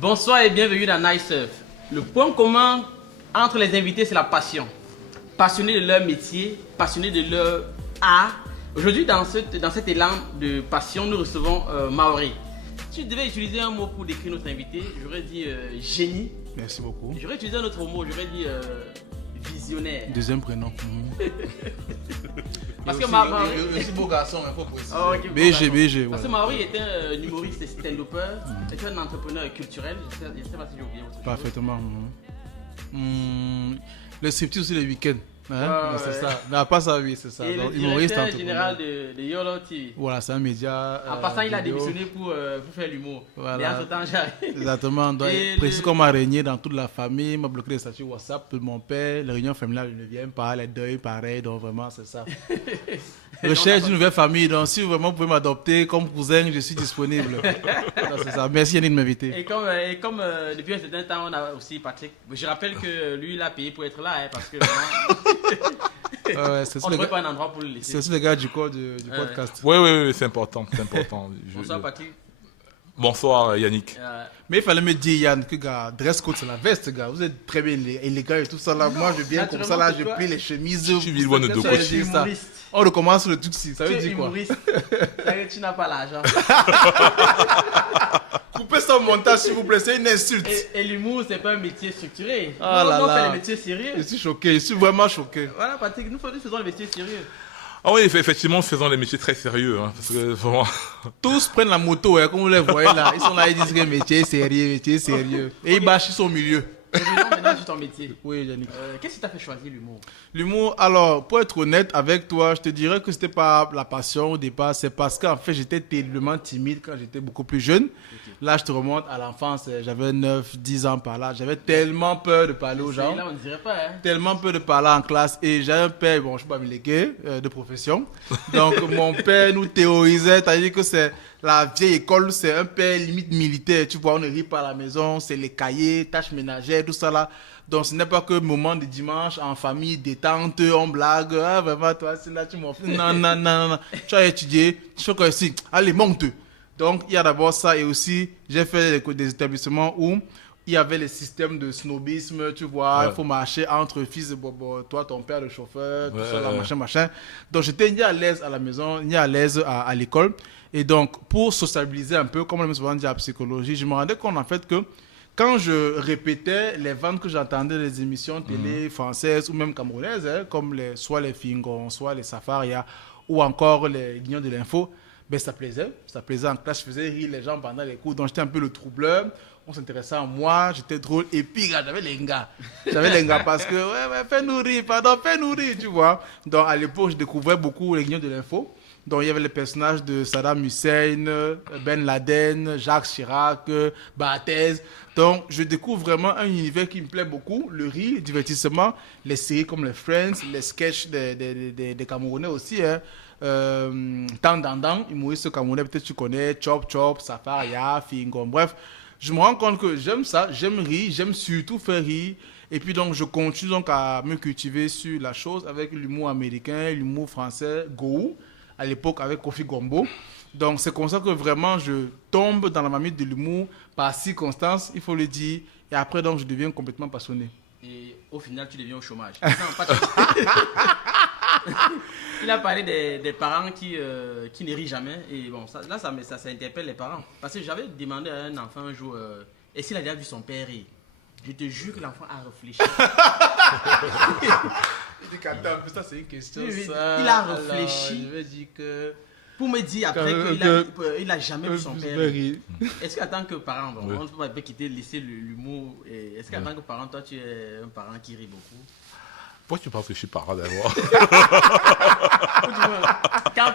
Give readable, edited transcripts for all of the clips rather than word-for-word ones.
Bonsoir et bienvenue dans Nice Surf. Le point commun entre les invités, c'est la passion. Passionnés de leur métier, passionnés de leur art. Aujourd'hui, dans cet élan de passion, nous recevons Maori. Si je devais utiliser un mot pour décrire notre invité, j'aurais dit génie. Merci beaucoup. J'aurais utilisé un autre mot, j'aurais dit visionnaire. Deuxième prénom. Parce que Maori... aussi beau garçon, il faut préciser. Oh, okay, BG. Parce que Maori était un humoriste et stand-upper, était un entrepreneur culturel. Je ne sais pas si j'ai oublié autre chose. Parfaitement. Le striptease aussi les week-ends. Hein? Ouais. C'est ça. Mais à part ça, oui, c'est ça. Et Donc, le humoriste, directeur général de YOLO TV. Voilà, c'est un média. En passant, il a vidéo. démissionné pour faire l'humour. Voilà. Mais en ce temps, j'arrive. Exactement. Donc, précis comme m'a régné dans toute la famille, m'a bloqué les statuts WhatsApp de mon père, les réunions familiales ne viennent pas, les deuils pareil, donc vraiment c'est ça. Recherche une nouvelle famille, donc si vraiment vous pouvez m'adopter comme cousin, je suis disponible. Donc, c'est ça. Merci Yannick de m'inviter. Et comme depuis un certain temps, on a aussi Patrick. Je rappelle que lui, il a payé pour être là, hein, parce que vraiment, c'est on ne trouve pas un endroit pour le laisser. c'est aussi le gars du corps du podcast. Oui, c'est important. Bonsoir Patrick. Bonsoir Yannick. Mais il fallait me dire, Yann, que gars, dress code c'est la veste, gars. Vous êtes très bien élégant et tout ça là. Moi, je viens comme ça là, je plie les chemises. Je suis Villouane de Tu es Dokochi. humoriste. On recommence le truc ci. Ça veut Tu es dire quoi? humoriste. Ça veut dire que tu n'as pas l'argent. Coupez ça au montage, s'il vous plaît, c'est une insulte. Et l'humour, c'est pas un métier structuré. Ah Nous, là on là. fait les métiers sérieux. Je suis choqué, je suis vraiment choqué. Voilà Patrick, nous faisons les métiers sérieux. Ah oui, effectivement, faisons des métiers très sérieux. Hein, parce que vraiment... Tous prennent la moto, hein, comme vous les voyez là. Ils sont là, ils disent que métier sérieux. Et ils bâchent son milieu. Revenons maintenant sur ton métier. Oui, Yannick. Qu'est-ce qui t'a fait choisir l'humour? L'humour, alors, pour être honnête avec toi, je te dirais que c'était pas la passion au départ, c'est parce qu'en fait, j'étais terriblement timide quand j'étais beaucoup plus jeune. Là, je te remonte à l'enfance, j'avais 9, 10 ans par là. J'avais tellement peur de parler aux gens. Là, on ne dirait pas, hein. Tellement peur de parler en classe. Et j'avais un père, bon, je ne suis pas militaire de profession. Donc, mon père nous théorisait, c'est-à-dire que c'est la vieille école, c'est un père limite militaire. Tu vois, on ne rit pas à la maison, c'est les cahiers, tâches ménagères, tout ça là. Donc, ce n'est pas que moment de dimanche, en famille, détente, on blague. Ah, vraiment, toi, c'est là, tu m'en fous. Non. Tu as étudié, tu fais quoi ici? Allez, monte. Donc, il y a d'abord ça. Et aussi, j'ai fait des établissements où il y avait les systèmes de snobisme, tu vois. Il faut marcher entre fils de bobo, toi, ton père, le chauffeur, tout ça, là, machin. Donc, j'étais ni à l'aise à la maison, ni à l'aise à l'école. Et donc, pour sociabiliser un peu, comme on aime souvent dire en psychologie, je me rendais compte en fait que quand je répétais les vannes que j'entendais dans les émissions télé françaises ou même camerounaises, hein, comme soit les Fingons, soit les Safaria ou encore les Guignons de l'info, ben ça plaisait en classe, je faisais rire les gens pendant les cours, donc j'étais un peu le troubleur, on s'intéressait à moi, j'étais drôle, et puis j'avais les gars parce que, fais-nous rire, tu vois. Donc à l'époque, je découvrais beaucoup les Guignons de l'info. Donc, il y avait les personnages de Saddam Hussein, Ben Laden, Jacques Chirac, Barthez. Donc, je découvre vraiment un univers qui me plaît beaucoup. Le rire, le divertissement, les séries comme les Friends, les sketchs des Camerounais aussi. Hein. Tandandang, humoriste camerounais, peut-être tu connais, Chop, Safaria, Fingon. Bref, je me rends compte que j'aime ça, j'aime rire, j'aime surtout faire rire. Et puis donc, je continue donc à me cultiver sur la chose avec l'humour américain, l'humour français, Go. À l'époque avec Kofi Gombo. Donc c'est comme ça que vraiment je tombe dans la marmite de l'humour par circonstance, il faut le dire. Et après donc je deviens complètement passionné. Et au final tu deviens au chômage. Non, pas Il a parlé des parents qui ne rient jamais. Et bon, ça interpelle les parents. Parce que j'avais demandé à un enfant un jour, est-ce qu'il a déjà vu son père rire? Je te jure que l'enfant a réfléchi. Il dit qu'attends, ça c'est une question. Il a réfléchi. Alors, je vais dire que... Pour me dire après qu'il n'a jamais vu son père. Est-ce qu'en tant que parent, on ne peut pas quitter, laisser l'humour. Est-ce qu'en tant que parent, toi tu es un parent qui rit beaucoup? Pourquoi tu penses que je suis parent d'abord? quand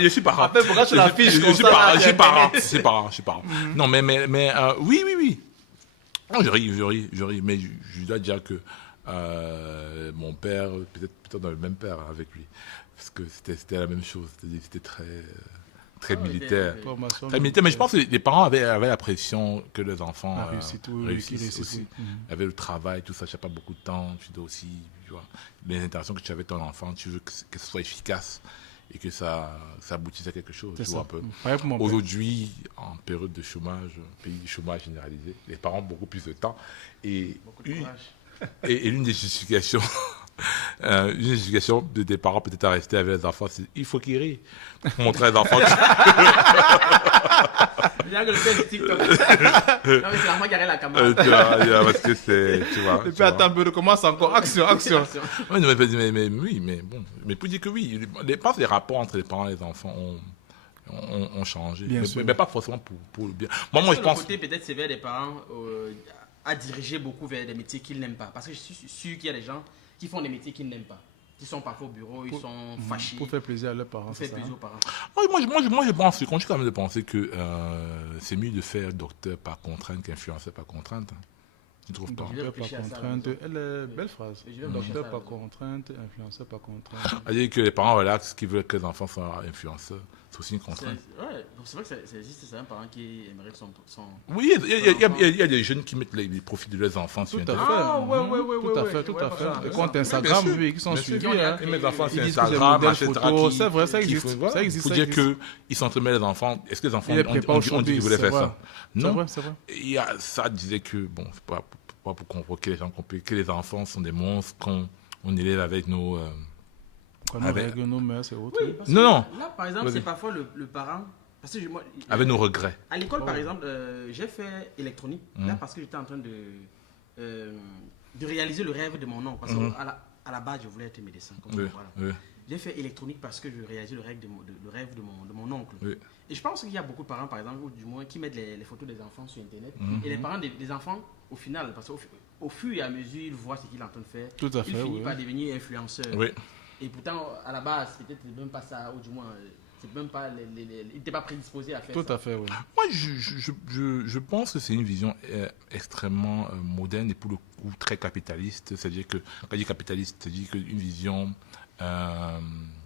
je suis parent. Après, pourquoi tu l'affiches comme ça? Je suis parent. Non, mais oui. Non, je ris. Mais je dois dire que mon père, peut-être dans le même père avec lui. Parce que c'était la même chose. C'était très militaire. Très militaire. Mais je pense que les parents avaient la pression que les enfants réussissent aussi. Ils avaient le travail, tout ça. Tu n'as pas beaucoup de temps. Tu dois aussi, tu vois, les interactions que tu avais avec ton enfant, tu veux que ce soit efficace. et que ça aboutisse à quelque chose. C'est Tu ça. vois, un peu. Pareil pour mon père. Aujourd'hui, en période de chômage, pays du chômage généralisé, les parents ont beaucoup plus de temps. Et Beaucoup de courage. et l'une des justifications, des parents peut-être à rester avec les enfants, c'est il faut qu'ils rient. Pour montrer aux enfants que Bien que le père du TikTok. Non, mais c'est la moi qui arrête la caméra. parce que c'est, tu vois. Et tu puis vois. attends un peu, commence encore. Action. Oui, mais bon, mais pour dire que oui, je pense que les rapports entre les parents et les enfants ont changé. Bien sûr. Mais pas forcément pour le bien. Moi, je Le pense. côté peut-être sévère des parents a dirigé beaucoup vers des métiers qu'ils n'aiment pas. Parce que je suis sûr qu'il y a des gens qui font des métiers qu'ils n'aiment pas. Ils sont parfois au bureau, ils sont fâchés. Pour faire plaisir à leurs parents. Pour c'est faire ça, plaisir hein. aux parents. Moi, je pense, je continue quand même de penser que c'est mieux de faire docteur par contrainte qu'influenceur par contrainte. Tu trouves pas? Je vais Docteur par réfléchir à ça, contrainte. là. Elle est belle phrase. Je vais réfléchir à Docteur ça, par là. contrainte, influenceur par contrainte. C'est-à-dire que les parents relaxent, qui veulent que les enfants soient influenceurs. C'est aussi une C'est contrainte. ouais, c'est vrai que ça existe, c'est un parent qui aimerait que son Oui, il y a des jeunes qui mettent les profils de leurs enfants sur Tout à Internet. fait. Ah, ouais, Tout à fait, tout à fait. Les comptes Instagram, Bien sûr. oui, qui sont Bien sûr. suivis. hein. Et mes enfants, Ils c'est disent que c'est Instagram, modèle etc. photo. C'est vrai, ça existe. Voilà. Ça existe. Faut dire qu'ils s'entremêlent les enfants. Est-ce que les enfants Ils les préparent au on dit qu'ils showbiz, voulaient c'est faire vrai. ça? Non. C'est vrai. Ça disait que, bon, c'est pas pour convoquer les gens, que les enfants sont des monstres qu'on élève avec nos. Quand nous règlons nos mœurs et autres. Oui, parce Non, que là, par exemple, Vas-y. c'est parfois le parent. Parce que moi, avec nos regrets. à l'école, par exemple, j'ai fait électronique. Là, parce que j'étais en train de réaliser le rêve de mon oncle. Parce qu'à la base, je voulais être médecin. Comme ça, Oui, voilà. oui. J'ai fait électronique parce que je réalisais le rêve de mon oncle. Oui. Et je pense qu'il y a beaucoup de parents, par exemple, ou du moins, qui mettent les photos des enfants sur Internet. Et les parents des enfants, au final, parce qu'au fur et à mesure, ils voient ce qu'il est en train de faire. Tout à Il fait, finit oui. par devenir influenceur. Oui. Et pourtant, à la base, peut-être même pas ça, ou du moins, c'est même pas il n'était pas prédisposé à faire ça. Tout à fait, oui. Moi, je pense que c'est une vision extrêmement moderne et pour le coup très capitaliste. C'est-à-dire que, quand je dis capitaliste, c'est-à-dire qu'une vision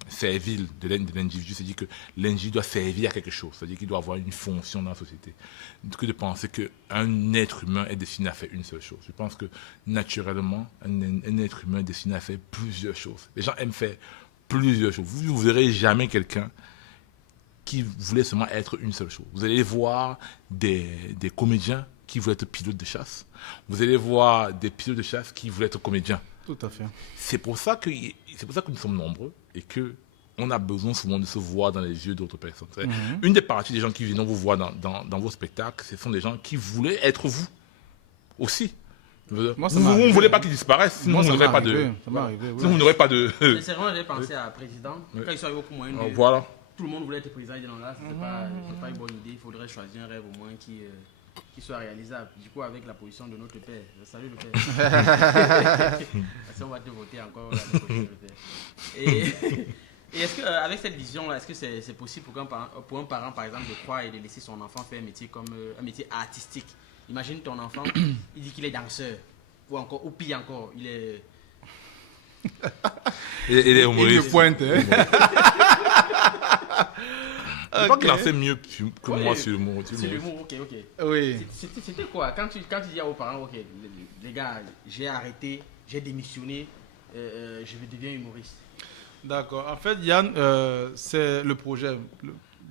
servile de l'individu, c'est-à-dire que l'individu doit servir à quelque chose, c'est-à-dire qu'il doit avoir une fonction dans la société. Que de penser qu'un être humain est destiné à faire une seule chose. Je pense que naturellement, un être humain est destiné à faire plusieurs choses. Les gens aiment faire plusieurs choses. Vous ne verrez jamais quelqu'un qui voulait seulement être une seule chose. Vous allez voir des comédiens qui voulaient être pilotes de chasse. Vous allez voir des pilotes de chasse qui voulaient être comédiens. Tout à fait. C'est pour ça que nous sommes nombreux et que on a besoin souvent de se voir dans les yeux d'autres personnes. Une des parties des gens qui viennent vous voir dans vos spectacles, ce sont des gens qui voulaient être vous aussi. Moi, ça Vous m'est ne arrivé. voulez pas qu'ils disparaissent, sinon vous n'aurez pas de. Ça m'est arrivé, oui. Sinon vous n'aurez pas de. Mais c'est vraiment, j'ai pensé à président. Quand ils sont arrivés au moins Voilà. tout le monde voulait être président. Il dit non, là, c'est pas une bonne idée. Il faudrait choisir un rêve au moins qui soit réalisable. Du coup, avec la position de notre père, salut le père. Parce qu'on va te voter encore l'année prochaine, le père. Et est-ce qu'avec cette vision-là, est-ce que c'est possible pour un parent, par exemple, de croire et de laisser son enfant faire un métier comme un métier artistique? Imagine ton enfant, il dit qu'il est danseur. Ou pire encore, il est. Il est Il humoriste. me pointe, hein. Je crois qu'il en sait mieux que moi Ouais, sur l'humour. C'est l'humour, ok. Oui. C'était quoi quand tu dis aux parents, ok, les gars, j'ai arrêté, j'ai démissionné, je deviens humoriste. D'accord. En fait, Yann, c'est le projet.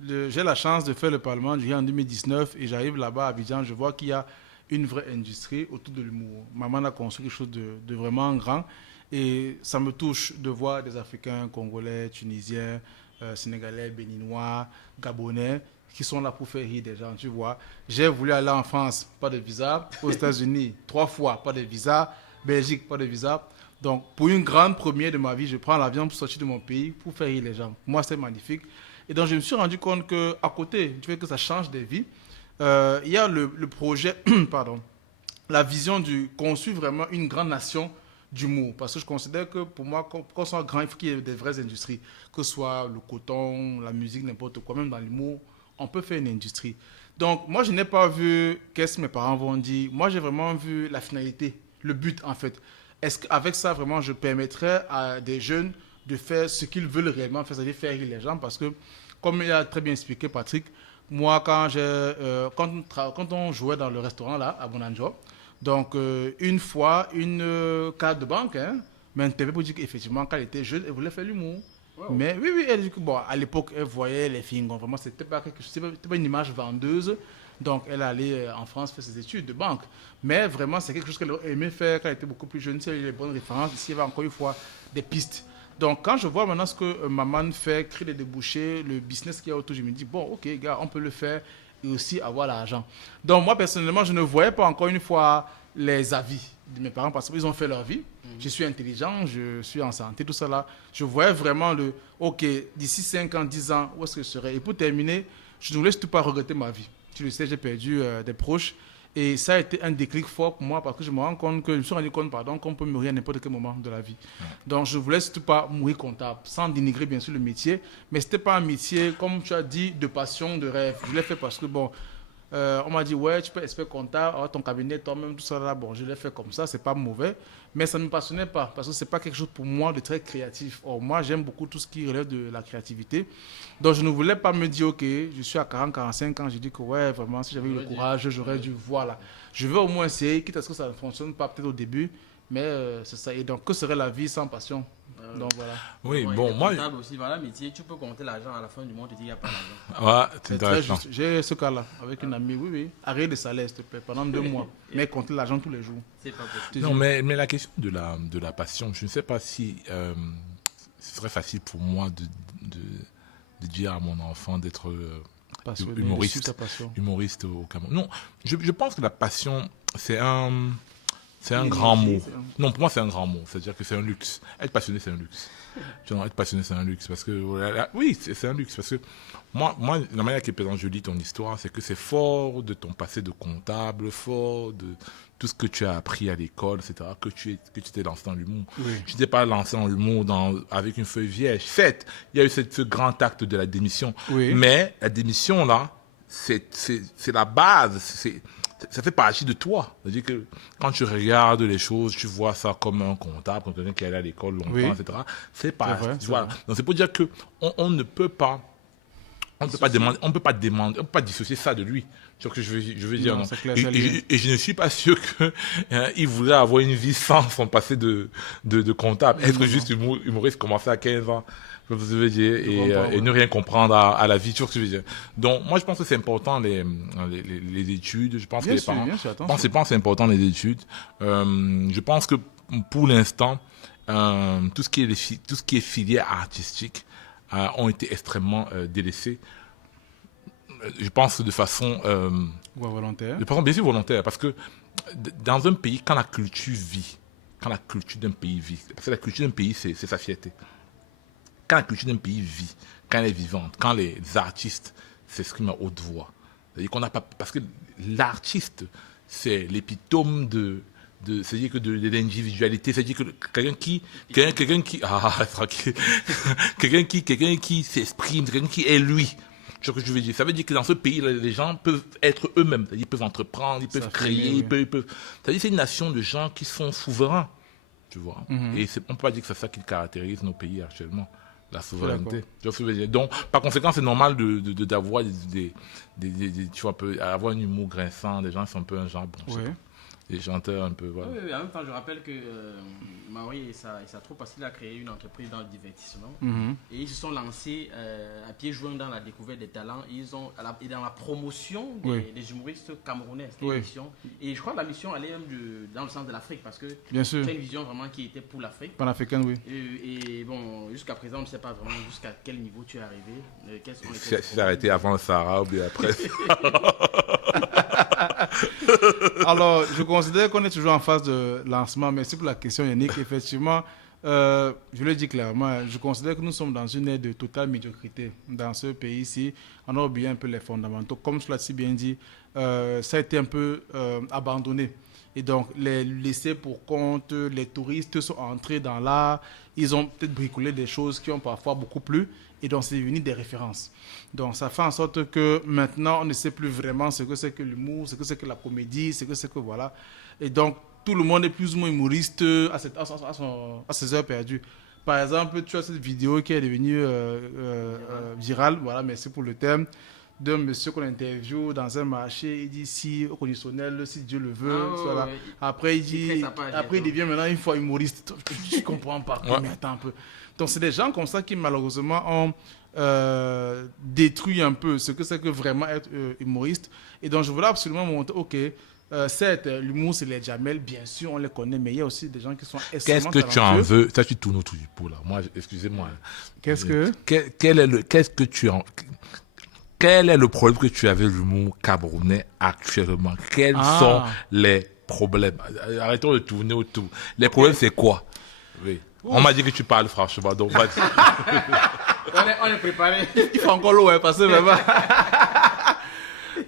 J'ai la chance de faire le Parlement. Je viens en 2019 et j'arrive là-bas à Abidjan. Je vois qu'il y a une vraie industrie autour de l'humour. Maman a construit quelque chose de vraiment grand. Et ça me touche de voir des Africains, Congolais, Tunisiens, Sénégalais, Béninois, Gabonais, qui sont là pour faire rire des gens, tu vois. J'ai voulu aller en France, pas de visa. Aux États-Unis, 3 fois, pas de visa. Belgique, pas de visa. Donc, pour une grande première de ma vie, je prends l'avion pour sortir de mon pays, pour faire rire les gens. Moi, c'est magnifique. Et donc, je me suis rendu compte qu'à côté, du fait que ça change des vies, il y a le projet, pardon, la vision du construire vraiment une grande nation d'humour. Parce que je considère que pour moi, quand on soit grand, il faut qu'il y ait des vraies industries. Que ce soit le coton, la musique, n'importe quoi. Même dans l'humour, on peut faire une industrie. Donc, moi, je n'ai pas vu qu'est-ce que mes parents vont dire. Moi, j'ai vraiment vu la finalité, le but, en fait. Est-ce qu'avec ça, vraiment, je permettrais à des jeunes de faire ce qu'ils veulent réellement faire, c'est-à-dire faire rire les gens? Parce que, comme il a très bien expliqué Patrick, moi, quand on jouait dans le restaurant, là, à Bonanjo, donc, une fois, une carte de banque, hein, m'interpellait pour dire qu'effectivement, quand elle était jeune, elle voulait faire l'humour. Wow. Mais oui, elle dit que bon, à l'époque, elle voyait les filles. Vraiment, c'était pas quelque chose, c'était pas une image vendeuse. Donc, elle allait en France faire ses études de banque. Mais vraiment, c'est quelque chose qu'elle aimait faire quand elle était beaucoup plus jeune. Si elle a les bonnes références, ici, il y avait encore une fois des pistes. Donc, quand je vois maintenant ce que maman fait, créer des débouchés, le business qu'il y a autour, je me dis, bon, ok, gars, on peut le faire et aussi avoir l'argent. Donc, moi, personnellement, je ne voyais pas encore une fois les avis de mes parents parce qu'ils ont fait leur vie. Je suis intelligent, je suis en santé, tout ça là. Je voyais vraiment le, ok, d'ici 5 ans, 10 ans, où est-ce que je serai? Et pour terminer, je ne voulais surtout pas regretter ma vie. Tu le sais, j'ai perdu des proches. Et ça a été un déclic fort pour moi parce que je me suis rendu compte qu'on peut mourir à n'importe quel moment de la vie. Donc je ne voulais surtout pas mourir comptable, sans dénigrer bien sûr le métier. Mais ce n'était pas un métier, comme tu as dit, de passion, de rêve. Je l'ai fait parce que, bon, on m'a dit, ouais, tu peux être expert comptable, avoir ton cabinet toi-même, tout ça là. Bon, je l'ai fait comme ça, c'est pas mauvais. Mais ça ne me passionnait pas parce que c'est pas quelque chose pour moi de très créatif. Or, moi, j'aime beaucoup tout ce qui relève de la créativité. Donc, je ne voulais pas me dire, ok, je suis à 40, 45 ans, je dis que, ouais, vraiment, si j'avais eu le courage, j'aurais dû, voilà. Je veux au moins essayer, quitte à ce que ça ne fonctionne pas peut-être au début, mais c'est ça. Et donc, que serait la vie sans passion? Donc, voilà. Oui, Ouais, bon, le moi. comptable aussi, voilà, métier, tu peux compter l'argent à la fin du mois, tu te dis qu'il n'y a pas d'argent. Ouais, c'est C'est très intéressant. juste. J'ai ce cas-là avec une amie, oui. Arrête de salaire, s'il te plaît, pendant 2 mois. Mais compter l'argent tous les jours. C'est pas possible. Non, mais la question de la passion, je ne sais pas si ce serait facile pour moi de dire à mon enfant d'être Passionné, humoriste, de suivre ta passion. humoriste au Cameroun. Non, je pense que la passion, c'est un Une grand énergie, mot. c'est un- Non, pour moi, c'est un grand mot. C'est-à-dire que c'est un luxe. Être passionné, c'est un luxe. Tu vois, être passionné, c'est un luxe. Parce que, voilà, oui, c'est un luxe. Parce que moi, la manière que, par exemple, je lis ton histoire, c'est que c'est fort de ton passé de comptable, fort de tout ce que tu as appris à l'école, etc., que tu t'es lancé dans l'humour. Oui. Tu t'es pas lancé dans l'humour avec une feuille vierge. Certes, il y a eu ce grand acte de la démission. Oui. Mais la démission, là, c'est la base. Ça fait partie de toi. C'est-à-dire que quand tu regardes les choses, tu vois ça comme un comptable, comme quelqu'un qui est allé à l'école longtemps, Oui. etc. C'est pas, vrai, voilà. Donc c'est pour dire que on ne peut pas, on peut pas dissocier ça de lui. Tu vois ce que je veux dire, Non, non? c'est clair, c'est lié. Et je ne suis pas sûr que il voudrait avoir une vie sans son passé de comptable. Être juste humoriste, commencer à 15 ans. Je veux dire, et ne rien comprendre à la vie, tu vois ce que je veux dire. Donc, moi, je pense que c'est important les études. Je pense Bien que les sûr, parents bien sûr, attention. je pense que c'est important les études. Je pense que pour l'instant, tout ce qui est filière artistique ont été extrêmement délaissés. Je pense de façon Volontaire. bien sûr volontaire, parce que dans un pays, quand la culture vit, quand la culture d'un pays vit, parce que la culture d'un pays, c'est sa fierté. Quand la culture d'un pays vit, quand elle est vivante, quand les artistes s'expriment à haute voix, c'est-à-dire qu'on n'a pas, parce que l'artiste, c'est l'épitome c'est-à-dire que de l'individualité, c'est-à-dire que quelqu'un qui s'exprime, quelqu'un qui est lui. C'est ce que je veux dire. Ça veut dire que dans ce pays, les gens peuvent être eux-mêmes, c'est-à-dire ils peuvent entreprendre, ils peuvent créer, oui. c'est-à-dire c'est une nation de gens qui sont souverains, tu vois. Et on ne peut pas dire que c'est ça qui caractérise nos pays actuellement. La souveraineté. Tu vois ce que je veux dire. Donc, par conséquent, c'est normal d'avoir tu vois, avoir un humour grinçant, des gens qui sont un peu un genre, bon, Oui. des chanteurs un peu, voilà. Oui, en même temps, je rappelle que Maori et sa troupe, parce qu'il a créé une entreprise dans le divertissement. Et ils se sont lancés à pieds joints dans la découverte des talents. Et dans la promotion des humoristes camerounais. C'était une mission. Et je crois que la mission allait même dans le sens de l'Afrique, parce que Bien sûr. c'est une vision vraiment qui était pour l'Afrique. Panafricaine, oui. Et bon, jusqu'à présent, on ne sait pas vraiment jusqu'à quel niveau tu es arrivé. Si c'est arrêté avant le Sahara ou bien après. Alors, je considère qu'on est toujours en phase de lancement. Merci pour la question, Yannick. Effectivement, je le dis clairement, je considère que nous sommes dans une ère de totale médiocrité dans ce pays-ci. On a oublié un peu les fondamentaux. Comme tu l'as si bien dit, ça a été un peu abandonné. Et donc, les laissés pour compte, les touristes sont entrés dans l'art. Ils ont peut-être bricolé des choses qui ont parfois beaucoup plu. Et donc, c'est devenu des références. Donc, ça fait en sorte que maintenant, on ne sait plus vraiment ce que c'est que l'humour, ce que c'est que la comédie, ce que c'est que voilà. Et donc, tout le monde est plus ou moins humoriste à ses heures perdues. Par exemple, tu as cette vidéo qui est devenue virale. Voilà, merci pour le thème. d'un monsieur qu'on interview dans un marché. Il dit si au conditionnel, si Dieu le veut. Voilà. Après, il dit, après, il devient maintenant une fois humoriste. Je ne comprends pas. Mais attends un peu. Donc, c'est des gens comme ça qui, malheureusement, ont détruit un peu ce que c'est que vraiment être humoriste. Et donc, je voulais absolument montrer, ok, certes, l'humour, c'est les Jamel, bien sûr, on les connaît, mais il y a aussi des gens qui sont extrêmement talentueux. Qu'est-ce que tu en veux? Ça, tu tournes autour du pot, là. Moi, excusez-moi. Qu'est-ce que... Quel est le problème que tu as avec l'humour camerounais actuellement? Quels sont les problèmes? Arrêtons de tourner autour. Les problèmes, c'est quoi? Oui. On m'a dit que tu parles franchement, donc vas-y. On est préparé. Il faut encore l'eau, parce que vraiment...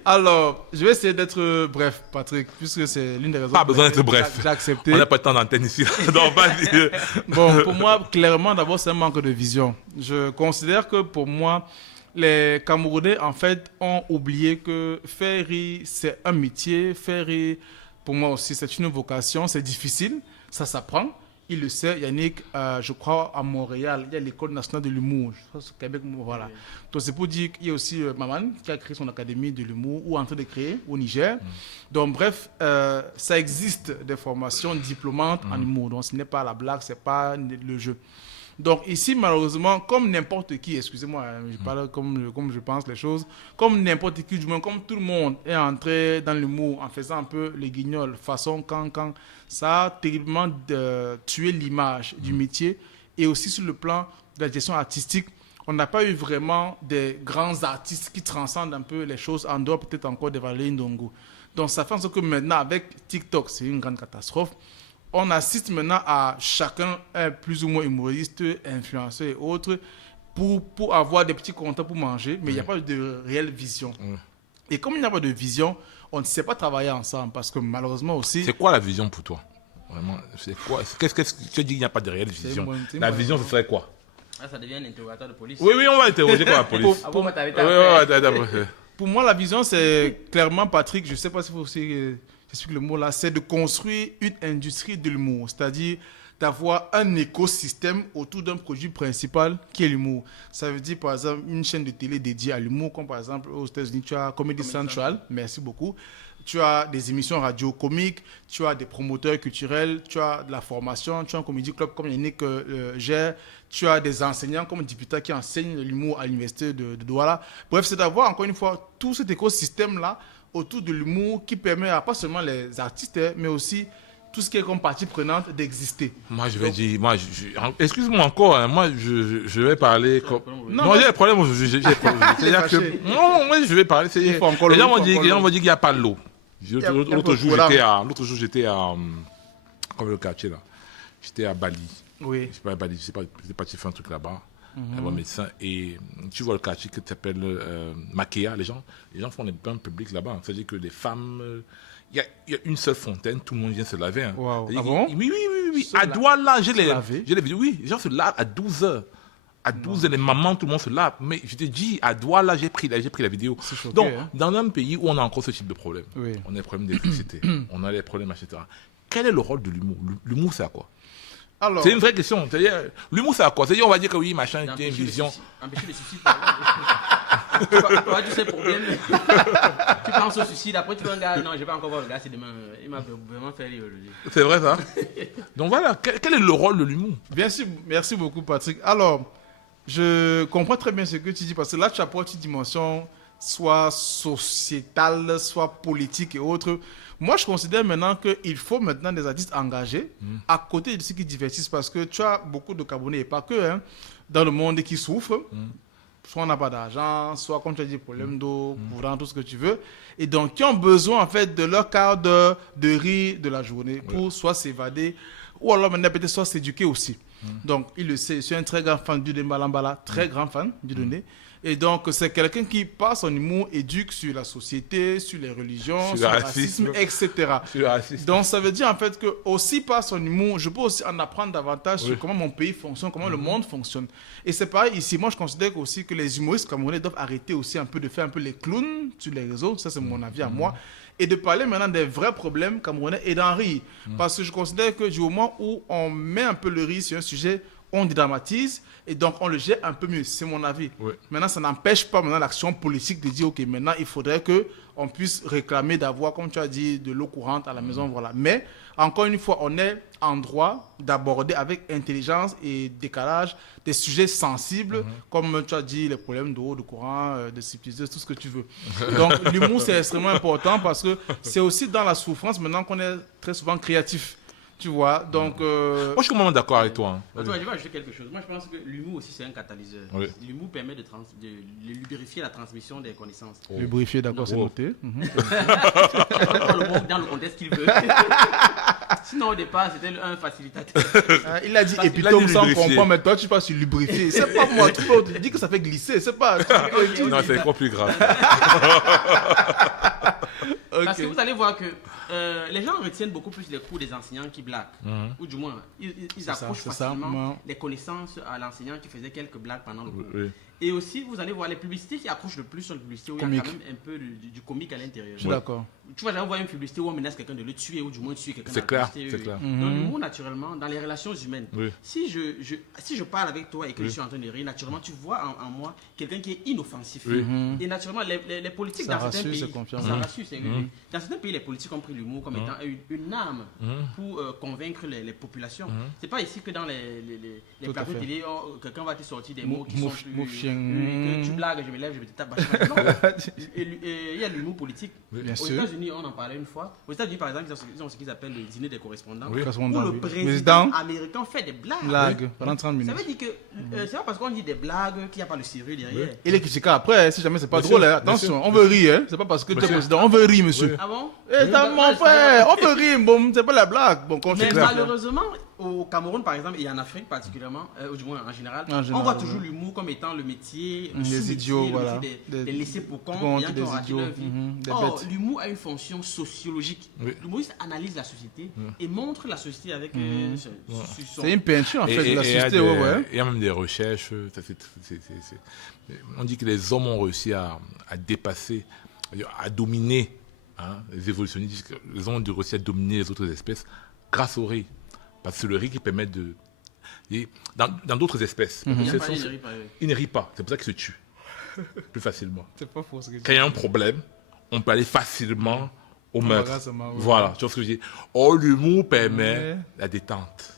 Alors, je vais essayer d'être bref, Patrick, puisque c'est l'une des raisons... Pas besoin d'être bref. J'ai accepté. On n'a pas de temps d'antenne ici. Donc, vas-y. Bon, pour moi, clairement, d'abord, c'est un manque de vision. Je considère que, pour moi, les Camerounais, en fait, ont oublié que faire rire, c'est un métier. Faire rire, pour moi aussi, c'est une vocation. C'est difficile, ça s'apprend. Il le sait, Yannick, je crois à Montréal, il y a l'école nationale de l'humour, je pense au Québec, voilà. Donc c'est pour dire qu'il y a aussi Maman qui a créé son académie de l'humour, ou en train de créer au Niger. Donc bref, ça existe des formations diplômantes en humour, donc ce n'est pas la blague, ce n'est pas le jeu. Donc ici, malheureusement, comme n'importe qui, excusez-moi, je parle comme je pense les choses, comme n'importe qui, du moins comme tout le monde est entré dans l'humour en faisant un peu les guignols, façon cancan, ça a terriblement tué l'image du métier. Et aussi sur le plan de la gestion artistique, on n'a pas eu vraiment des grands artistes qui transcendent un peu les choses, en dehors peut-être encore de Valérie Ndongo. Donc ça fait en sorte que maintenant, avec TikTok, c'est une grande catastrophe. On assiste maintenant à chacun plus ou moins humoriste, influenceur et autres pour avoir des petits contents pour manger, mais il n'y a pas de réelle vision. Et comme il n'y a pas de vision, on ne sait pas travailler ensemble parce que malheureusement aussi... C'est quoi la vision pour toi? Vraiment, c'est quoi? Qu'est-ce que tu dis qu'il n'y a pas de réelle vision? La vision, ce serait quoi? Ça devient un interrogateur de police. Oui, on va interroger quoi la police? Pour moi, la vision, c'est clairement, Patrick, je ne sais pas si vous aussi... J'explique le mot là, c'est de construire une industrie de l'humour, c'est-à-dire d'avoir un écosystème autour d'un produit principal qui est l'humour. Ça veut dire par exemple une chaîne de télé dédiée à l'humour, comme par exemple aux États-Unis, tu as Comedy Central, merci beaucoup. Tu as des émissions radio comiques, tu as des promoteurs culturels, tu as de la formation, tu as un comédie club comme Yannick gère, tu as des enseignants comme Dipita qui enseignent l'humour à l'université de Douala. Bref, c'est d'avoir encore une fois tout cet écosystème-là autour de l'humour qui permet à pas seulement les artistes, mais aussi tout ce qui est comme partie prenante d'exister. Moi, je vais dire, excuse-moi encore, hein, moi, je vais parler comme... Non, j'ai des problèmes, j'ai des problèmes. Non, moi, je vais parler, les gens vont dire qu'il n'y a pas l'eau. L'autre jour, j'étais à... Comme le quartier, là. J'étais à Bali. Oui. Je pas Bali, j'étais parti faire un truc là-bas. Un bon médecin, et tu vois le quartier qui s'appelle Makea, les gens font des bains publics là-bas. C'est-à-dire que les femmes, il y a une seule fontaine, tout le monde vient se laver. Hein. Wow. Ah bon? Oui. À Douala, j'ai les vidéos. Oui, les gens se lavent à 12h. À 12h, les mamans, tout le monde se lave. Mais je te dis, à Douala, j'ai pris la vidéo. Choqué, donc, hein? dans un pays où on a encore ce type de problème, on a des problèmes d'électricité, on a des problèmes, etc. Quel est le rôle de l'humour? L'humour, c'est à quoi? Alors, c'est une vraie question. C'est-à-dire, l'humour, c'est à quoi? C'est-à-dire, on va dire que oui, machin, il y a une vision. Empêcher le suicide. Tu sais, problème. Tu penses au suicide, après tu vois un gars, non, je vais pas encore voir le gars, c'est demain. Il m'a vraiment fait rire aujourd'hui. C'est vrai, ça? Donc voilà, quel est le rôle de l'humour? Bien sûr, merci beaucoup, Patrick. Alors, je comprends très bien ce que tu dis, parce que là, tu apportes une dimension soit sociétale, soit politique et autres. Moi, je considère maintenant qu'il faut maintenant des artistes engagés à côté de ceux qui divertissent, parce que tu as beaucoup de Camerounais, et pas que, hein, dans le monde qui souffrent. Soit on n'a pas d'argent, soit, comme tu as dit, problème d'eau, courant, tout ce que tu veux. Et donc, qui ont besoin, en fait, de leur quart d'heure de rire de la journée pour soit s'évader, ou alors maintenant peut-être soit s'éduquer aussi. Donc, il le sait, je suis un très grand fan du Malambala, très grand fan du Doné. Et donc, c'est quelqu'un qui, par son humour, éduque sur la société, sur les religions, sur le racisme, etc. Donc, ça veut dire en fait que, aussi par son humour, je peux aussi en apprendre davantage sur comment mon pays fonctionne, comment le monde fonctionne. Et c'est pareil ici. Moi, je considère aussi que les humoristes camerounais doivent arrêter aussi un peu de faire un peu les clowns sur les réseaux. Ça, c'est mon avis à moi. Et de parler maintenant des vrais problèmes camerounais et d'en rire. Parce que je considère que du moment où on met un peu le rire sur un sujet, on dédramatise et donc on le gère un peu mieux, c'est mon avis. Oui. Maintenant, ça n'empêche pas maintenant l'action politique de dire, ok, maintenant il faudrait qu'on puisse réclamer d'avoir, comme tu as dit, de l'eau courante à la maison, voilà. Mais encore une fois, on est en droit d'aborder avec intelligence et décalage des sujets sensibles, comme tu as dit, les problèmes d'eau, de courant, de subtilité, tout ce que tu veux. Donc l'humour, c'est extrêmement important parce que c'est aussi dans la souffrance maintenant qu'on est très souvent créatif. Tu vois, donc... Moi, je suis complètement d'accord avec toi. Hein. Attends, je vais ajouter quelque chose. Moi, je pense que l'humour aussi, c'est un catalyseur. Oui. L'humour permet de lubrifier la transmission des connaissances. Lubrifier, d'accord, c'est noté. Dans le contexte qu'il veut. Sinon, au départ, c'était un facilitateur. Il a dit il a épitome dit sans lubrifier. comprendre, mais toi, tu passes sur lubrifier. C'est pas moi, tu dis que ça fait glisser, c'est pas... Non, c'est encore plus grave. Parce que vous allez voir que les gens retiennent beaucoup plus les cours des enseignants qui blaguent. Ou du moins, ils accrochent facilement les connaissances à l'enseignant qui faisait quelques blagues pendant le cours. Oui. Et aussi, vous allez voir les publicités qui accrochent le plus sur les publicités où il y a quand même un peu du comique à l'intérieur. Je suis d'accord. Tu vas jamais voir une publicité où on menace quelqu'un de le tuer ou du moins tuer quelqu'un. C'est clair, c'est clair. Dans l'humour, naturellement, dans les relations humaines, Oui. si je parle avec toi et que je suis en train de rire, naturellement, tu vois en moi quelqu'un qui est inoffensif. Oui. Et naturellement, les politiques Ça dans certains rassure, pays, c'est confiant. ça rassure, c'est oui. Dans certains pays, les politiques ont pris l'humour comme étant une arme pour convaincre les populations. C'est pas ici que dans les Tout à plateaux fait. télé, quelqu'un va te sortir des mots qui Mouf- sont mouf chien. que tu blagues, je me lève, je vais te taper. Non. Il y a l'humour politique. Bien Aux sûr. États-Unis, on en parlait une fois. Aux États-Unis, par exemple, ils ont ce qu'ils appellent le dîner des correspondants. Oui. Où Correspondant, le oui. président américain fait des blagues. Blague, pendant 30 Ça minutes. veut dire que c'est pas parce qu'on dit des blagues qu'il n'y a pas le sérieux derrière. Il est critiqué après, si jamais c'est pas Bien drôle, sûr, hein. bien Attention, sûr. on veut rire, hein. C'est pas parce que tu es président, on veut rire, monsieur. Ah bon? Eh, ça, mon frère, on veut rire, bon, c'est pas la blague. Bon, quand c'est Mais clair. malheureusement, au Cameroun, par exemple, et en Afrique particulièrement, ou du moins en général, En général, on voit oui. toujours l'humour comme étant le métier, le Les sous-métier, idiots, le voilà. métier Des- des laissés pour compte, compte, des gens qui des ont raté idiots, leur vie. des Or, bêtes. l'humour a une fonction sociologique. Oui. L'humoriste analyse la société et montre la société avec sur son... C'est une peinture, en fait, de la il y a société, des- ouais, ouais. il y a même des recherches. On dit que les hommes ont réussi à dépasser, à dominer. Hein, les évolutionnistes disent que les hommes ont réussi à dominer les autres espèces grâce au riz. Parce que c'est le riz qui permet de. Et dans d'autres espèces, Il n'y a ce pas sont- de riz, par exemple. ils ne rient pas. C'est pour ça qu'ils se tuent plus facilement. C'est pas faux ce que tu Quand il y a un problème, on peut aller facilement au meurtre. Embarrassement, oui. Voilà, tu vois ce que je dis. Or, l'humour permet Ouais. la détente,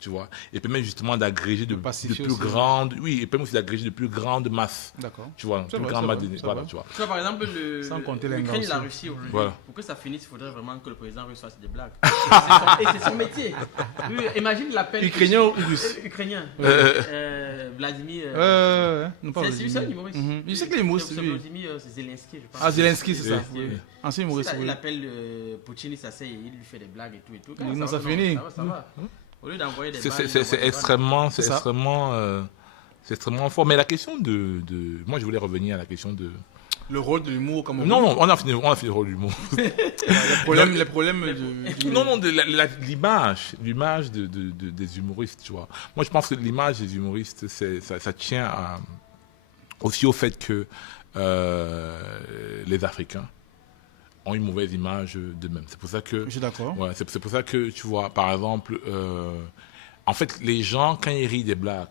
tu vois. Et permet justement d'agréger de pacifier plus aussi. grandes... Oui, et permet aussi d'agréger de plus grandes masses, D'accord. tu vois. C'est Plus vrai, grandes c'est masses vrai, de... c'est Voilà, vrai. tu vois. Tu vois, par exemple, Sans compter les l'Ukraine et la Russie. Russie aujourd'hui, Voilà. pour que ça finisse, il faudrait vraiment que le président russe fasse des blagues. Et c'est son métier. Oui, imagine l'appel... Ukrainien ou russe? Ukrainien. Vladimir... Non, pas c'est un humoriste. Je sais que les humoristes, C'est lui. Vladimir Zelensky, je pense. Ah, Zelensky, c'est ça. Zelensky, Oui. oui. Ancien humoriste, Il oui. appelle Poutine, il s'asseye, il lui fait des blagues et tout. Et tout. Non, va, ça non, finit. Ça va. Au lieu d'envoyer des C'est balles, il c'est- envoie c'est des balles. extrêmement... C'est ça. C'est extrêmement fort. Mais la question de... Moi, je voulais revenir à la question de... Le rôle de l'humour comme Non, non, on a fini le rôle du mot. les problèmes de... Non, de l'image des humoristes, tu vois. Moi, je pense que l'image des humoristes, ça tient aussi au fait que les Africains ont une mauvaise image d'eux-mêmes. C'est pour ça que... Je suis d'accord. Ouais, c'est pour ça que, tu vois, par exemple, en fait, les gens, quand ils rient des blagues,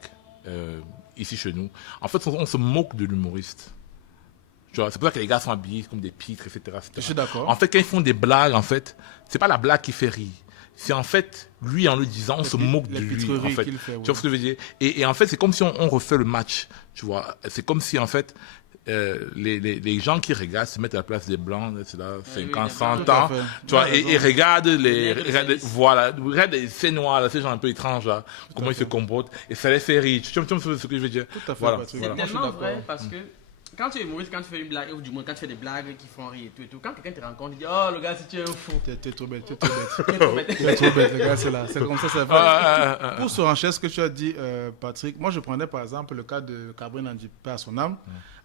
ici chez nous, en fait, on se moque de l'humoriste. Tu vois, c'est pour ça que les gars sont habillés comme des pitres, etc., etc. Je suis d'accord. En fait, quand ils font des blagues, en fait, c'est pas la blague qui fait rire. C'est en fait, lui, en le disant, on se moque de les lui, en pitreries fait. qu'il fait, Tu oui. vois ce que je veux dire? Et en fait, c'est comme si on refait le match, tu vois. C'est comme si, en fait, les gens qui regardent se mettent à la place des Blancs, c'est là, 50, 100 Tout à ans, fait. tu vois, Tu as et raison. regardent nègres de regardent, service. voilà, regardent ces noirs, là, ces gens un peu étranges, là, comment ils se comportent, et ça les fait rire. Tu vois ce que je veux dire? Tout à fait, Voilà. Patrick. C'est Moi, je suis tellement d'accord. vrai parce que quand tu es humoriste, quand tu fais une blague, ou du moins quand tu fais des blagues qui font rire et tout, quand quelqu'un te rencontre, il dit oh le gars, si tu es un fou. T'es trop bête, t'es trop bête. Tu es trop bête. T'es trop bête, les gars, c'est là. C'est comme ça, c'est vrai. Ah. Pour se rencher ce que tu as dit, Patrick, moi je prenais par exemple le cas de Cabrel Nandi, paix à son âme.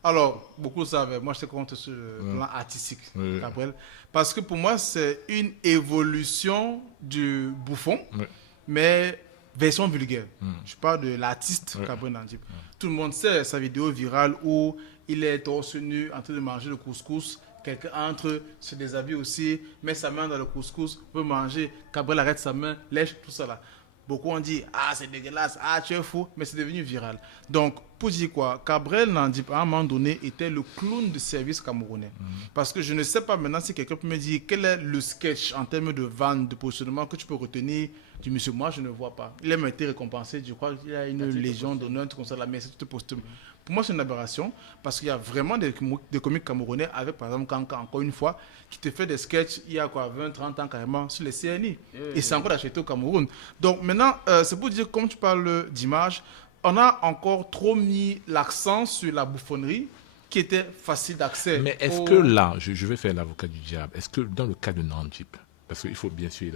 Alors, beaucoup le savent, moi j'étais contre sur le plan artistique, Oui. Cabrel. Parce que pour moi, c'est une évolution du bouffon, Oui. mais version vulgaire. Je parle de l'artiste Cabrel Nandi. Tout le monde sait sa vidéo virale où il est torse nu en train de manger le couscous. Quelqu'un entre, se déshabille aussi, met sa main dans le couscous, veut manger. Cabrel arrête sa main, lèche, tout ça là. Beaucoup ont dit, ah, c'est dégueulasse, ah, tu es fou, mais c'est devenu viral. Donc, pour dire quoi, Gabriel Nandip, à un moment donné, était le clown de service camerounais. Parce que je ne sais pas maintenant si quelqu'un peut me dire quel est le sketch en termes de vente, de positionnement que tu peux retenir du monsieur. Moi, je ne vois pas. Il a même été récompensé, je crois qu'il a une légion d'honneur, un truc comme ça, la merci, tout posthume. Pour moi, c'est une aberration parce qu'il y a vraiment des comiques camerounais avec, par exemple, Kanka, encore une fois, qui te fait des sketchs il y a quoi, 20, 30 ans carrément sur les CNI. Et c'est encore acheté au Cameroun. Donc maintenant, c'est pour dire, comme tu parles d'image, on a encore trop mis l'accent sur la bouffonnerie qui était facile d'accès. Mais est-ce que là, je vais faire l'avocat du diable, est-ce que dans le cas de Nandip, parce qu'il faut bien sûr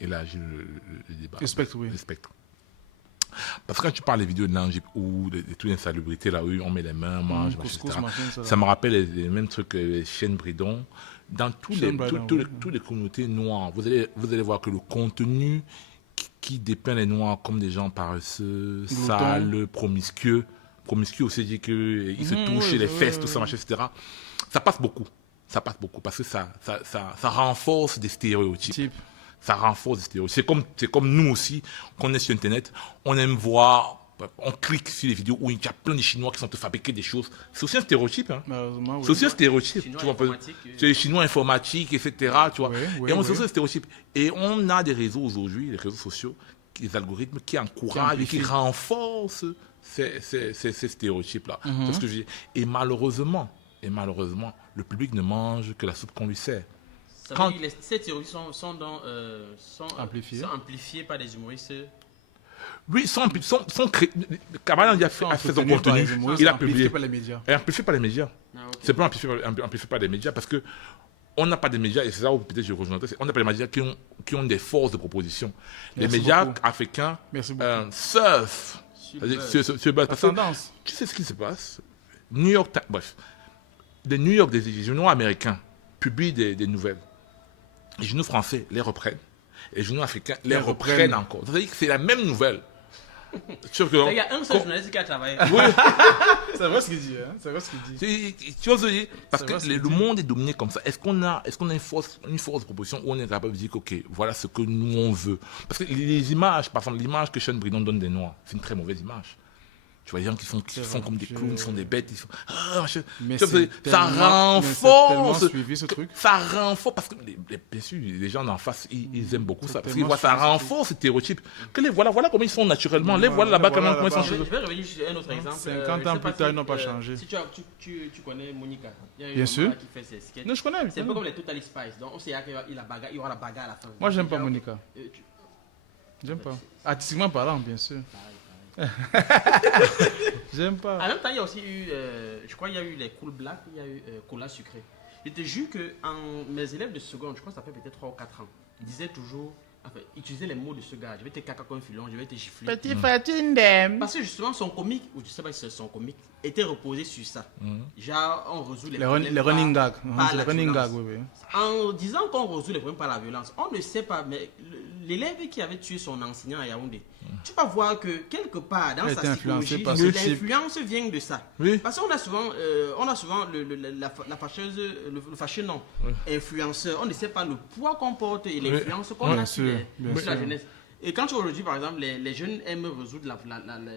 élargir le débat. Le spectre, oui. Le spectre. Parce que quand tu parles des vidéos de Nandip ou de toute l'insalubrité, là où on met les mains, on mange, couscous, etc. Ça me rappelle les mêmes trucs que les chaînes Bridon. Dans toutes les communautés noires, vous allez voir que le contenu qui dépeint les noirs comme des gens paresseux, sales, promiscueux aussi dit qu'ils se touchent les fesses, tout ça, machin, etc. Ça passe beaucoup. Parce que ça renforce des stéréotypes. Ça renforce des stéréotypes. C'est comme nous aussi, qu'on est sur Internet, on aime voir, on clique sur les vidéos où il y a plein de Chinois qui sont te fabriquer des choses. C'est aussi un stéréotype. Hein. C'est aussi un stéréotype. Tu vois, c'est les Chinois informatiques, etc. Tu vois. Et c'est aussi un stéréotype. Et on a des réseaux aujourd'hui, les réseaux sociaux, les algorithmes qui encouragent et qui renforcent ces stéréotypes-là. C'est ce que je dis. Et malheureusement, le public ne mange que la soupe qu'on lui sert. Ça veut dire que ces théories sont amplifiées par des humoristes. Oui, Cameron a fait son contenu, il a publié. Amplifié par les médias. C'est pas amplifié par les médias parce que on n'a pas de médias, et c'est ça où peut-être je rejoins, on n'a pas de médias qui ont des forces de proposition. Les médias africains surfent sur base. Tu sais ce qui se passe? New York Times, bref, des journaux américains publient des nouvelles. Les journaux français les reprennent. Et les journaux africains les reprennent encore. C'est-à-dire que c'est la même nouvelle. Il y a un seul journaliste qui a travaillé. Oui. C'est vrai ce qu'il dit. Hein? C'est vrai ce qu'il dit. Tu vois ce que je dis? Parce que le monde est dominé comme ça. Est-ce qu'on a une force de proposition où on est capable de dire ok, voilà ce que nous on veut? Parce que les images, par exemple, l'image que Sean Bridon donne des Noirs, c'est une très mauvaise image. Tu vois, les gens qui font comme des clowns, qui sont des bêtes. Mais ça renforce. Suivi, ce truc. Ça renforce, parce que bien sûr, les gens en face, ils aiment beaucoup ça. Parce que ça renforce ces stéréotypes. Voilà comment ils sont naturellement. Les voilà là-bas, comment ils sont. Je vais revenir sur un autre exemple. 50 ans plus tard, ils n'ont pas changé. Si tu connais Monica, bien sûr. Qui fait ses sketchs. Non, je connais. C'est un peu comme les Total Spice. Donc on sait qu'il y aura la bagarre à la fin. Moi, j'aime pas Monica. J'aime pas. Artistiquement parlant, bien sûr. J'aime pas. En même temps, il y a aussi eu, je crois, il y a eu les Cool Black, il y a eu Cola Sucré. Je te jure que mes élèves de seconde, je crois que ça fait peut-être 3 ou 4 ans, ils disaient toujours, enfin, utilisaient les mots de ce gars. Je vais te caca comme un filon, je vais te gifler. Petit fatindem. Parce que justement, son comique, ou je sais pas si c'est son comique, était reposé sur ça. Genre, on résout les problèmes. Les running gags. Les running gags, oui. En disant qu'on résout les problèmes par la violence, on ne sait pas, mais l'élève qui avait tué son enseignant à Yaoundé, tu vas voir que quelque part dans sa psychologie, l'influence vient de ça. Oui. Parce qu'on a souvent, la fâcheuse, le fâcheux nom, influenceur. On ne sait pas le poids qu'on porte et l'influence qu'on a sur la jeunesse. Et quand aujourd'hui, par exemple, les jeunes aiment résoudre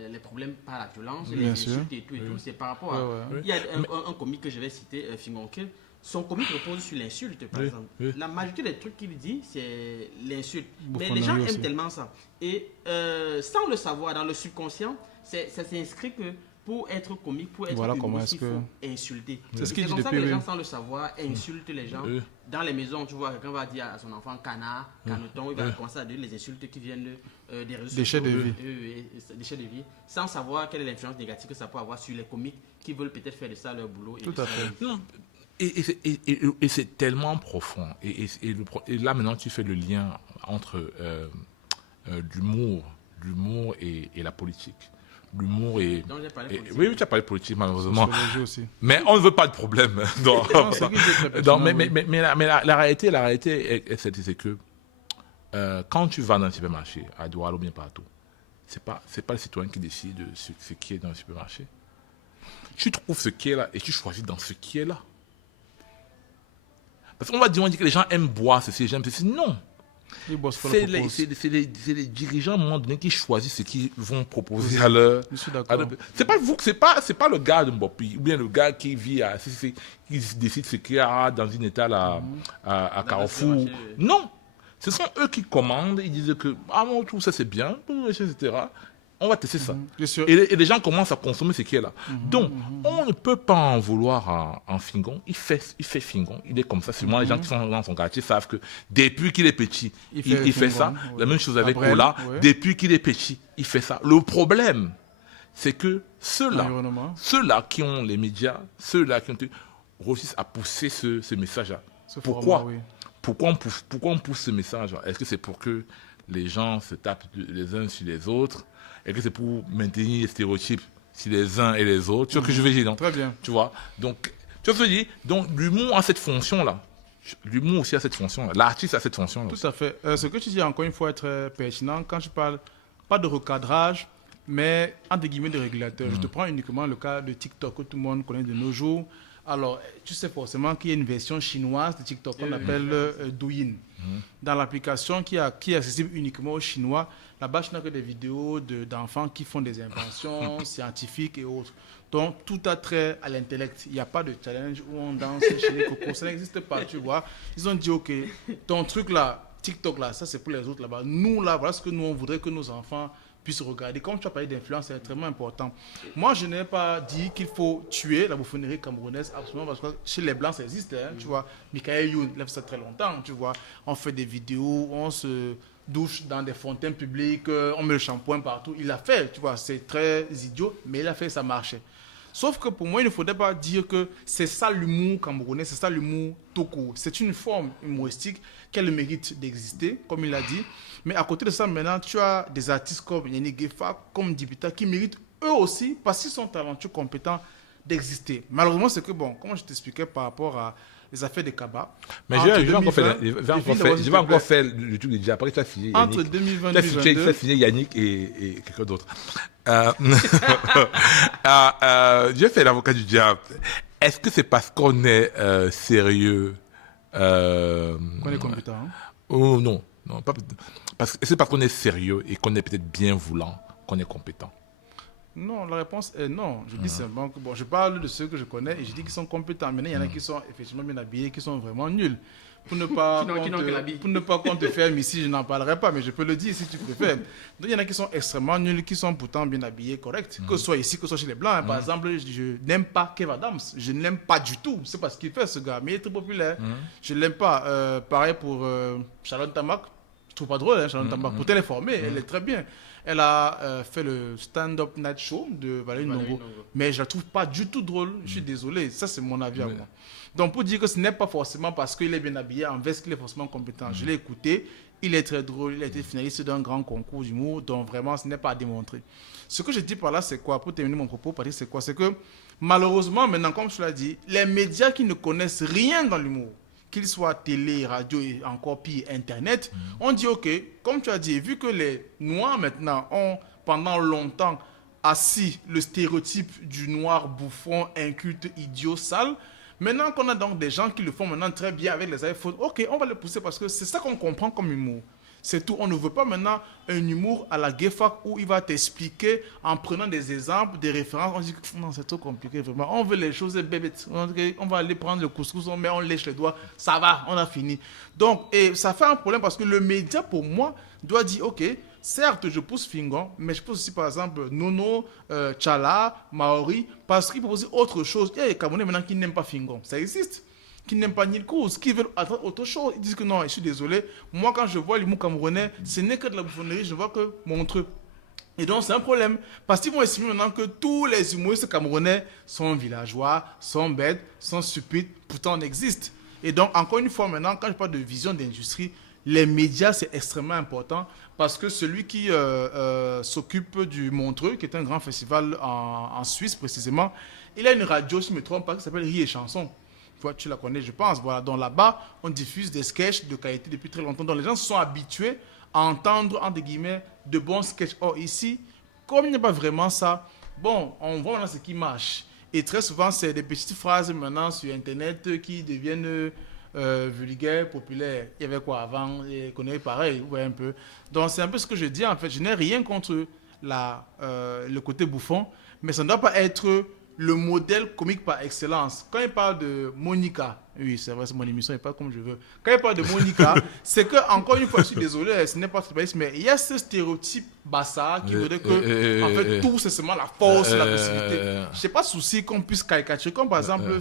les problèmes par la violence, les insultes et tout, c'est par rapport à... Il y a un comique que je vais citer, Fimonke. Son comique repose sur l'insulte, par exemple. La majorité des trucs qu'il dit, c'est l'insulte. Mais les gens aiment tellement ça. Et sans le savoir, dans le subconscient, ça s'inscrit que pour être comique, pour être humoriste, il faut insulter. C'est comme ça que les gens, sans le savoir, insultent les gens. Dans les maisons, tu vois, quelqu'un va dire à son enfant canard, caneton, il va commencer à dire les insultes qui viennent des réseaux sociaux. Déchets de vie. Sans savoir quelle est l'influence négative que ça peut avoir sur les comiques qui veulent peut-être faire de ça leur boulot. Tout à fait. Et c'est tellement profond. Et là, maintenant, tu fais le lien entre l'humour et la politique. L'humour et... Donc, j'ai parlé politique. Oui, tu as parlé politique, malheureusement. Aussi. Mais on ne veut pas de problème. Mais la réalité, c'est que quand tu vas dans un supermarché, à Douala ou bien partout, c'est pas le citoyen qui décide de ce qui est dans le supermarché. Tu trouves ce qui est là et tu choisis dans ce qui est là. Parce qu'on va dire que les gens aiment boire ceci, j'aime ceci. Non. Ils bossent pour C'est le les, propos. c'est les dirigeants à un moment donné qui choisissent ce qu'ils vont proposer à leur. Je suis d'accord. C'est pas vous, c'est pas le gars de Mbopi ou bien le gars qui vit à qui décide ce qu'il y a dans une étale à Carrefour. marché. Non, ce sont eux qui commandent. Ils disent que moi je trouve ça c'est bien, etc. On va tester ça. Bien sûr. Et les gens commencent à consommer ce qui est là. Donc, on ne peut pas en vouloir en Fingon. Il fait Fingon. Il est comme ça. Souvent, les gens qui sont dans son quartier savent que depuis qu'il est petit, il fait ça. Fingon, La même chose avec Brel, Ola. ouais. Depuis qu'il est petit, il fait ça. Le problème, c'est que L'environnement. ceux-là qui ont les médias, ceux-là qui ont réussissent à pousser ce message-là. Ce Pourquoi format, oui. pourquoi on pousse ce message? Est-ce que c'est pour que les gens se tapent les uns sur les autres? Est-ce que c'est pour maintenir les stéréotypes sur les uns et les autres? Tu vois ce que je veux dire, non? Très bien. Tu vois? Donc, tu vois ce que je veux dire? Donc, l'humour a cette fonction-là. L'humour aussi a cette fonction-là. L'artiste a cette fonction-là. Tout à fait. Ce que tu dis, encore une fois, est très pertinent. Quand je parle, pas de recadrage, mais entre guillemets de régulateur. Je te prends uniquement le cas de TikTok que tout le monde connaît de nos jours. Alors, tu sais forcément qu'il y a une version chinoise de TikTok qu'on appelle Douyin. Dans l'application qui est accessible uniquement aux Chinois, là-bas, je n'ai que des vidéos d'enfants qui font des inventions scientifiques et autres. Donc, tout a trait à l'intellect. Il n'y a pas de challenge où on danse chez les cocos. Ça n'existe pas, tu vois. Ils ont dit, OK, ton truc là, TikTok là, ça c'est pour les autres là-bas. Nous là, voilà ce que nous on voudrait que nos enfants puissent regarder. Comme tu as parlé d'influence, c'est extrêmement important. Moi, je n'ai pas dit qu'il faut tuer la bouffonnerie camerounaise, absolument, parce que chez les Blancs, ça existe, hein, tu vois. Michael Youn, il a fait ça très longtemps, tu vois. On fait des vidéos, on se douche dans des fontaines publiques, on met le shampoing partout. Il l'a fait, tu vois, c'est très idiot, mais il a fait, ça marchait. Sauf que pour moi, il ne faudrait pas dire que c'est ça l'humour camerounais, c'est ça l'humour toko. C'est une forme humoristique qui a le mérite d'exister, comme il l'a dit. Mais à côté de ça, maintenant, tu as des artistes comme Yannick Gefa, comme Dibita, qui méritent eux aussi, parce qu'ils sont talentueux, compétents, d'exister. Malheureusement, c'est que, bon, comme je t'expliquais par rapport à les affaires de Kaba. Mais je vais encore faire le truc de déjà. Après, tu as fini Yannick. Entre 2020 et Tu as 2022. fini Yannick et quelqu'un d'autre. Je fais l'avocat du diable. Est-ce que c'est parce qu'on est sérieux Qu'on est compétent. Hein? Oh non, non, pas c'est parce qu'on est sérieux et qu'on est peut-être bien voulant qu'on est compétent. Non, la réponse est non. Je dis simplement que, bon, je parle de ceux que je connais et je dis qu'ils sont compétents. Maintenant, il y en a qui sont effectivement bien habillés, qui sont vraiment nuls. Pour ne pas qu'on te ferme ici, je n'en parlerai pas, mais je peux le dire si tu préfères. Donc, il y en a qui sont extrêmement nuls, qui sont pourtant bien habillés, corrects. Que ce soit ici, que ce soit chez les Blancs. Hein. Par exemple, je n'aime pas Kev Adams. Je ne l'aime pas du tout. C'est pas ce qu'il fait, ce gars. Mais il est très populaire. Je ne l'aime pas. Pareil pour Charlotte Tamak. Je trouve pas drôle, hein, Charlotte Tamak. Pourtant, elle est formée. Elle est très bien. Elle a fait le stand-up night show de Valérie Nongo. Mais je la trouve pas du tout drôle. Je suis désolé. Ça, c'est mon avis à moi. Donc, pour dire que ce n'est pas forcément parce qu'il est bien habillé en veste qu'il est forcément compétent. Je l'ai écouté. Il est très drôle. Il a été finaliste d'un grand concours d'humour. Donc, vraiment, ce n'est pas à démontrer. Ce que je dis par là, c'est quoi? Pour terminer mon propos, Patrick, c'est quoi? C'est que, malheureusement, maintenant, comme je l'ai dit, les médias qui ne connaissent rien dans l'humour, qu'ils soient télé, radio et encore pire, Internet, on dit, OK, comme tu as dit, vu que les Noirs maintenant ont pendant longtemps assis le stéréotype du noir bouffon, inculte, idiot, sale, maintenant qu'on a donc des gens qui le font maintenant très bien avec les iPhones, OK, on va les pousser parce que c'est ça qu'on comprend comme humour. C'est tout. On ne veut pas maintenant un humour à la Gefa où il va t'expliquer en prenant des exemples, des références. On dit que non, c'est trop compliqué, vraiment. On veut les choses bébêtes. On va aller prendre le couscous, on lèche les doigts. Ça va, on a fini. Donc, et ça fait un problème parce que le média, pour moi, doit dire, OK, certes, je pousse Fingon, mais je pousse aussi, par exemple, Nono, Tchala, Maori, parce qu'ils proposent autre chose. Il y a des Camerounais maintenant qui n'aiment pas Fingon. Ça existe. Qui n'aiment pas ni le cause, qui veulent attendre autre chose. Ils disent que non, je suis désolé. Moi, quand je vois l'humour camerounais, ce n'est que de la bouffonnerie, je vois que mon truc. Et donc, c'est un problème. Parce qu'ils vont estimer maintenant que tous les humoristes camerounais sont villageois, sont bêtes, sont stupides, pourtant on existe. Et donc, encore une fois, maintenant, quand je parle de vision d'industrie, les médias, c'est extrêmement important parce que celui qui s'occupe du Montreux, qui est un grand festival en Suisse précisément, il a une radio, si je ne me trompe pas, qui s'appelle Rire et Chanson. Tu la connais, je pense. Voilà. Donc là-bas, on diffuse des sketchs de qualité depuis très longtemps. Donc les gens se sont habitués à entendre, entre guillemets, de bons sketchs. Or, ici, comme il n'y a pas vraiment ça, bon, on voit maintenant ce qui marche. Et très souvent, c'est des petites phrases maintenant sur Internet qui deviennent vulgaire, populaire. Il y avait quoi avant, les conneries pareil, vous voyez un peu. Donc c'est un peu ce que je dis en fait. Je n'ai rien contre le côté bouffon, mais ça ne doit pas être le modèle comique par excellence. Quand il parle de Monica, oui c'est vrai, c'est mon émission, et pas comme je veux. Quand il parle de Monica, c'est que, encore une fois, je suis désolé, ce n'est pas spécialiste, mais il y a ce stéréotype bassa qui veut dire que, en fait, tout c'est seulement la force, la possibilité. Je n'ai pas de souci qu'on puisse caricaturer, comme par exemple,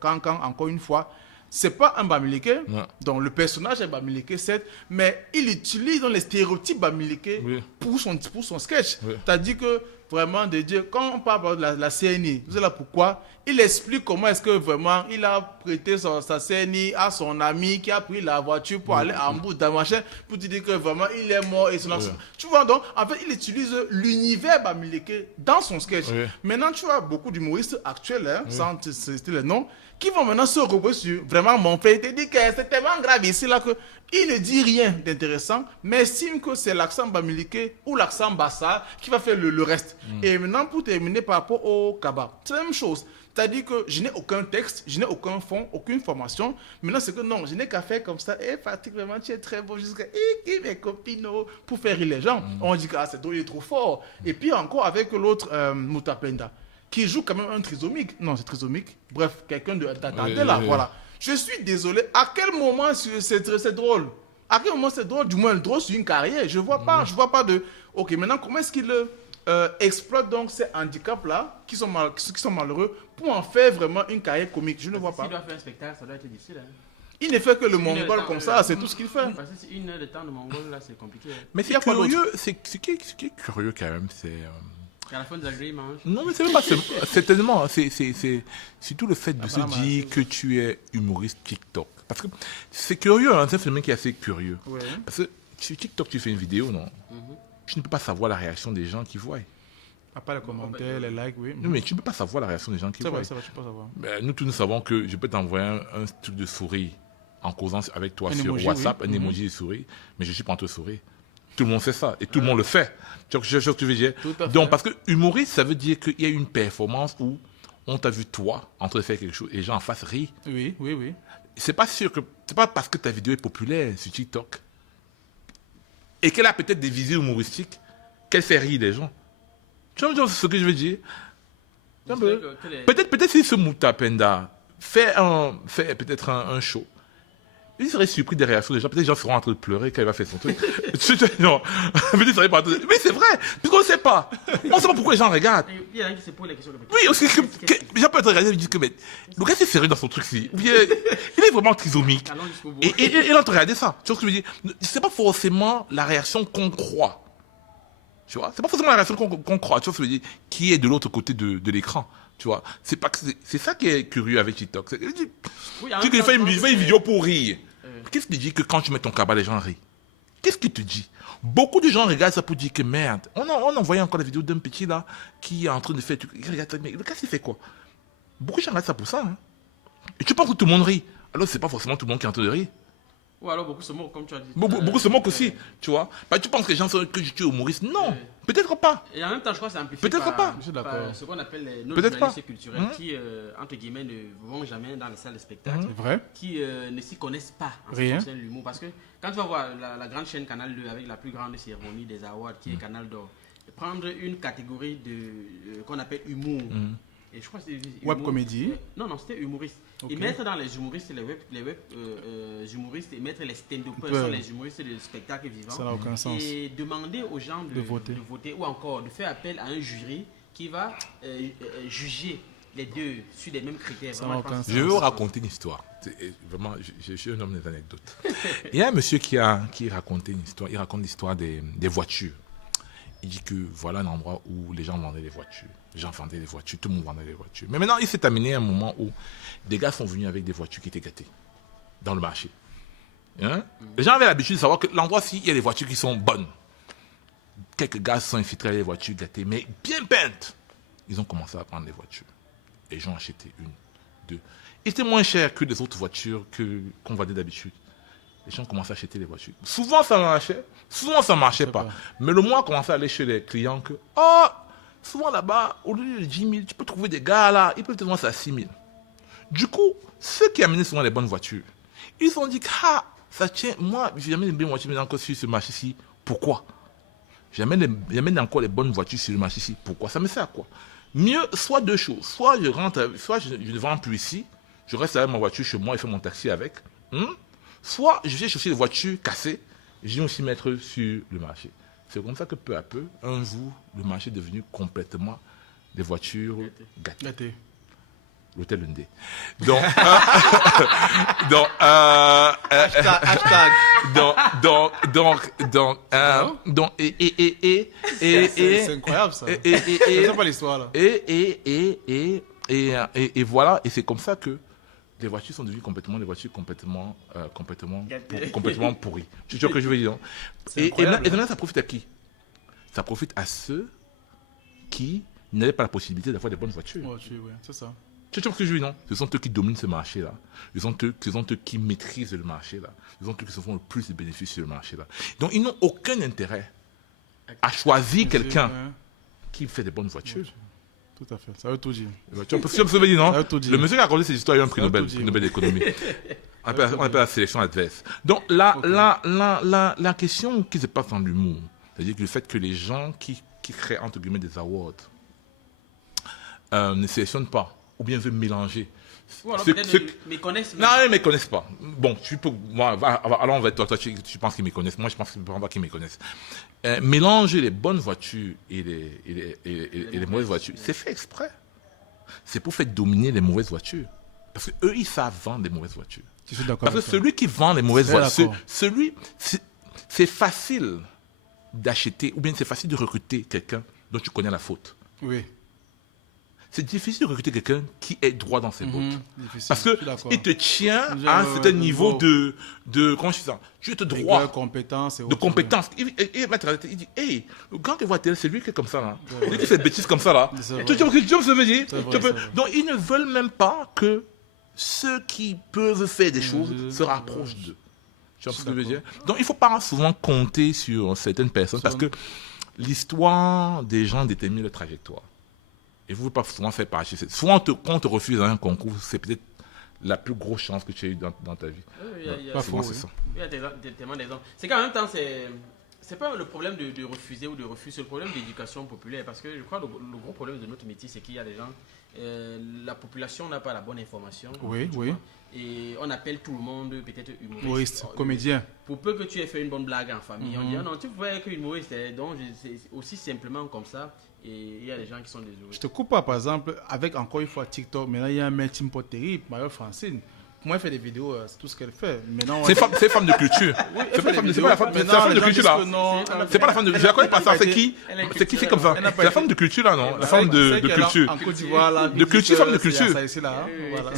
quand, encore une fois, c'est pas un Bamileke, donc le personnage est Bamileke, certes, mais il utilise dans les stéréotypes Bamileke pour son sketch. C'est-à-dire que vraiment de dire, quand on parle de la CNI, vous savez là pourquoi, il explique comment est-ce que vraiment il a prêté sa CNI à son ami qui a pris la voiture pour aller en bout d'un machin, pour te dire que vraiment il est mort et son Tu vois donc, en fait, il utilise l'univers Bamileke dans son sketch. Maintenant, tu as beaucoup d'humoristes actuels, hein, sans citer les noms, qui vont maintenant se reposer sur vraiment mon frère. Il te dit que c'est tellement grave ici là que il ne dit rien d'intéressant, mais estime que c'est l'accent Bamileke ou l'accent Bassa qui va faire le reste. Et maintenant, pour terminer par rapport au Kaba, c'est la même chose. C'est-à-dire que je n'ai aucun texte, je n'ai aucun fond, aucune formation. Maintenant, c'est que non, je n'ai qu'à faire comme ça. Et Patrick, vraiment, tu es très beau jusqu'à mes copines pour faire rire les gens. On dit que c'est drôle, il est trop fort. Et puis encore avec l'autre Moutapenda, qui joue quand même un trisomique. Non, c'est trisomique. Bref, quelqu'un d'attardé là, voilà. Je suis désolé. À quel moment c'est drôle? À quel moment c'est drôle? Du moins, drôle sur une carrière. Je vois pas de... Ok, maintenant, comment est-ce qu'il exploite donc ces handicaps-là, qui sont malheureux, pour en faire vraiment une carrière comique? Je ne vois pas. S'il doit faire un spectacle, ça doit être difficile. Hein. Il ne fait que le mongol comme ça, c'est tout ce qu'il fait. Parce que c'est 1 heure de temps de mongol, là, c'est compliqué. Mais c'est curieux, ce qui est curieux quand même, c'est... À la fin de la grille, mange. Non, mais c'est même pas... C'est tellement... C'est surtout le fait de se dire que tu es humoriste TikTok. Parce que c'est curieux, hein, c'est un phénomène qui est assez curieux. Ouais. Parce que sur TikTok, tu fais une vidéo, non? Tu ne peux pas savoir la réaction des gens qui voient. À part les commentaires, les likes, oui. Non, mais tu ne peux pas savoir la réaction des gens qui voient. C'est vrai, tu peux pas savoir. Ben, nous tous, nous savons que je peux t'envoyer un truc de souris en causant avec toi sur emoji, WhatsApp, un emoji de souris, mais je ne suis pas en train de sourire. Tout le monde sait ça, et tout le monde le fait. Tu vois ce que tu veux dire? Donc, parce que humoriste, ça veut dire qu'il y a une performance où on t'a vu toi en train de faire quelque chose et les gens en face rient. Oui. C'est pas sûr que... C'est pas parce que ta vidéo est populaire sur TikTok et qu'elle a peut-être des visées humoristiques qu'elle fait rire les gens. Tu vois ce que je veux dire? Peut-être si ce Moutapenda fait peut-être un show, il serait surpris des réactions des gens. Peut-être les gens seront en train de pleurer quand il va faire son truc. Non. Mais c'est vrai, puisqu'on ne sait pas. On ne sait pas pourquoi les gens regardent. Il y en a qui se posent la question. Oui, aussi les gens peuvent être regardés et dire que mais, le gars c'est sérieux dans son truc-ci. Il est vraiment trisomique. Et il est en train de regarder ça. Tu vois ce que je veux dire? C'est pas forcément la réaction qu'on croit. Tu vois, c'est pas forcément la réaction qu'on croit. Tu vois ce que je veux dire? Qui est de l'autre côté de l'écran. Tu vois, c'est ça qui est curieux avec TikTok. Tu fais une vidéo pour rire. Qu'est-ce qui dit que quand tu mets ton cabas, les gens rient? Qu'est-ce qui te dit? Beaucoup de gens regardent ça pour dire que merde. On envoyé encore la vidéo d'un petit là qui est en train de faire. Regarde ça, mais le gars, il fait quoi? Beaucoup de gens regardent ça pour ça. Hein. Et tu penses que tout le monde rit. Alors, c'est pas forcément tout le monde qui est en train de rire. Ou alors beaucoup se moquent, comme tu as dit. Beaucoup se moquent aussi, tu vois. Bah, tu penses que les gens sont que je suis humoriste? Non, peut-être pas. Et en même temps, je crois que c'est amplifié par ce qu'on appelle les journalistes culturels qui, entre guillemets, ne vont jamais dans les salles de spectacle. C'est vrai. Qui ne s'y connaissent pas en ce qui concerne l'humour. Parce que quand tu vas voir la grande chaîne Canal 2 avec la plus grande cérémonie des awards, qui est Canal d'Or, prendre une catégorie qu'on appelle humour. Et je crois que c'était web comédie. Non, c'était humoriste. Okay. Et mettre dans les humoristes, les web humoristes, et mettre les stand-uppers sur les humoristes de spectacle vivant. Ça n'a aucun sens. Et demander aux gens de voter ou encore de faire appel à un jury qui va juger les deux sur les mêmes critères. Je vais vous raconter une histoire. Vraiment, je suis un homme des anecdotes. Il y a un monsieur qui racontait une histoire. Il raconte l'histoire des voitures. Il dit que voilà un endroit où les gens vendaient des voitures. Les gens vendaient des voitures, tout le monde vendait des voitures. Mais maintenant, il s'est amené à un moment où des gars sont venus avec des voitures qui étaient gâtées dans le marché. Hein? Les gens avaient l'habitude de savoir que l'endroit-ci, il y a des voitures qui sont bonnes. Quelques gars sont infiltrés avec des voitures gâtées, mais bien peintes. Ils ont commencé à prendre des voitures. Et ils ont acheté une, deux. Ils étaient moins chers que les autres voitures qu'on vendait d'habitude. Les gens commençaient à acheter des voitures. Souvent, ça marchait. Souvent, ça ne marchait pas. Mais le mois commençait à aller chez les clients que, souvent là-bas, au lieu de 10 000, tu peux trouver des gars là, ils peuvent te vendre ça à 6 000. Du coup, ceux qui amenaient souvent les bonnes voitures, Ils se sont dit, ah, ça tient. Moi, j'ai jamais aimé une voiture maintenant encore sur ce marché-ci. Pourquoi? J'amène encore les bonnes voitures sur le marché-ci. Pourquoi? Ça me sert à quoi? Mieux, soit deux choses. Soit je rentre, soit je ne vends plus ici. Je reste avec ma voiture chez moi et fais mon taxi avec. Soit je viens chercher les voitures cassées. Je viens aussi mettre sur le marché. C'est comme ça que peu à peu, un jour, le marché est devenu complètement des voitures gâtées. L'hôtel Hyundai. Donc, Hashtag. C'est incroyable ça. C'est pas l'histoire là. Et voilà, et c'est comme ça que les voitures sont devenues complètement pourries. Tu vois ce que je veux dire, non? Et maintenant, ça profite à qui? Ça profite à ceux qui n'avaient pas la possibilité d'avoir des bonnes voitures. Oui, c'est ça. Tu vois ce que je veux dire, non? Ce sont eux qui dominent ce marché-là. Ce sont eux qui maîtrisent le marché-là. Ce sont eux qui se font le plus de bénéfices sur le marché-là. Donc, ils n'ont aucun intérêt à choisir quelqu'un qui fait des bonnes voitures. Tout à fait, ça veut tout dire. Tu vois ce que je veux dire, non? Dire. Le monsieur qui a raconté cette histoire a eu un prix Nobel d'économie. On appelle la sélection adverse. Donc, la question qui se passe dans l'humour, c'est-à-dire que le fait que les gens qui créent, entre guillemets, des awards ne sélectionnent pas, ou bien veulent mélanger. Ou alors peut-être ne méconnaissent même. Non, ils ne me connaissent pas. Bon, alors on va être toi, tu penses qu'ils me connaissent. Moi, je pense pas qu'ils me connaissent. Mélanger les bonnes voitures et les mauvaises voitures, c'est fait exprès. C'est pour faire dominer les mauvaises voitures. Parce qu'eux, ils savent vendre les mauvaises voitures. Je suis d'accord. Parce que celui qui vend les mauvaises voitures, c'est facile d'acheter, ou bien c'est facile de recruter quelqu'un dont tu connais la faute. Oui. C'est difficile de recruter quelqu'un qui est droit dans ses bottes. Difficile. Parce qu'il te tient à un certain niveau de comment je dis ça? Tu es droit. De compétence. De compétence. Il dit, hey, quand tu vois tel, c'est lui qui est comme ça, là. Lui qui fait des bêtises comme ça, là. Tu vois ce que je veux dire? Donc, ils ne veulent même pas que ceux qui peuvent faire des choses se rapprochent d'eux. Tu vois ce que je veux dire? Donc, il ne faut pas souvent compter sur certaines personnes parce que l'histoire des gens détermine leur trajectoire. Et vous ne pouvez pas souvent faire partie. Souvent, quand on te refuse un concours, c'est peut-être la plus grosse chance que tu as eue dans ta vie. C'est ça. Il y a tellement d'exemples. C'est qu'en même temps, c'est pas le problème de refuser ou de refuser, c'est le problème d'éducation populaire. Parce que je crois que le gros problème de notre métier, c'est qu'il y a des gens, la population n'a pas la bonne information. Oui. Et on appelle tout le monde peut-être humoriste, comédien. Pour peu que tu aies fait une bonne blague en famille, on dit non, tu pouvais être humoriste. Donc, c'est aussi simplement comme ça. Et il y a des gens qui sont désolés. Je te coupe pas, par exemple, avec encore une fois TikTok. Maintenant, il y a un melting pot terrible, Mario Francine. Pour moi, elle fait des vidéos, c'est tout ce qu'elle fait. C'est femme de culture. C'est pas la femme de culture, là. C'est pas la femme de culture. Je la connais pas ça. C'est qui? C'est qui fait comme ça? C'est la femme de culture, là, non? La femme de culture. En Côte d'Ivoire, là. De culture, femme de culture. C'est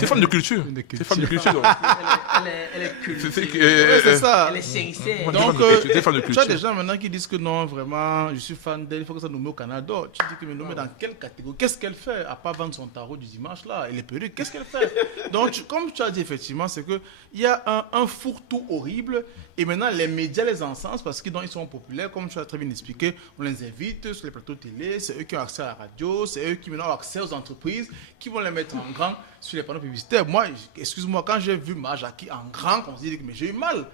femme de culture. C'est femme de culture. Elle est culture. C'est ça. Elle est sincère. Donc, c'est femme de culture. tu as des gens maintenant qui disent que non, vraiment, je suis fan d'elle, il faut que ça nous met au Canada. Tu dis que mais nous met dans quelle catégorie? Qu'est-ce qu'elle fait à part vendre son tarot du dimanche là? Elle est perruque, qu'est-ce qu'elle fait? Donc, comme tu as dit effectivement, c'est qu'il y a un fourre-tout horrible et maintenant les médias les encensent parce qu'ils sont populaires, comme tu as très bien expliqué. On les invite sur les plateaux télé, c'est eux qui ont accès à la radio, c'est eux qui maintenant ont accès aux entreprises qui vont les mettre en grand sur les panneaux publicitaires. Moi, excuse-moi, quand j'ai vu Majaki en grand, on se dit que mais j'ai eu mal.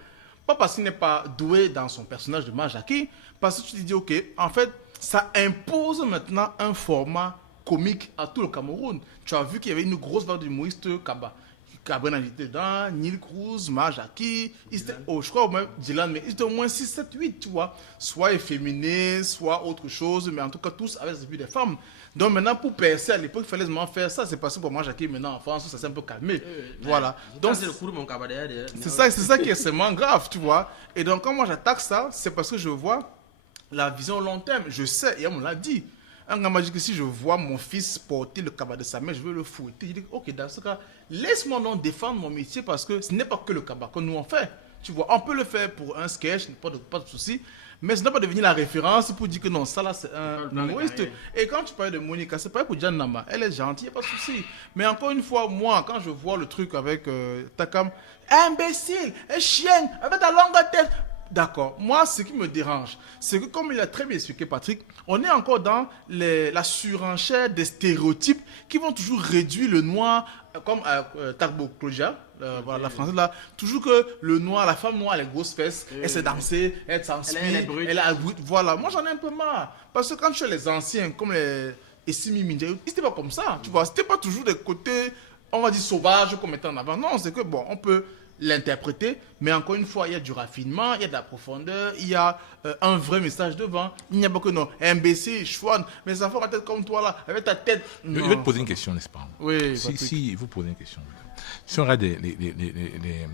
Pas parce qu'il n'est pas doué dans son personnage de Majaki, parce que tu te dis, ok, en fait, ça impose maintenant un format comique à tout le Cameroun. Tu as vu qu'il y avait une grosse vague d'humoristes Cabrena était dedans, Neil Cruz, Majaki, je crois au moins Dylan, mais ils étaient au moins 6, 7, 8, tu vois. Soit efféminés, soit autre chose, mais en tout cas tous avec des femmes. Donc maintenant, pour percer à l'époque, il fallait vraiment faire ça. C'est passé pour Majaki maintenant en France, ça s'est un peu calmé. Voilà. Donc c'est le coup de mon cabaret. C'est ça qui est seulement grave, tu vois. Et donc quand moi j'attaque ça, c'est parce que je vois la vision long terme. Je sais, et on me l'a dit. Un gars m'a dit que si je vois mon fils porter le cabas de sa mère, je veux le fouetter. Je dis, ok, dans ce cas, laisse-moi donc défendre mon métier parce que ce n'est pas que le cabas que nous on fait. Tu vois, on peut le faire pour un sketch, pas de souci, mais ce n'est pas devenir la référence pour dire que non, ça là c'est un humoriste. Et quand tu parles de Monica, c'est pas pour Jan Nama, elle est gentille, pas de souci. Mais encore une fois, moi, quand je vois le truc avec Takam, imbécile, un chien, avec ta longue tête. D'accord. Moi, ce qui me dérange, c'est que comme il a très bien expliqué Patrick, on est encore dans la surenchère des stéréotypes qui vont toujours réduire le noir comme Tagbo Claudia, voilà, la française là, toujours que le noir, la femme noire, les grosses fesses, elle sait danser, elle s'inspire, Elle est brute. elle a brute, voilà. Moi j'en ai un peu marre. Parce que quand tu as les anciens, comme les Essimi Minja, ils n'étaient pas comme ça, tu vois. C'était pas toujours des côtés, on va dire, sauvages comme étant en avant. Non, c'est que bon, on peut l'interpréter, mais encore une fois, il y a du raffinement, il y a de la profondeur, il y a un vrai message devant. Il n'y a pas que non, imbécile, chouane, mais ça fait ma tête comme toi là, avec ta tête. Je vais te poser une question, n'est-ce pas? Oui, Si vous posez une question. Si on regarde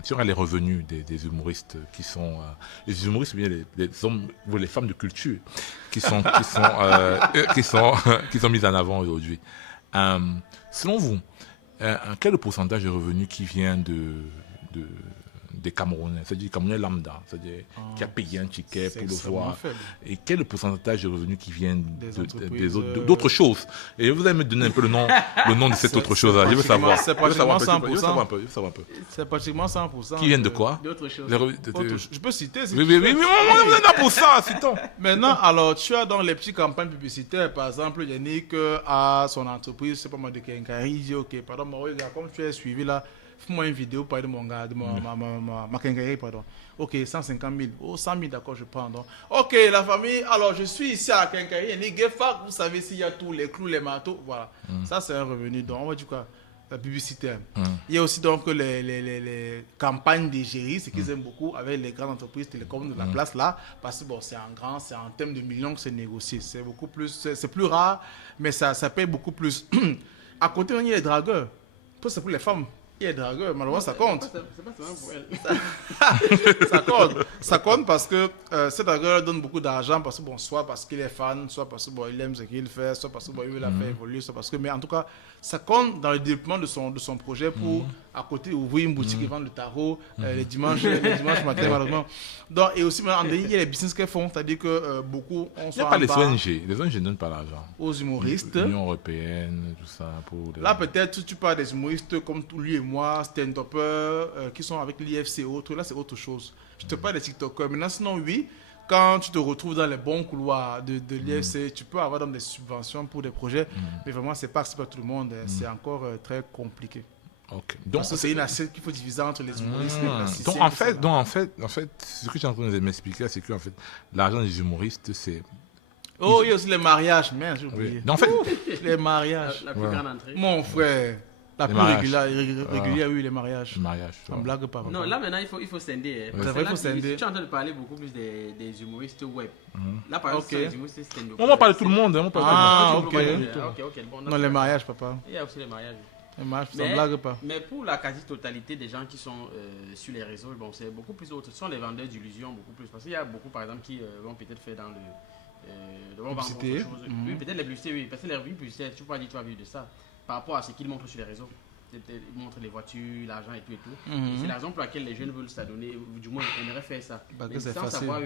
si on regarde les revenus des humoristes qui sont les humoristes ou bien les hommes ou les femmes de culture qui sont mis en avant aujourd'hui. Selon vous, quel est le pourcentage de revenus qui vient des Camerounais, c'est-à-dire Camerounais lambda, c'est-à-dire qui a payé un ticket pour le voir, faible. et quel est le pourcentage de revenus qui viennent d'autres choses. Et vous allez me donner un peu le nom de cette autre chose-là. Je veux savoir. C'est pratiquement 100%. Je veux savoir un peu. C'est pratiquement 100%. Qui viennent de quoi? D'autres choses. Je peux citer. Si Oui, tu veux. mais on est là pour ça, citons. Maintenant, alors, tu as dans les petites campagnes publicitaires, par exemple, Yannick a son entreprise, c'est pas moi de Kenkari, il dit, ok, pardon, mon regarde, comme tu es suivi là, fais-moi une vidéo par de mon gars, de ma Kenkari, pardon. Ok, 150 000. Oh, 100 000, d'accord, je prends. Donc. Ok, la famille, alors je suis ici à la Kenkari, Yannick, Gefa, vous savez s'il y a tous les clous, les marteaux, voilà. Ça, c'est un revenu. Donc, on va dire quoi? La publicité. Il y a aussi donc les campagnes d'égérie, ce qu'ils aiment beaucoup avec les grandes entreprises télécom de la place là, parce que bon, c'est en termes de millions que c'est négocié. C'est beaucoup plus, c'est plus rare, mais ça paye beaucoup plus. À côté, il y a les dragueurs. C'est pour les femmes. Il y a des dragueurs, malheureusement, ça compte. C'est pas seulement pour elle. Ça compte parce que ces dragueurs donnent beaucoup d'argent, parce que bon, soit parce qu'il est fan, soit parce que bon, il aime ce qu'il fait, soit parce que bon, il veut la faire évoluer, soit parce que, mais en tout cas, ça compte dans le développement de son projet pour à côté ouvrir une boutique et vendre le tarot les dimanches matin, malheureusement. Donc, et aussi, maintenant, il y a les business qu'elles font, c'est-à-dire que beaucoup Il n'y a pas les ONG. Les ONG ne donnent pas l'argent. aux humoristes. L'Union européenne, tout ça. Là, peut-être, tu parles des humoristes comme lui et moi, stand-uppers, qui sont avec l'IFC et autres. Là, c'est autre chose. Je te parle des TikTokers. Maintenant, sinon, oui, quand tu te retrouves dans les bons couloirs de l'IFC, tu peux avoir donc des subventions pour des projets. Mais vraiment, c'est pas accessible à tout le monde. C'est encore très compliqué. Okay. Donc, c'est une assiette qu'il faut diviser entre les humoristes et les plasticiens. Donc, en fait, ce que tu es en train de m'expliquer, c'est que en fait, l'argent des humoristes, c'est... Oh, il y a aussi les mariages. Merde, j'ai oublié. Oui. Donc, en fait... Les mariages. La plus grande entrée. Mon frère. La Les plus mariages. régulière, oui, les mariages. Mariage. On blague pas. Non, là maintenant il faut scinder. C'est vrai, il faut scinder. Tu es en train de parler beaucoup plus des humoristes web. Là par exemple, Ok. c'est les humoristes stand-up. On va parler de tout le monde. Ok. Ok, bon. Non, les mariages, papa. Il y a aussi les mariages. Les mariages, ça ne blague pas. Mais pour la quasi-totalité des gens qui sont sur les réseaux, bon, c'est beaucoup plus autre. Ce sont les vendeurs d'illusions, beaucoup plus. Parce qu'il y a beaucoup, par exemple, qui vont peut-être faire dans le. Vont vendre Publicité. autre chose. Oui, peut-être les publicités, oui. Parce que les revues publicitaires, tu peux pas dire que tu vas vivre de ça. Par rapport à ce qu'ils montrent sur les réseaux. Ils montrent les voitures, l'argent et tout et tout. Et c'est la raison pour laquelle les jeunes veulent s'adonner, ou du moins ils aimeraient faire ça. Parce Mais que c'est sans facile. savoir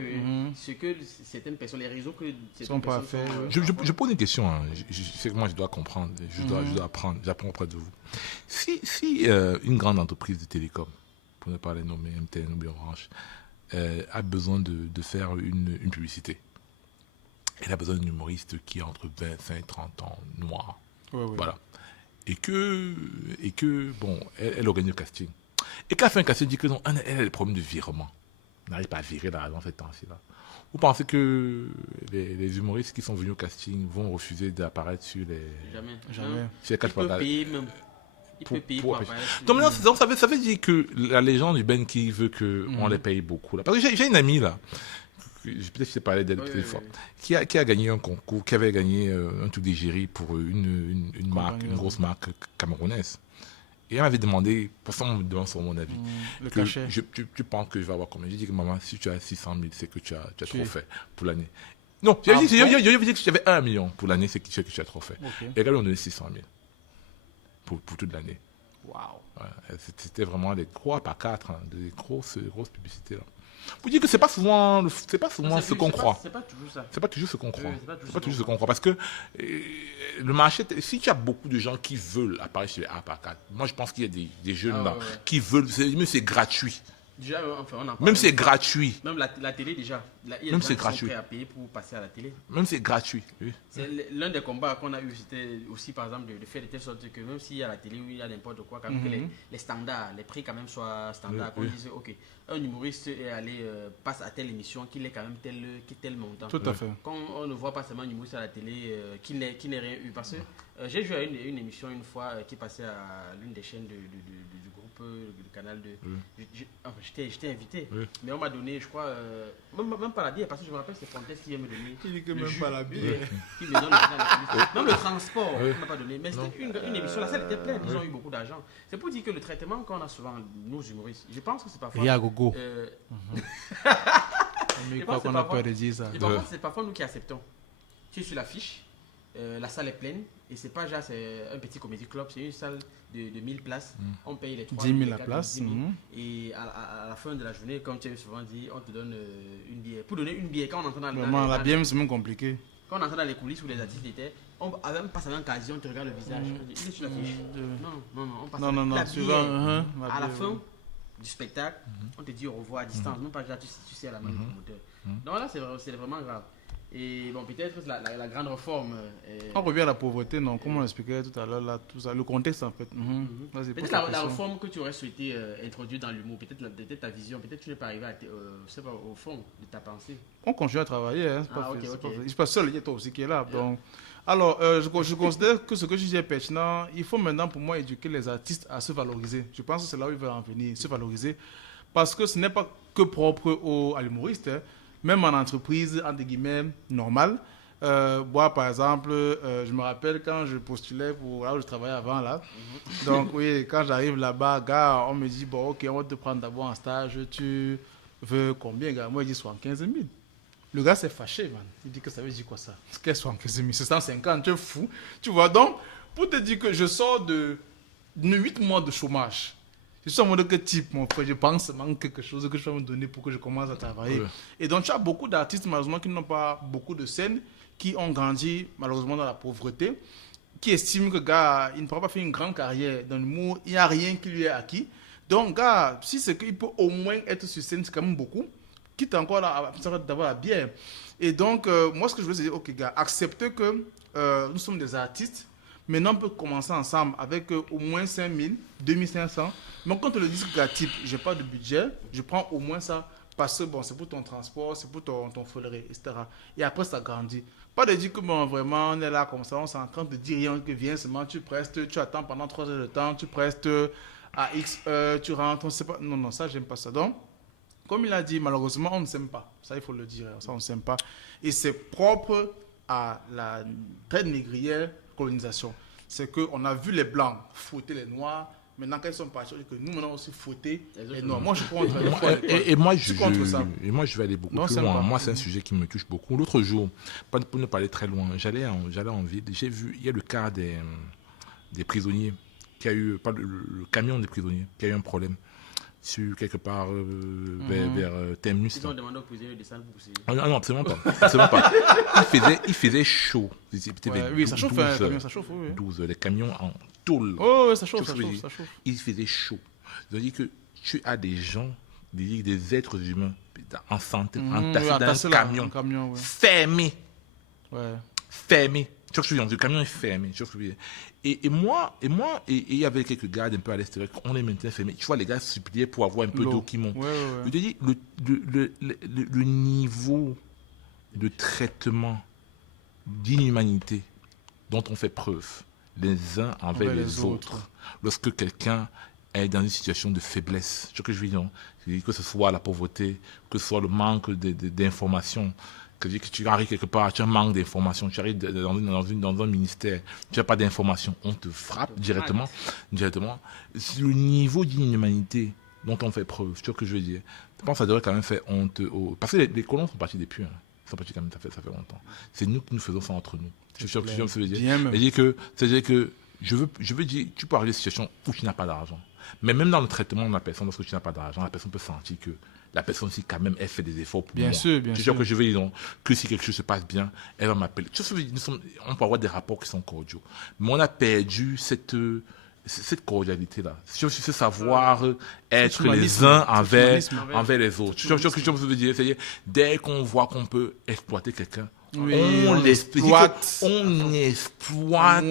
ce que certaines personnes, les réseaux que certaines Sont pas personnes faits, Je pose une question. Hein. Je sais que moi, je dois comprendre. Je dois apprendre. J'apprends auprès de vous. Si une grande entreprise de télécom, pour ne pas les nommer, MTN ou bien Orange, a besoin de faire une publicité, elle a besoin d'un humoriste qui est entre 25 et 30 ans, noir. Ouais. Voilà. Et que bon, elle organise le casting. Et quand elle fait un casting, elle dit que non, elle a des problèmes de virement. Elle n'arrive pas à virer dans cette temps-ci-là. Vous pensez que les humoristes qui sont venus au casting vont refuser d'apparaître sur les... Jamais. Sur les quatre Il peut portails payer même. Il peut payer pour apparaître. Donc maintenant, ça veut dire que la légende urbaine qui veut qu'on les paye beaucoup. Là. Parce que j'ai une amie là, peut-être je t'ai parlé d'elle plusieurs fois, qui a gagné un concours, qui avait gagné un truc d'égérie pour une marque, une grosse marque camerounaise. Et elle m'avait demandé, pour ça on me demande sur mon avis, Le que cachet. tu penses que je vais avoir combien? J'ai dit que maman, si tu as 600 000, c'est que tu as trop fait pour l'année. Non, j'avais dit que si tu avais 1 million pour l'année, c'est que tu as trop fait. Ok. Et elle m'a donné 600 000 pour toute l'année. Waouh. Ouais, c'était vraiment des 3 par 4, des grosses publicités là. Vous dire que c'est pas souvent ce qu'on croit. C'est pas toujours ça. C'est pas toujours ce qu'on croit. Oui, C'est pas toujours ce qu'on croit. Parce que le marché, si tu as beaucoup de gens qui veulent apparaître sur les A par 4, moi je pense qu'il y a des jeunes là qui veulent, c'est gratuit. Déjà, enfin, on en parle. Même si c'est gratuit. Même la télé, déjà. Il y a des Même gens c'est qui sont gratuit. prêts à payer pour passer à la télé. Même si c'est gratuit. Oui. C'est l'un des combats qu'on a eu, c'était aussi, par exemple, de faire de telle sorte que même s'il y a la télé ou il y a n'importe quoi, quand même que les standards, les prix quand même soient standards. Qu'on dise, ok, un humoriste est allé, passe à telle émission, qu'il ait quand même tel montant. Tout à fait. Quand on ne voit pas seulement un humoriste à la télé qui n'ait rien eu. Parce que j'ai joué à une émission une fois qui passait à l'une des chaînes du groupe, du canal de. Enfin, j'étais invité, mais on m'a donné, je crois, même pas la bière, parce que je me rappelle, c'est Fontes qui vient me donner. Il dit que le même jus, pas la bière. qui me donne le même le transport, on ne m'a pas donné. Mais c'était une émission, la salle était pleine, ils ont eu beaucoup d'argent. C'est pour dire que le traitement qu'on a souvent, nous humoristes, je pense que c'est parfois. Ria Gogo. Je Mais pense quoi que qu'on a peur de dire ça. et parfois, c'est parfois nous qui acceptons. Tu es sur l'affiche, la salle est pleine, et c'est pas genre c'est un petit comédie club, c'est une salle de 1000 places. On paye les 3 10 000 les la 4 place. 10 000. Et à la fin de la journée, comme tu as souvent dit, on te donne une bière. Pour donner une bière, quand on entend dans Vraiment, la bière, c'est même compliqué. quand on entend dans les coulisses où les artistes étaient, on même passe à l'occasion, tu regardes le visage. Il est sur l'affiche. Non, on passe Non, la souvent, bière. la À la bière, fin oui. du spectacle, on te dit au revoir à distance, non pas déjà tu sais à la main du promoteur. Donc là, c'est vraiment grave. Et bon, peut-être que la grande réforme. On revient à la pauvreté, non? Comme on l'expliquait tout à l'heure, là, tout ça, le contexte en fait. Vas-y, Peut-être pose la question. réforme que tu aurais souhaité introduire dans l'humour, peut-être ta vision, peut-être tu n'es pas arrivé je sais pas, au fond de ta pensée. On continue à travailler, hein, c'est pas Ok, fait, c'est ok. pas fait. Il se passe seul, il y a toi aussi qui est là. Donc, alors, je considère que ce que je dis est pertinent. Il faut maintenant pour moi éduquer les artistes à se valoriser. Je pense que c'est là où ils veulent en venir, se valoriser. Parce que ce n'est pas que propre à l'humoriste, hein. Même en entreprise, entre guillemets, normale. Moi, par exemple, je me rappelle quand je postulais pour là où je travaillais avant, là. Donc, oui, quand j'arrive là-bas, gars, on me dit, bon, ok, on va te prendre d'abord en stage. Tu veux combien, gars? Moi, il dit 75 000. Le gars s'est fâché, man. Il dit que ça veut dire quoi, ça? Qu'est-ce que 75 000? C'est 150, tu es fou. Tu vois, donc, pour te dire que je sors de 8 mois de chômage. Je suis en mode que type, mon frère, je pense qu'il manque quelque chose que je vais me donner pour que je commence à travailler. Ouais. Et donc, tu as beaucoup d'artistes, malheureusement, qui n'ont pas beaucoup de scènes, qui ont grandi, malheureusement, dans la pauvreté, qui estiment que, gars, il ne pourra pas faire une grande carrière dans l'humour, il n'y a rien qui lui est acquis. Donc, gars, si c'est qu'il peut au moins être sur scène, c'est quand même beaucoup, quitte encore d'avoir la bière. Et donc, moi, ce que je veux, c'est dire, ok, gars, acceptez que nous sommes des artistes. Maintenant, on peut commencer ensemble avec au moins 5 000, 2 500. Mais quand on le dit gratuit, je n'ai pas de budget, je prends au moins ça parce que bon, c'est pour ton transport, c'est pour ton folerie, etc. Et après, ça grandit. Pas de dire que bon, vraiment, on est là comme ça, on est en train de dire rien que viens seulement, tu prestes, tu attends pendant 3 heures de temps, tu prestes à X heures, tu rentres, on sait pas. Non, ça, j'aime pas ça. Donc, comme il a dit, malheureusement, on ne s'aime pas. Ça, il faut le dire. Ça, on ne s'aime pas. Et c'est propre à la très négrière colonisation. C'est qu'on a vu les Blancs fouetter les Noirs. Maintenant, quand ils sont partis, on dit que nous, maintenant, aussi fouetter les Noirs. Moi, je suis contre. Et moi, Je suis contre ça. Et moi, je vais aller beaucoup Non, plus c'est loin. pas. Moi, c'est un sujet qui me touche beaucoup. L'autre jour, pas pour ne pas aller très loin, j'allais en ville. J'ai vu, il y a le cas des prisonniers qui a eu, pas le camion des prisonniers qui a eu un problème sur quelque part vers Terminus. Ils ont demandé aux prisonniers de descendre pour pousser. Ah non, absolument pas. Absolument pas. Il faisait chaud. C'était Ouais, vers oui, ça chauffe, 12 un camion, heures. ça chauffe, oui. 12 heures, les camions en tôle. Oh, ouais, ça chauffe, Tu vois ça ce que je veux chauffe, dire? ça chauffe. Il faisait chaud. C'est-à-dire que tu as des gens, des êtres humains entassés Entassé dans là, un camion, un camion, ouais. fermé. Ouais. Fermé. Tu vois ce que je veux dire? Le camion est fermé. Tu vois ce que je veux dire? Et moi, il y avait quelques gardes un peu à l'extérieur, on les maintenait fermés. Tu vois, les gars suppliaient pour avoir un peu d'eau qui monte. Ouais, ouais, Je te dis, le niveau de traitement d'inhumanité dont on fait preuve les uns envers les autres lorsque quelqu'un est dans une situation de faiblesse, ce que je veux dire, que ce soit la pauvreté, que ce soit le manque d'informations, que tu arrives quelque part, tu as un manque d'informations, tu arrives dans un ministère, tu n'as pas d'informations, on te frappe directement. C'est le niveau d'inhumanité dont on fait preuve, tu vois ce que je veux dire. Je pense que ça devrait quand même faire honte. Parce que les colons sont partis depuis. Ils sont partis quand même, ça fait longtemps. C'est nous qui nous faisons ça entre nous. Je suis sûr que tu veux dire. Bien même. C'est-à-dire que je veux dire, tu peux arriver à une situation où tu n'as pas d'argent. Mais même dans le traitement de la personne, lorsque tu n'as pas d'argent, la personne peut sentir que la personne aussi, quand même, elle fait des efforts pour moi. Bien sûr. Tu sais que je veux dire, donc, que si quelque chose se passe bien, elle va m'appeler. On peut avoir des rapports qui sont cordiaux. Mais on a perdu cette cette cordialité-là, ce savoir être les humanisme. uns Ce humanisme. envers les autres. Tu vois ce que je veux dire? C'est-à-dire, dès qu'on voit qu'on peut exploiter quelqu'un, Oui, on l'exploite. On exploite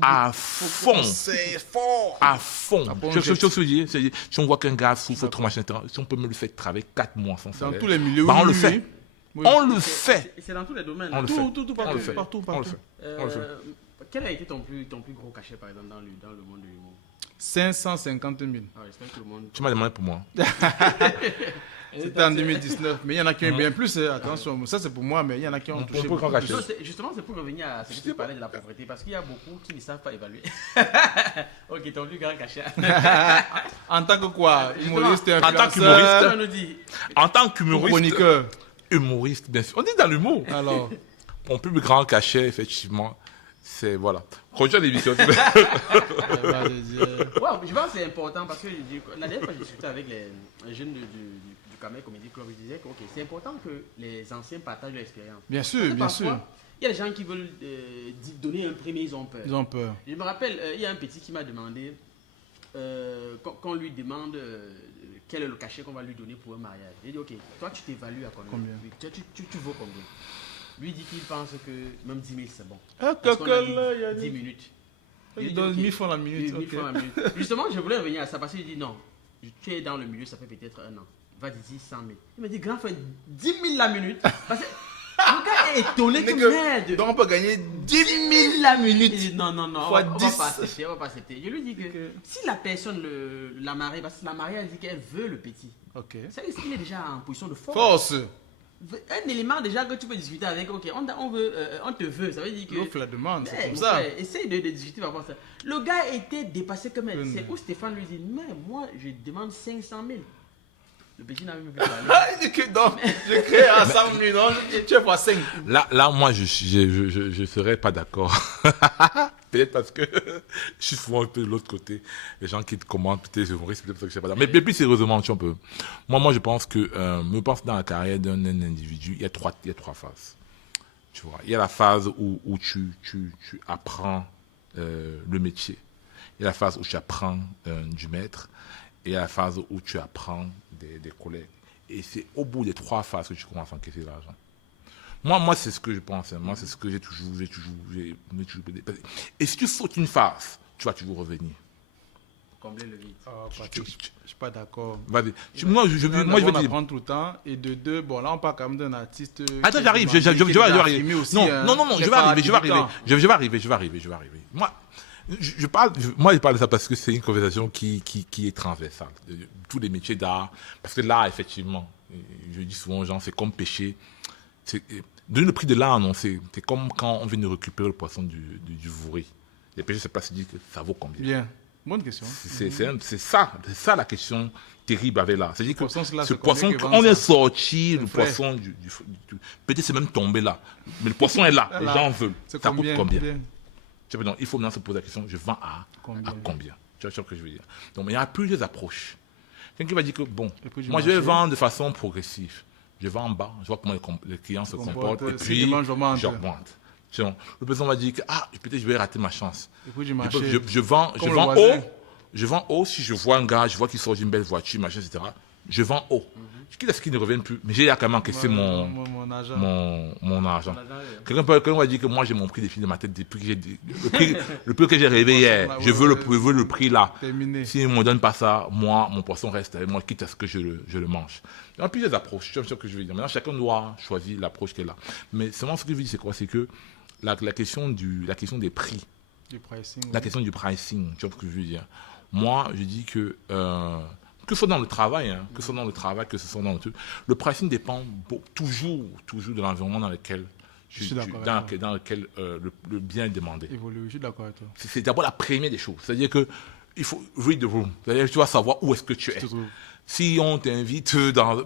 à fond. C'est fort. À fond. Après, on Tu vois ce jette. que je veux dire? C'est-à-dire, si on voit qu'un gars souffre trop, machin, etc., si on peut me le faire travailler 4 mois sans Dans salaire, tous les milieux, bah, on oui, le oui, fait. oui. Oui. On le fait. C'est dans tous les domaines. On le Tout, fait. tout, On le partout, fait. partout, On le partout. fait. On le fait. Quel a été ton plus gros cachet, par exemple, dans le monde de l'humour? 550 000. Ah, j'espère que le monde... Tu m'as demandé pour moi. C'était en 2019. Mais il y en a qui ont bien plus. Attention, ça c'est pour moi, mais il y en a qui ont touché. peut grand beaucoup cachet. plus. Non, justement, c'est pour revenir à ce que tu parlais de la pauvreté, parce qu'il y a beaucoup qui ne savent pas évaluer. Ok, ton plus grand cachet. En tant que quoi? Humoriste, En tant influenceur, qu'humoriste, On nous dit... En tant qu'humoriste, chroniqueur. humoriste, bien sûr. On est dans l'humour. Alors, Mon plus grand cachet, effectivement, c'est, voilà. Conduire l'émission. bah, je dis, Ouais, je pense que c'est important parce que la dernière fois, j'ai discuté avec les jeunes du Kamel Comedy Club. Je disais que ok, c'est important que les anciens partagent leur expérience. bien Parce sûr, que bien parfois, sûr. il y a des gens qui veulent donner un prix, mais ils ont peur. Ils ont peur. Je me rappelle, il y a un petit qui m'a demandé, quand on lui demande quel est le cachet qu'on va lui donner pour un mariage. J'ai dit, ok, toi tu t'évalues à combien? Combien? Oui, tu vaux combien? Lui dit qu'il pense que même 10 000 c'est bon. Ah, Parce qu'on a coco, dit là, il y a 10 minutes. Il donne 1000 francs la minute. 1000 ok. francs la minute. Justement, je voulais revenir à ça parce qu'il dit non, tu es dans le milieu, ça fait peut-être un an. Va d'ici 100 000. Il me dit, grand frère, 10 000 la minute. Parce que le gars est étonné Mais que que- merde. Donc on peut gagner 10 000 la la minute. minute. Non, non, non, Fois on va 10. pas accepter, on va pas accepter. Je lui dis que Ok. si la personne la marie, parce que la mariée elle dit qu'elle veut le petit, Ok. ça veut dire qu'il est déjà en position de force. Force. Un élément déjà que tu peux discuter avec, ok, on te veut, ça veut dire que... L'offre la demande, c'est Mais, comme ça. ouais, essaye de discuter par rapport à ça. Le gars était dépassé comme elle. Hum. C'est où Stéphane lui dit, mais moi je demande 500 000. Le petit n'a même plus parlé. Ah, donc, je crée à 100 000, donc tu es fois 5. Là, moi, je serais pas d'accord. Peut-être parce que je suis souvent un peu de l'autre côté. Les gens qui te commentent, peut-être humoristes, peut-être parce que je sais pas. Mais plus sérieusement, tu peux. Moi, je pense que, dans la carrière d'un individu, il y a trois phases. Tu vois, il y a la phase où tu apprends le métier. Il y a la phase où tu apprends du maître. Et il y a la phase où tu apprends des collègues. Et c'est au bout des 3 phases que tu commences à encaisser l'argent. Moi, c'est ce que je pense. Hein. Moi, c'est ce que j'ai toujours. Et si tu sautes une phase, tu vas toujours revenir. Combler le vide. Je suis pas d'accord. Vas-y. Moi, je veux On dire. apprend tout le temps. Et de deux, bon, là, on parle quand même d'un artiste. Attends, qui j'arrive. est Je demandé, vais qui est arriver. affirmé aussi, Non, hein, non, qui je est vais pas arriver. Je vais arriver. Moi, je parle de ça parce que c'est une conversation qui est transversale. De tous les métiers d'art. Parce que l'art, effectivement, je dis souvent aux gens, c'est comme pêcher. Donner le prix de l'art, non, c'est comme quand on vient de récupérer le poisson du vouri. Les pêcheurs se placent et disent que ça vaut combien. Bien. Bonne question. C'est ça la question terrible avec l'art. C'est-à-dire que poisson, c'est là, ce c'est combien poisson, qu'ils quand vendent on vient ça? sortir le frais. poisson peut-être c'est même tombé là. Mais le poisson est là, les Là, gens veulent. c'est Ça coûte combien? Bien. Tu vois, donc, il faut maintenant se poser la question, je vends à combien? Tu vois ce que je veux dire? Donc, il y a plusieurs approches. Quelqu'un qui va dire que, bon, Le prix du moi je vais marché. vendre de façon progressive. Je vends en bas, je vois comment les clients se comportent, et si puis demain, j'augmente. j'augmente. Tu vois, le président va dire que, peut-être je vais rater ma chance. Le prix du marché. Je vends Comme le voisin. haut. Je vends haut si je vois un gars, je vois qu'il sort d'une belle voiture, machin, etc. Je vends haut. Quitte à ce qu'il ne revienne plus. Mais j'ai quand même encaissé Mon argent. mon argent. Quelqu'un va dire que moi j'ai mon prix défini dans ma tête depuis que le prix que j'ai rêvé hier. Je veux le prix là. Terminé. S'il ne me donne pas ça, moi, mon poisson reste avec moi, quitte à ce que je le mange. Il y a plusieurs approches, c'est ce que je veux dire. Maintenant, chacun doit choisir l'approche qu'elle a. Mais seulement ce que je veux dire, c'est quoi? C'est que la question des prix, Du pricing. la question du pricing, tu vois ce que je veux dire. Moi, je dis que ce soit dans le travail, que ce soit dans le travail, que ce soit dans le truc, le pricing dépend toujours de l'environnement dans lequel Je suis d'accord avec dans lequel le bien est demandé. Évolue, je suis d'accord avec toi. C'est d'abord la première des choses. C'est-à-dire que il faut read the room. C'est-à-dire que tu vas savoir où est-ce que tu es. Je trouve. Si on t'invite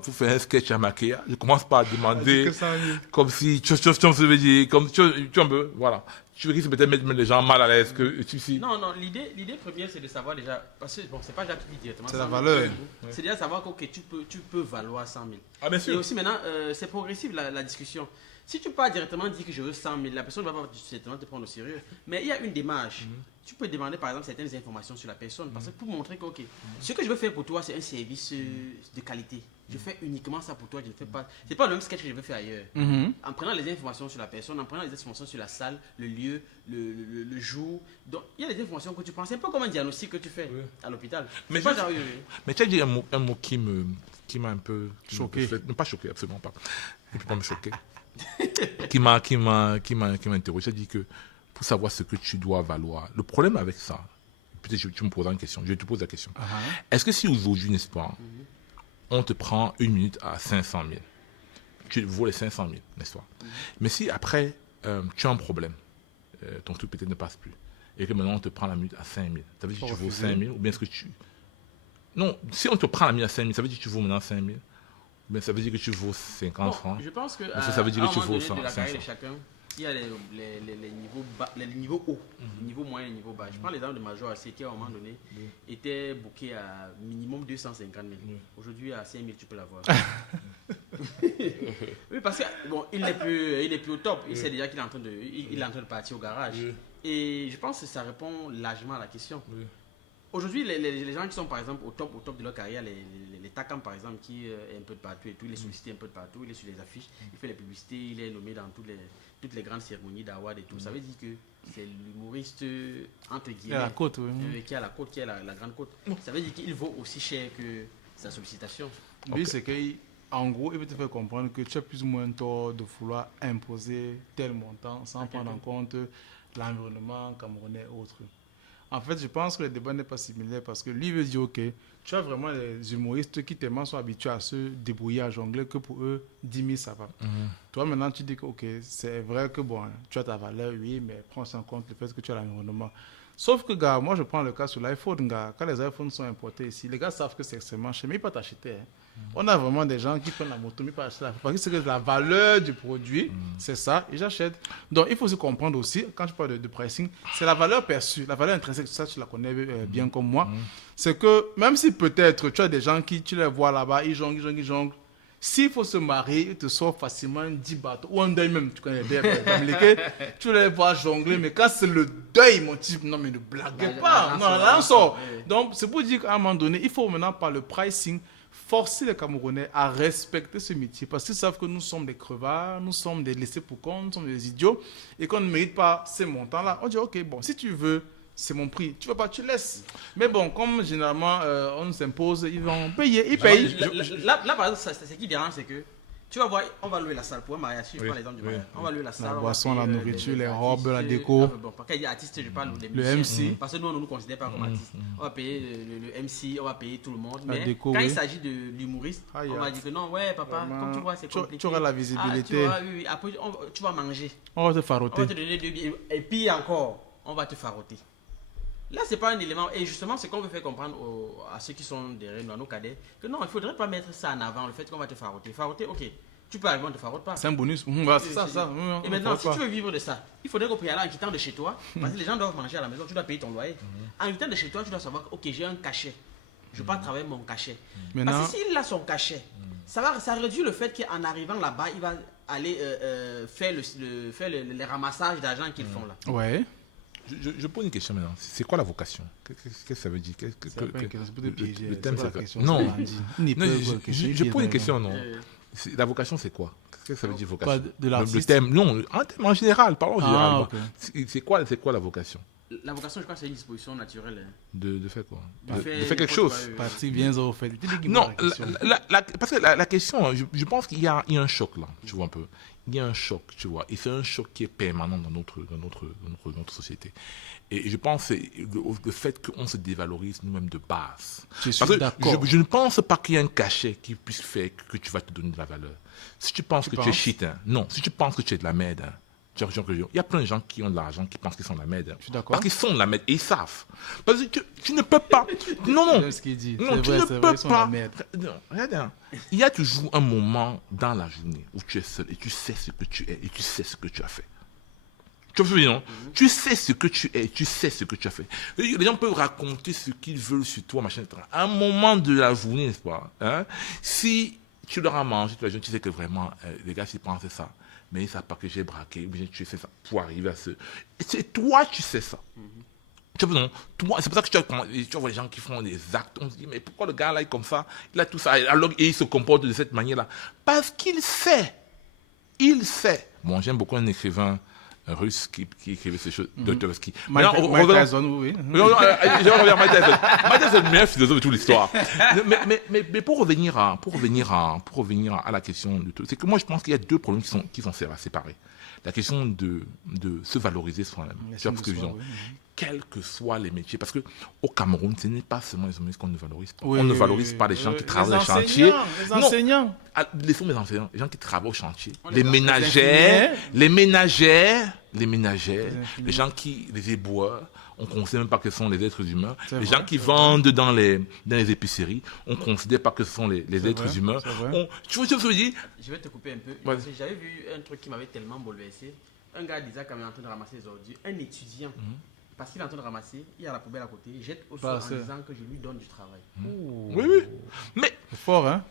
pour faire un sketch à Makéa, je commence pas à demander que 100 000. comme si tu veux dire, comme tu veux, voilà. Tu risques peut-être mettre les gens mal à l'aise que si. Non, l'idée première c'est de savoir déjà, parce que bon, c'est pas déjà tout dit directement. C'est la 100 000, valeur. C'est déjà savoir que ok, tu peux valoir 100 000. Ah, bien Et sûr. aussi maintenant, c'est progressif la discussion. Si tu peux pas directement dire que je veux 100 000, la personne va pas certainement te prendre au sérieux. Mais il y a une démarche. tu peux demander par exemple certaines informations sur la personne. Parce que pour montrer que, ok, ce que je veux faire pour toi, c'est un service de qualité. Je fais uniquement ça pour toi, je ne fais pas. C'est pas le même sketch que je veux faire ailleurs. En prenant les informations sur la personne, en prenant les informations sur la salle, le lieu, le jour. Donc, il y a des informations que tu prends. C'est un peu comme un diagnostic que tu fais à l'hôpital. Mais, C'est pas mais tu as dit un mot qui m'a un peu Choqué. Non, pas choqué, absolument pas. Il ne peut pas me choquer. qui m'a interrogé. Tu as dit que pour savoir ce que tu dois valoir. Le problème avec ça, peut-être tu me poseras une question. Je te pose la question. Est-ce que si aujourd'hui, n'est-ce pas, on te prend une minute à 500 000, tu vaux les 500 000, n'est-ce pas? Mais si après, tu as un problème, ton truc peut-être ne passe plus, et que maintenant on te prend la minute à 5 000, ça veut dire que tu vaux 5 000, ou bien est-ce que tu... Non, si on te prend la minute à 5 000, ça veut dire que tu vaux maintenant 5 000, mais ça veut dire que tu vaux 50 francs. Je pense que Ça veut dire que tu vaux 100. de la carrière de chacun, il y a les niveaux bas, les niveaux hauts, les niveaux moyens et les niveaux bas. Je prends l'exemple de Major AC qui, à un moment donné, était booké à minimum 250 000. Aujourd'hui, à 5 000, tu peux l'avoir. Oui, parce que bon, il n'est plus au top. Il sait déjà qu'il est en train de partir au garage. Et je pense que ça répond largement à la question. Aujourd'hui, les gens qui sont par exemple au top de leur carrière, les Takam par exemple, qui est un peu de partout et tout, il est sollicité un peu de partout, il est sur les affiches, il fait les publicités, il est nommé dans toutes les grandes cérémonies d'award et tout. Ça veut dire que c'est l'humoriste entre guillemets Qui a la côte, oui. qui a la côte, qui a la grande côte. Ça veut dire qu'il vaut aussi cher que sa sollicitation. Lui, c'est qu'en gros, il veut te faire comprendre que tu as plus ou moins tort de vouloir imposer tel montant sans prendre en compte l'environnement camerounais et autres. En fait, je pense que le débat n'est pas similaire parce que lui veut dire, ok, tu as vraiment les humoristes qui tellement sont habitués à se débrouiller, à jongler, que pour eux, 10 000, ça va. Toi, maintenant, tu dis que, ok, c'est vrai que, bon, tu as ta valeur, oui, mais prends en compte le fait que tu as l'environnement. Sauf que, gars, moi, je prends le cas sur l'iPhone, gars. Quand les iPhones sont importés ici, les gars savent que c'est extrêmement cher, mais ils ne peuvent pas t'acheter. On a vraiment des gens qui prennent la moto, mais pas acheter la... Parce que c'est que la valeur du produit, c'est ça, et j'achète. Donc, il faut se comprendre aussi, quand je parle de pricing, c'est la valeur perçue, la valeur intrinsèque, ça, tu la connais bien comme moi. C'est que, même si peut-être tu as des gens qui, tu les vois là-bas, ils jonglent, s'il faut se marier, ils te sortent facilement 10 bateaux, ou un deuil même, tu connais bien, tu les vois jongler, mais quand c'est le deuil, mon type, non mais ne blaguez pas, non, là on sort. Donc c'est pour dire qu'à un moment donné, il faut maintenant par le pricing, forcer les Camerounais à respecter ce métier, parce qu'ils savent que nous sommes des crevards, nous sommes des laissés pour compte, nous sommes des idiots, et qu'on ne mérite pas ces montants-là. On dit, ok, bon, si tu veux, c'est mon prix. Tu ne veux pas, tu laisses. Mais bon, comme généralement, on nous impose, ils vont payer, ils payent. Là, par exemple, ce qui dérange, c'est que tu vas voir, on va louer la salle pour un mariage. Je prends l'exemple du mariage. On va louer la salle. La boisson, la nourriture, les robes, la artistes, déco. Bon, quand il dit artiste, je parle des Le musiciens. MC. Parce que nous, on ne nous considère pas comme artistes. On va payer le MC, on va payer tout le monde. La Mais déco, quand oui. il s'agit de l'humoriste, on va dire que non, ouais, papa, Vraiment, comme tu vois, c'est compliqué. tu auras la visibilité. Tu vois, oui. Après, tu vas manger. On va te On faroter. va te donner 2 billets. Et puis encore, on va te faroter. Là, c'est pas un élément. Et justement, c'est qu'on veut faire comprendre à ceux qui sont derrière nous, à nos cadets, que non, il ne faudrait pas mettre ça en avant, le fait qu'on va te faroter. Faroter, ok. Tu peux arriver, on ne te farote pas. C'est un bonus. Voilà, c'est ça. Et maintenant, si tu veux vivre de ça, il faudrait qu'au préalable, en quittant de chez toi, parce que les gens doivent manger à la maison, tu dois payer ton loyer. En quittant de chez toi, tu dois savoir que, ok, j'ai un cachet. Je ne peux pas travailler mon cachet. Maintenant, parce que s'il a son cachet, ça réduit le fait qu'en arrivant là-bas, il va aller faire les ramassages d'argent qu'ils font là. ouais. Je pose une question maintenant. C'est quoi la vocation? Qu'est-ce que ça veut dire? C'est pas une question, c'est pour te piéger. Le thème, C'est pas c'est la question, non. c'est pas dit. Non, je pose une question, non. La vocation, c'est quoi? Qu'est-ce que ça veut dire vocation? Pas de l'artiste. Le thème, non, un thème en général, parlons généralement. Ok. C'est quoi la vocation? La vocation, je crois que c'est une disposition naturelle. De faire quoi? De De faire quelque chose. Patrick, viens au fait. Non, parce que la question, je pense qu'il y a un choc là, tu vois un peu. Il y a un choc, tu vois. Et c'est un choc qui est permanent dans notre société. Et je pense que c'est le fait qu'on se dévalorise nous-mêmes de base. Je suis Parce que d'accord. je ne pense pas qu'il y ait un cachet qui puisse faire que tu vas te donner de la valeur. Si tu penses que tu es shit, hein, non. Si tu penses que tu es de la merde, hein, il y a plein de gens qui ont de l'argent qui pensent qu'ils sont de la merde. Je suis d'accord. Parce qu'ils sont de la merde et ils savent. Parce que tu ne peux pas. Non. C'est ce qu'il dit. Non, tu C'est ne vrai, peux ils sont de la pas. merde. Non, regarde, hein. Il y a toujours un moment dans la journée où tu es seul et tu sais ce que tu es et tu sais ce que tu as fait. Tu vois ce que je veux dire, non? Tu sais ce que tu es, tu sais ce que tu as fait. Les gens peuvent raconter ce qu'ils veulent sur toi, machin, etc. À un moment de la journée, n'est-ce pas, hein, si tu leur as mangé toute la journée, tu sais que vraiment, les gars, s'ils pensent ça, mais ils ne savent pas que j'ai braqué, ou bien tu sais ça pour arriver à ce... C'est toi, tu sais ça. Tu vois, non, c'est pour ça que tu vois les gens qui font des actes. On se dit, mais pourquoi le gars là est comme ça? Il a tout ça. Alors, et il se comporte de cette manière-là. Parce qu'il sait. Il sait. Bon, j'aime beaucoup un écrivain russe qui écrivait ces choses, Dostoevsky. Mike Tyson, oui. Non, je reviens à Mike Tyson. Mike Tyson est le meilleur philosophe de toute l'histoire. Mais pour revenir à la question de tout, c'est que moi je pense qu'il y a deux problèmes qui sont séparés. La question de se valoriser soi-même. Tu vois ce que je veux dire? Quels que soient les métiers. Parce qu'au Cameroun, ce n'est pas seulement les humanistes qu'on ne valorise pas. On ne valorise pas les gens qui travaillent au chantier. Les enseignants. Non, laissons les enseignants, les gens qui travaillent au chantier. Les ménagères, les gens les éboueurs. On ne considère même pas que ce sont les êtres humains. Les gens qui vendent dans les épiceries, on ne considère pas que ce sont les êtres humains. Tu vois ce que je veux dire? Je vais te couper un peu. Parce que j'avais vu un truc qui m'avait tellement bouleversé. Un gars disait quand il est en train de ramasser les ordures, un étudiant, parce qu'il est en train de ramasser, il y a la poubelle à côté, il jette au sol en disant que je lui donne du travail. Oui. Mais c'est fort, hein?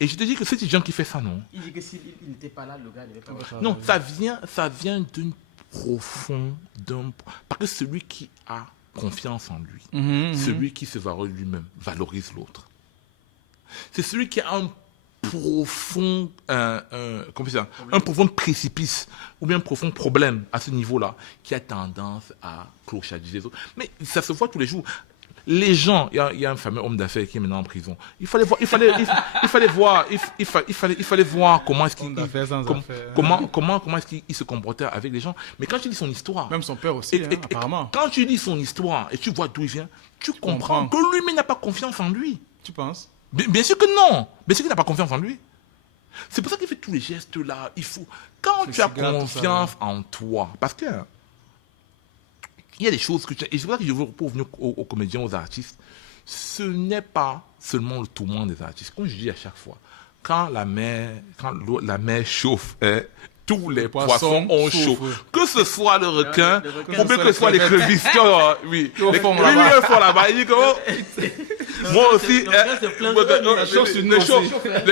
Et je te dis que cet étudiant qui fait ça, non? Il dit que s'il n'était pas là, le gars ne devait pas travailler. Non, ça vient d'une profonde... Parce que celui qui a confiance en lui, celui qui se valorise lui-même, valorise l'autre. C'est celui qui a un profond précipice ou bien un profond problème à ce niveau-là qui a tendance à clochadiser les autres. Mais ça se voit tous les jours. Les gens, il y a un fameux homme d'affaires qui est maintenant en prison. Il fallait voir comment est-ce qu'il se comportait avec les gens. Mais quand tu lis son histoire, même son père aussi, apparemment. Quand tu lis son histoire et tu vois d'où il vient, tu comprends que lui-même n'a pas confiance en lui. Tu penses? Bien sûr que non. Bien sûr qu'il n'a pas confiance en lui. C'est pour ça qu'il fait tous les gestes là. Quand tu as confiance en toi, parce que il y a des choses que et c'est pour ça que je veux revenir aux comédiens, aux artistes. Ce n'est pas seulement le tourment des artistes. Comme je dis à chaque fois, quand la mer chauffe, tous les poissons ont chaud. Que ce soit le requin, ou bien que ce soit les crevisses. Oui, les font là-bas. Il dit comment? Moi aussi, les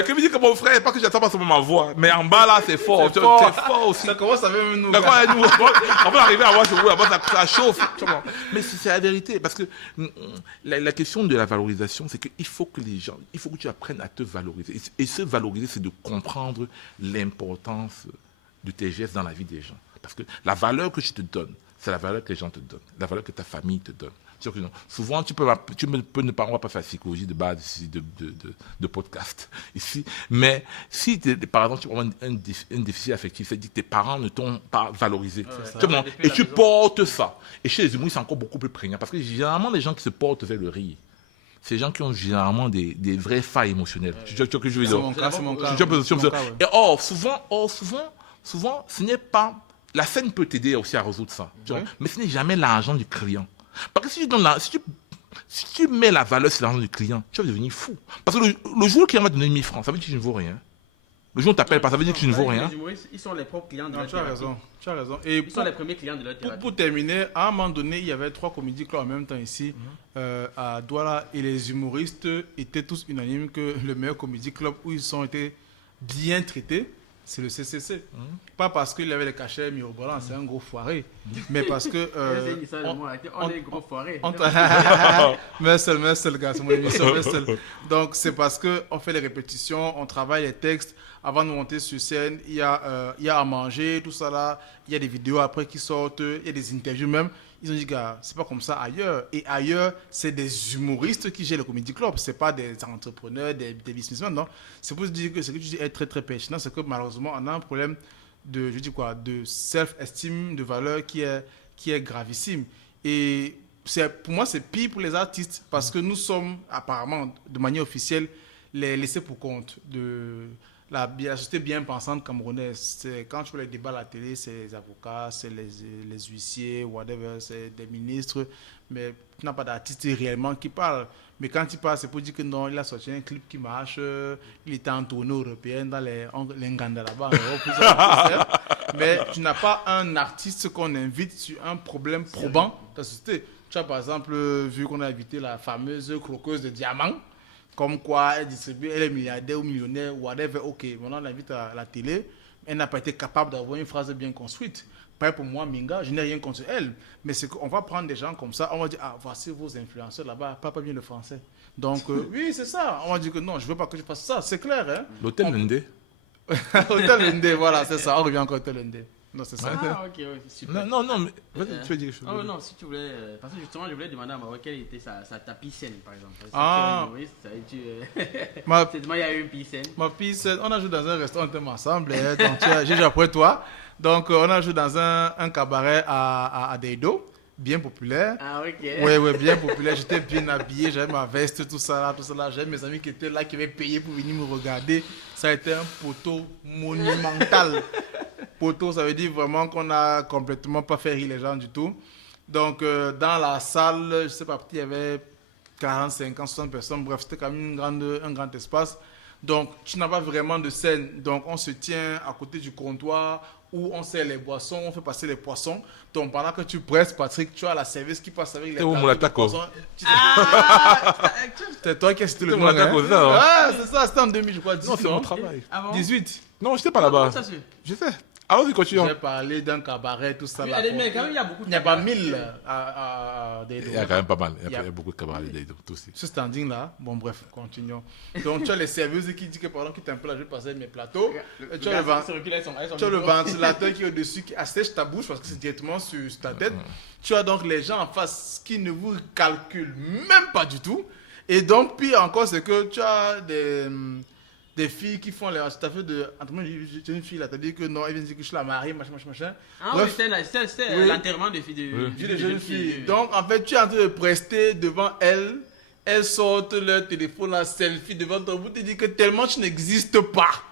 crevisses disent que mon frère, pas que j'attends pas seulement ma voix, mais en bas là, c'est fort. C'est fort aussi. Ça commence à même nous. On va arriver à voir ce bout, ça chauffe. Mais c'est la vérité, parce que la question de la valorisation, c'est qu'il faut que tu apprennes à te valoriser. Et se valoriser, c'est de comprendre l'importance de tes gestes dans la vie des gens. Parce que la valeur que je te donne, c'est la valeur que les gens te donnent, la valeur que ta famille te donne. Souvent, tu peux ne pas, on va pas faire psychologie de base ici, de podcast ici, mais si, par exemple, tu as un déficit affectif, c'est-à-dire que tes parents ne t'ont pas valorisé, et tu portes ça. Et chez les humoristes, c'est encore beaucoup plus prégnant, parce que généralement, les gens qui se portent vers le rire, c'est des gens qui ont généralement des vraies failles émotionnelles. Tu vois ce que je veux dire? C'est mon cas. Et souvent, ce n'est pas... La scène peut t'aider aussi à résoudre ça. Mais ce n'est jamais l'argent du client. Parce que si tu mets la valeur sur l'argent du client, tu vas devenir fou. Parce que le jour où le client va te donner 1000 francs, ça veut dire que tu ne vaux rien. Le jour où on t'appelle pas, ça veut dire que tu ne vaux rien. Ils sont les propres clients de leur thérapie. Tu as raison. Et ils sont les premiers clients de leur thérapie. Pour terminer, à un moment donné, il y avait 3 comédies clubs en même temps ici, à Douala, et les humoristes étaient tous unanimes que le meilleur comédie club où ils ont été bien traités, c'est le CCC. Pas parce qu'il avait les cachets mirobolants, c'est un gros foiré, mais parce que... on est gros foiré. Merci, gars, c'est mon émission. Donc, c'est parce qu'on fait les répétitions, on travaille les textes. Avant de monter sur scène, il y a à manger, tout ça là. Il y a des vidéos après qui sortent, il y a des interviews même. Ils ont dit, gars, c'est pas comme ça ailleurs. Et ailleurs, c'est des humoristes qui gèrent le comedy club. C'est pas des entrepreneurs, des businessmen, non. C'est pour dire que ce que tu dis est très, très pertinent. C'est que malheureusement, on a un problème de self-esteem, de valeur qui est gravissime. Et pour moi, c'est pire pour les artistes parce que nous sommes apparemment, de manière officielle, les laissés pour compte de la société bien pensante camerounaise. Quand tu vois les débats à la télé, c'est les avocats, c'est les huissiers, whatever, c'est des ministres, mais tu n'as pas d'artiste réellement qui parle. Mais quand il parle, c'est pour dire que non, il a sorti un clip qui marche, il était en tournée européenne dans les Nganda là-bas, mais tu n'as pas un artiste qu'on invite sur un problème probant de la société. Tu as par exemple vu qu'on a invité la fameuse croqueuse de diamants, comme quoi elle distribue, elle est milliardaire ou millionnaire, whatever, ok, maintenant on l'invite à la télé, elle n'a pas été capable d'avoir une phrase bien construite. Pareil pour moi, Minga, je n'ai rien contre elle. Mais c'est qu'on va prendre des gens comme ça, on va dire, ah, voici vos influenceurs là-bas, pas bien le français. Donc, oui, c'est ça. On va dire que non, je ne veux pas que je fasse ça, c'est clair. Hein? L'hôtel Ndé. Hôtel Ndé, voilà, c'est ça. On revient encore au Hôtel Ndé. Non, c'est ça. Ah, ok, ouais, super. Non, mais vas-y, tu veux dire quelque chose. Oh non, si tu voulais. Parce que justement, je voulais demander à Maroc quelle était sa tapis scène, par exemple. Ah. Il y a eu une piscine. Ma fille, on a joué dans un restaurant ensemble. Hein, donc, j'ai joué après toi. Donc, on a joué dans un cabaret à Deido, bien populaire. Ah, ok. Oui, bien populaire. J'étais bien habillé, j'avais ma veste, tout ça là. J'avais mes amis qui étaient là, qui avaient payé pour venir me regarder. Ça a été un poteau monumental. Poteau, ça veut dire vraiment qu'on a complètement pas fait rire les gens du tout. Donc, dans la salle, je ne sais pas, il y avait 40, 50, 60 personnes. Bref, c'était quand même un grand espace. Donc, tu n'as pas vraiment de scène. Donc, on se tient à côté du comptoir où on sert les boissons, on fait passer les poissons. Donc, pendant que tu presses, Patrick, tu as la service qui passe avec les poissons. C'est toi qui as cité le nom. Ah, c'est ça, c'était en 2000, je crois. 18, non, c'est mon travail. 18. Non, j'étais pas là-bas. Je sais. Alors, vas-y, continue. J'ai parlé d'un cabaret, tout ça. Oui, là. mais quand même, il y a beaucoup de. Il n'y a pas 1000 à Deido. Il y a quand même pas mal. Il y a beaucoup de cabarets Deido aussi. Ce standing là, bon, bref, continuons. Donc, tu as les serveuses qui disent que pendant qu'ils t'emploient, je vais passer mes plateaux. Tu as le ventilateur qui est au-dessus, qui assèche ta bouche parce que c'est directement sur ta tête. Tu as donc les gens en face qui ne vous calculent même pas du tout. Et donc, pire encore, c'est que tu as des filles qui font les fait de j'ai une fille là, t'as dit que non, elle vient dire que je suis la mariée, machin. Ah bref, oui, c'était l'enterrement de filles de jeunes filles. Donc en fait, tu es en train de prester devant elles sortent leur téléphone, la selfie devant toi, vous te dites que tellement tu n'existes pas.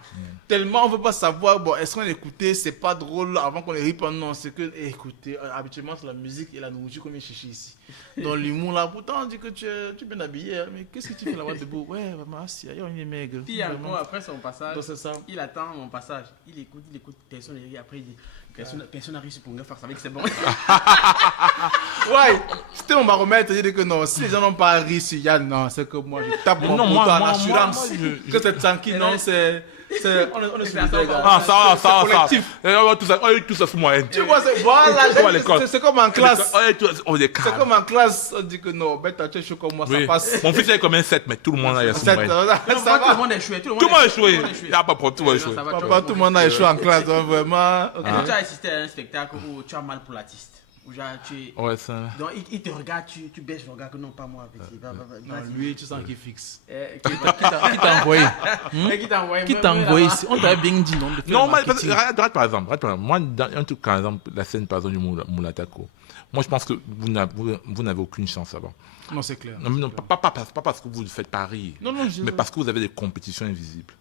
Tellement on ne veut pas savoir, bon, est-ce qu'on écoutait, c'est pas drôle avant qu'on les ripe, non, c'est que, écoutez, habituellement c'est la musique et la nourriture qu'on vient chercher ici. Dans l'humour là, pourtant on dit que tu es bien habillé, hein, mais qu'est-ce que tu fais là-bas debout? Ouais, vraiment, si, on est maigre. Puis après son passage, donc, c'est ça. Il attend mon passage, il écoute, personne n'arrive, après il dit, personne n'arrive sur pour faire ça, c'est bon. Ouais, c'était mon baromètre, il dit que non, si les gens n'ont pas ri sur Yann, non, c'est que moi je tape mon poteau en assurance que c'est tranquille, non, c'est... On est sur le terrain. Ah, ça. Tout ça sous moi. Tu vois, c'est comme en classe. C'est comme en classe, on dit que non, bête, tu es chaud comme moi, ça passe. Mon fils est comme un 7, mais tout le monde a échoué. Tout le monde a échoué. Tout le monde a échoué. Il n'y a pas pour tout échoué. Papa, tout le monde a échoué en classe, vraiment. Tu as assisté à un spectacle où tu as mal pour l'artiste. Ouais, ça. Donc il te regarde, tu baisses le regard que non, pas moi. Non, lui, tu sens qu'il fixe. Qui t'a envoyé? Qui t'a envoyé ici? On t'avait bien dit non. Non, regarde par exemple. Moi, dans un truc, par exemple, la scène par exemple du Moulatako, moi je pense que vous n'avez aucune chance là-bas. Non, c'est clair. Non, pas parce que vous ne faites pas rire, mais parce que vous avez des compétitions invisibles.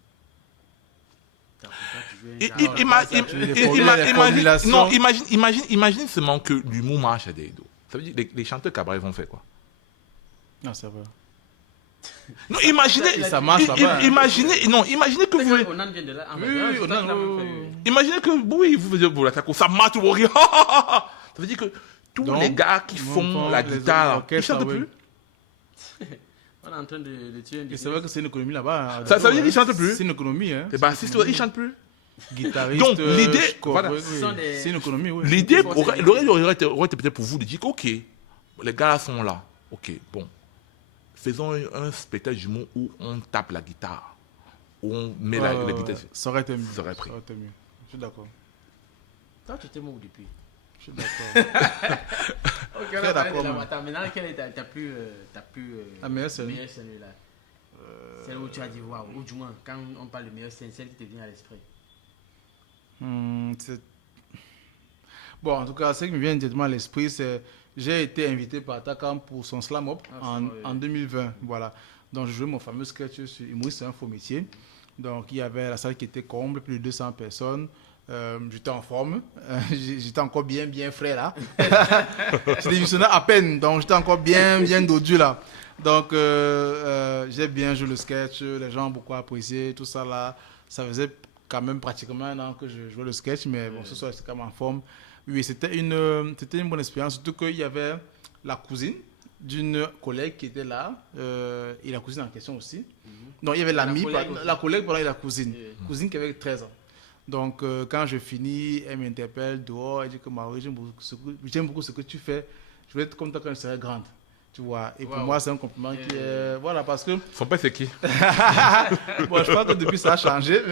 Imagine seulement que l'humour marche à Deido. Ça veut dire les chanteurs cabaret vont faire quoi? Non, c'est vrai. Non, imaginez, ça marche là-bas. Imaginez que vous. Imaginez que vous faisiez pour l'attaque, ça marche pour rire. Ça veut dire que tous les gars qui font la guitare, ils chantent plus. On est en train de tuer. Et c'est vrai que c'est une économie là-bas. Ça veut dire qu'ils chantent plus. C'est une économie, hein. Et bassistes, ils chantent plus. Guitariste. Donc l'idée, voilà. C'est une économie, oui. L'idée aurait été peut-être pour vous de dire ok, les gars sont là, ok, bon, faisons un spectacle d'humour où on tape la guitare, où on met la guitare. Ça aurait été mieux. Ça aurait pris. Je suis d'accord. Toi, tu étais mort depuis. Je suis d'accord. Ok, on va parler de la Wata. Maintenant, quelle est ta plus la meilleure scène là? Celle où tu as dit waouh, ou du moins, quand on parle de meilleure scène, celle qui te vient à l'esprit. Bon, en tout cas, ce qui me vient directement à l'esprit, c'est j'ai été invité par Takam pour son slam up en 2020. Voilà. Donc, je jouais mon fameux sketch sur Humoriste, c'est un faux métier. Donc, il y avait la salle qui était comble, plus de 200 personnes. J'étais en forme, j'étais encore bien frais là. J'ai démissionné à peine, donc j'étais encore bien dodu là. Donc, j'ai bien joué le sketch, les gens ont beaucoup apprécié, tout ça là. Ça faisait quand même pratiquement un an que je jouais le sketch, mais bon, ce soir, j'étais quand même en forme. Oui, c'était une bonne expérience, surtout qu'il y avait la cousine d'une collègue qui était là, et la cousine en question aussi. Donc, il y avait l'ami, la collègue, voilà, et la cousine. Cousine qui avait 13 ans. Donc, quand je finis, elle m'interpelle dehors, elle dit que Marie, j'aime beaucoup ce que tu fais. Je voulais être comme toi quand je serai grande. Tu vois. Et pour moi, c'est un compliment qui est... Voilà, parce que... Son père, c'est qui? Bon, je pense que depuis, ça a changé.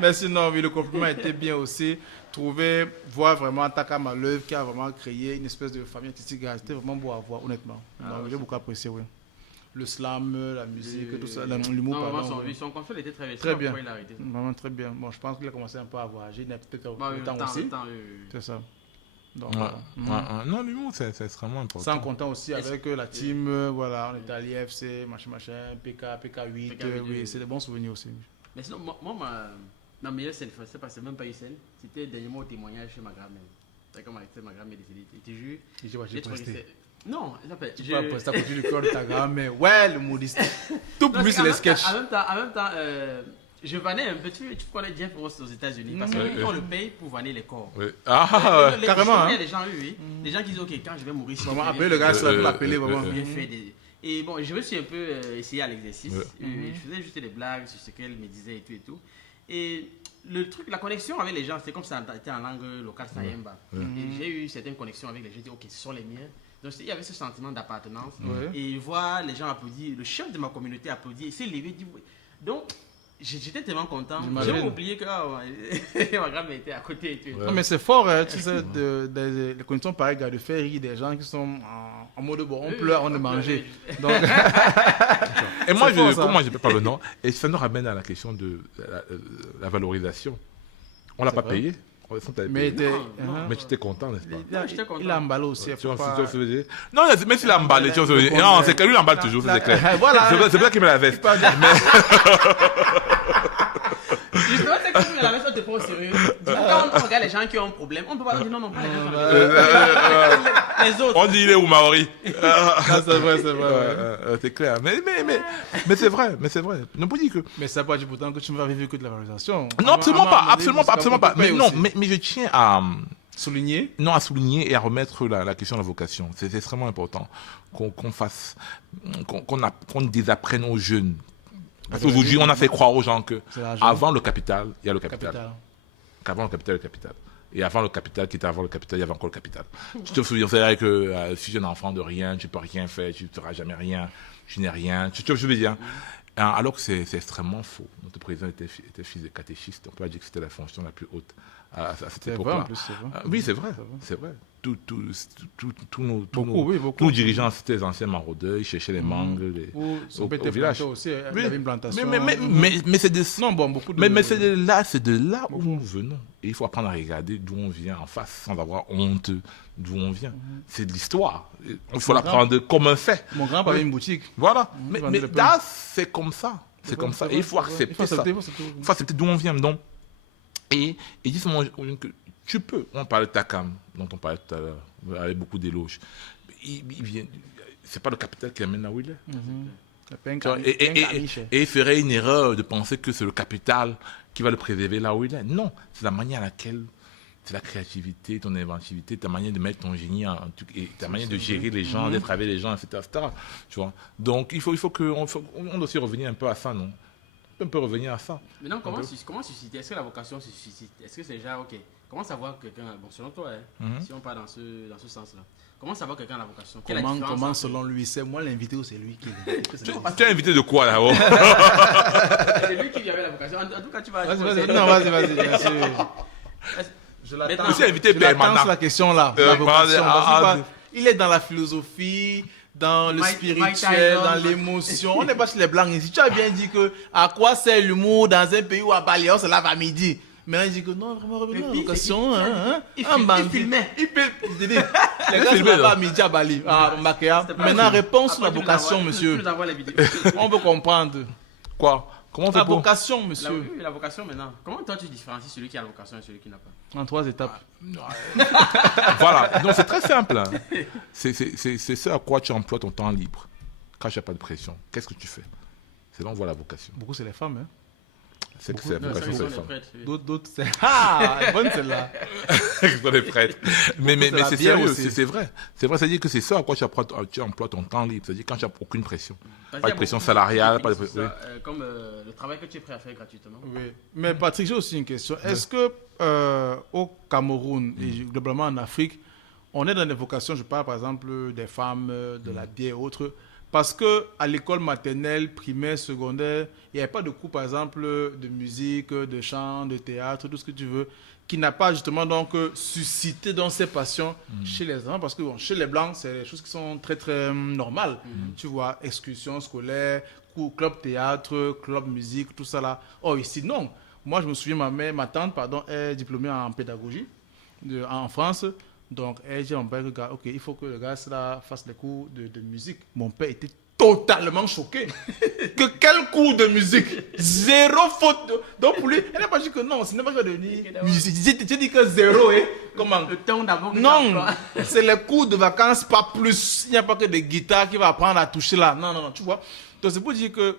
Mais sinon, oui, le compliment était bien aussi. Voir vraiment Takam à l'œuvre qui a vraiment créé une espèce de famille artistique. C'était vraiment beau à voir, honnêtement. Donc, j'ai beaucoup apprécié, oui. Le slam, la musique, tout ça, l'humour. Non, vraiment, son concert était très bien. Très bien. Vraiment très bien. Bon, je pense qu'il a commencé un peu à voyager. Il a peut-être le temps aussi. C'est ça. Donc, non, l'humour, c'est extrêmement important. Sans compter aussi avec la team, voilà, on était à l'IFC, machin, PK8, oui, c'est des bons souvenirs aussi. Mais sinon, moi ma meilleure scène, c'est même pas une scène, c'était dernièrement au témoignage chez ma grand-mère. C'est comme ma grand-mère décédée. Et tu jures, j'ai presté. Non, ça fait. Tu peux presté à côté du corps de ta grand-mère. Ouais, le modiste. Tout pour lui, c'est les sketchs. En même temps, je vannais un peu, tu connais Jeff Ross aux États-Unis, parce qu'on le paye pour vanner les corps. Oui. Ah, carrément. Il y a des gens, oui. Des gens qui disent, ok, quand je vais mourir, si vraiment, appeler le gars, ça peut l'appeler vraiment. Bien fait. Et bon, je me suis un peu essayé à l'exercice. Je faisais juste des blagues sur ce qu'elle me disait et tout. Et le truc, la connexion avec les gens, c'était comme ça, c'était en langue locale, Sayemba. Et j'ai eu certaines connexions avec les gens, j'ai dit, ok, ce sont les miens. Donc il y avait ce sentiment d'appartenance. Et voir les gens applaudir, le chef de ma communauté applaudir, il s'est levé, dit, donc j'étais tellement content. J'ai oublié que ma grand-mère était à côté. Et tout. Non, mais c'est fort, hein, tu sais, les conditions pareilles, de faire rire des gens qui sont en mode bon, on pleure, on est mangé. Donc... Et moi, je ne peux pas le nom. Et ça nous ramène à la question de la valorisation. On ne l'a pas payé. Mais tu étais content, n'est-ce pas? Il a emballé aussi. Non, mais s'il a emballé, non, c'est que lui, il emballe toujours, c'est clair. C'est pour ça qu'il met la veste. Justement, c'est que la veste, on te prend au sérieux. Quand on regarde les gens qui ont un problème, on ne peut pas leur dire non, pas les gens. Les autres. On dit il est où, Maori? C'est vrai. C'est clair. Mais c'est vrai. Ne pas dire que. Mais ça pas dire pourtant que tu ne vas vivre que de la valorisation. Non, absolument pas. Mais je tiens à souligner. Non, à souligner et à remettre la question de la vocation. C'est extrêmement important qu'on fasse, qu'on désapprenne aux jeunes. Parce qu'aujourd'hui, on a fait croire aux gens que avant le capital, il y a le capital. Qu'avant le capital, il y a le capital. Et avant le capital, qui était avant le capital, il y avait encore le capital. Tu te souviens, c'est vrai que si tu es un enfant de rien, tu ne peux rien faire, tu ne feras jamais rien, tu n'es rien. Tu vois, je veux dire. Alors que c'est extrêmement faux. Notre président était fils de catéchiste. On peut dire que c'était la fonction la plus haute à cette époque-là. Oui, c'est vrai. Tous nos dirigeants, c'était les anciens maraudeurs, ils cherchaient les mangues au village. Aussi, il y avait une plantation. Mais c'est de c'est de là où nous venons. Et il faut apprendre à regarder d'où on vient en face, sans avoir honte d'où on vient. C'est de l'histoire. Il faut l'apprendre comme un fait. Mon grand avait une boutique. Voilà. Mais là, c'est comme ça. C'est comme ça. Et il faut accepter ça. Il faut accepter d'où on vient. Donc, et dis-moi que tu peux. On parlait de Takam, dont on parlait tout à l'heure, avec beaucoup d'éloges. Il vient. C'est pas le capital qui amène là où il est. Et il ferait une erreur de penser que c'est le capital qui va le préserver là où il est. Non, c'est la manière à laquelle, c'est la créativité, ton inventivité, ta manière de mettre ton génie, et ta manière de gérer les gens, d'être avec les gens, etc. Tu vois. Donc il faut qu'on doit aussi revenir un peu à ça, non? On peut revenir à ça. Maintenant, comment susciter? Est-ce que la vocation se suscite? Est-ce que c'est déjà ok? Comment savoir quelqu'un, bon selon toi, si on part dans ce sens-là, comment savoir quelqu'un a la vocation? Comment selon lui? C'est moi l'invité ou c'est lui qui est Tu es invité de quoi là-haut? C'est lui qui avait la vocation. En tout cas, tu vas. Vas-y, bien sûr. Je l'attends. La question là. La vocation. Il est dans la philosophie, dans le spirituel, dans l'émotion. On n'est pas sur les blancs ici. Tu as bien dit que à quoi sert l'humour dans un pays où à Bali on se lave à midi? Maintenant, il dit que non, vraiment, revenons à la vocation. Il filmait. Les gars se lavent à midi à Bali, à Makea. Maintenant, réponse sur la vocation, monsieur. On veut comprendre. Quoi? Comment la vocation, monsieur. La vocation maintenant. Comment toi tu différencies celui qui a la vocation et celui qui n'a pas? En 3 étapes. Voilà. Donc c'est très simple. Hein. C'est ce à quoi tu emploies ton temps libre. Quand tu n'as pas de pression, qu'est-ce que tu fais? C'est là où on voit la vocation. Beaucoup, c'est les femmes. Hein. c'est que c'est la Non, ça, vocation ils sur sont les des femmes. prêtres. Oui. D'autres, c'est. Ah, bonne celle-là. Ils sont des prêtres. Mais C'est la c'est bière sérieux, aussi. c'est vrai. C'est vrai, c'est-à-dire que c'est ça à quoi tu emploies ton temps libre. C'est-à-dire quand tu n'as aucune pression. Parce Pas qu'il y de a pression beaucoup salariale, qui pas de finissent pression. ça, comme le travail que tu es prêt à faire gratuitement. Oui. Mais Patrick, j'ai aussi une question. Est-ce que au Cameroun et globalement en Afrique, on est dans des vocations, je parle par exemple des femmes, de la bière et autres, parce que à l'école maternelle, primaire, secondaire, il n'y avait pas de cours par exemple de musique, de chant, de théâtre, tout ce que tu veux, qui n'a pas justement donc suscité dans ces passions chez les enfants, parce que bon, chez les blancs, c'est des choses qui sont très très normales. Tu vois, excursions scolaires, cours, club théâtre, club musique, tout ça là. Oh, ici, non. Moi, je me souviens, ma tante, pardon, est diplômée en pédagogie en France. Donc, elle dit à mon père, ok, il faut que le gars là, fasse des cours de musique. Mon père était totalement choqué. Que quel cours de musique? Zéro faute. Donc, pour lui, elle n'a pas dit que non, ce n'est pas que devenir musicien. Tu dis que zéro, hein? Comment? Le temps d'abord que tu Non, emploies. c'est les cours de vacances, pas plus. Il n'y a pas que des guitares qui va apprendre à toucher là. Non, non, non, tu vois. Donc, c'est pour dire que,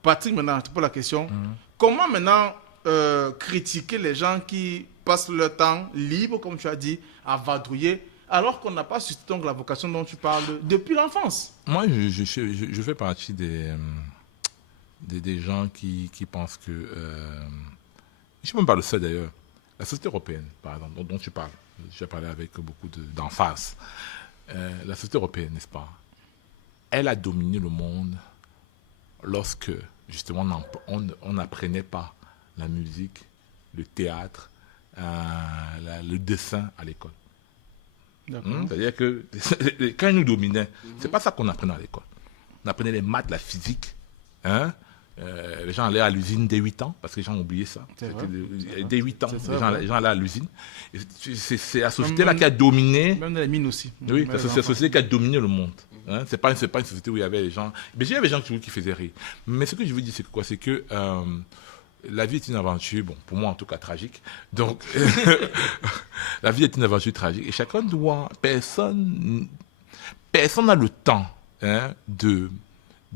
Patrick, maintenant, je te pose la question. Comment maintenant critiquer les gens qui passent leur temps libre, comme tu as dit, à vadrouiller, alors qu'on n'a pas suscité donc la vocation dont tu parles depuis l'enfance? Moi, je fais partie des gens qui pensent que... je ne suis même pas le seul d'ailleurs. La société européenne, par exemple, dont tu parles, j'ai parlé avec beaucoup d'emphase. La société européenne, n'est-ce pas? Elle a dominé le monde lorsque, justement, on n'apprenait pas la musique, le théâtre, le dessin à l'école. C'est-à-dire que quand ils nous dominaient, c'est pas ça qu'on apprenait à l'école. On apprenait les maths, la physique. Les gens allaient à l'usine dès 8 ans, parce que les gens ont oublié ça. Dès 8 ans, les gens allaient à l'usine. Et c'est la société-là qui a dominé. Même dans les mines aussi. Oui, c'est la société qui a dominé le monde. C'est pas une société où il y avait les gens. Mais il y avait des gens qui faisaient rire. Mais ce que je veux dire, c'est quoi? C'est que la vie est une aventure, bon, pour moi en tout cas tragique. Donc, la vie est une aventure tragique. Et chacun doit, personne n'a le temps de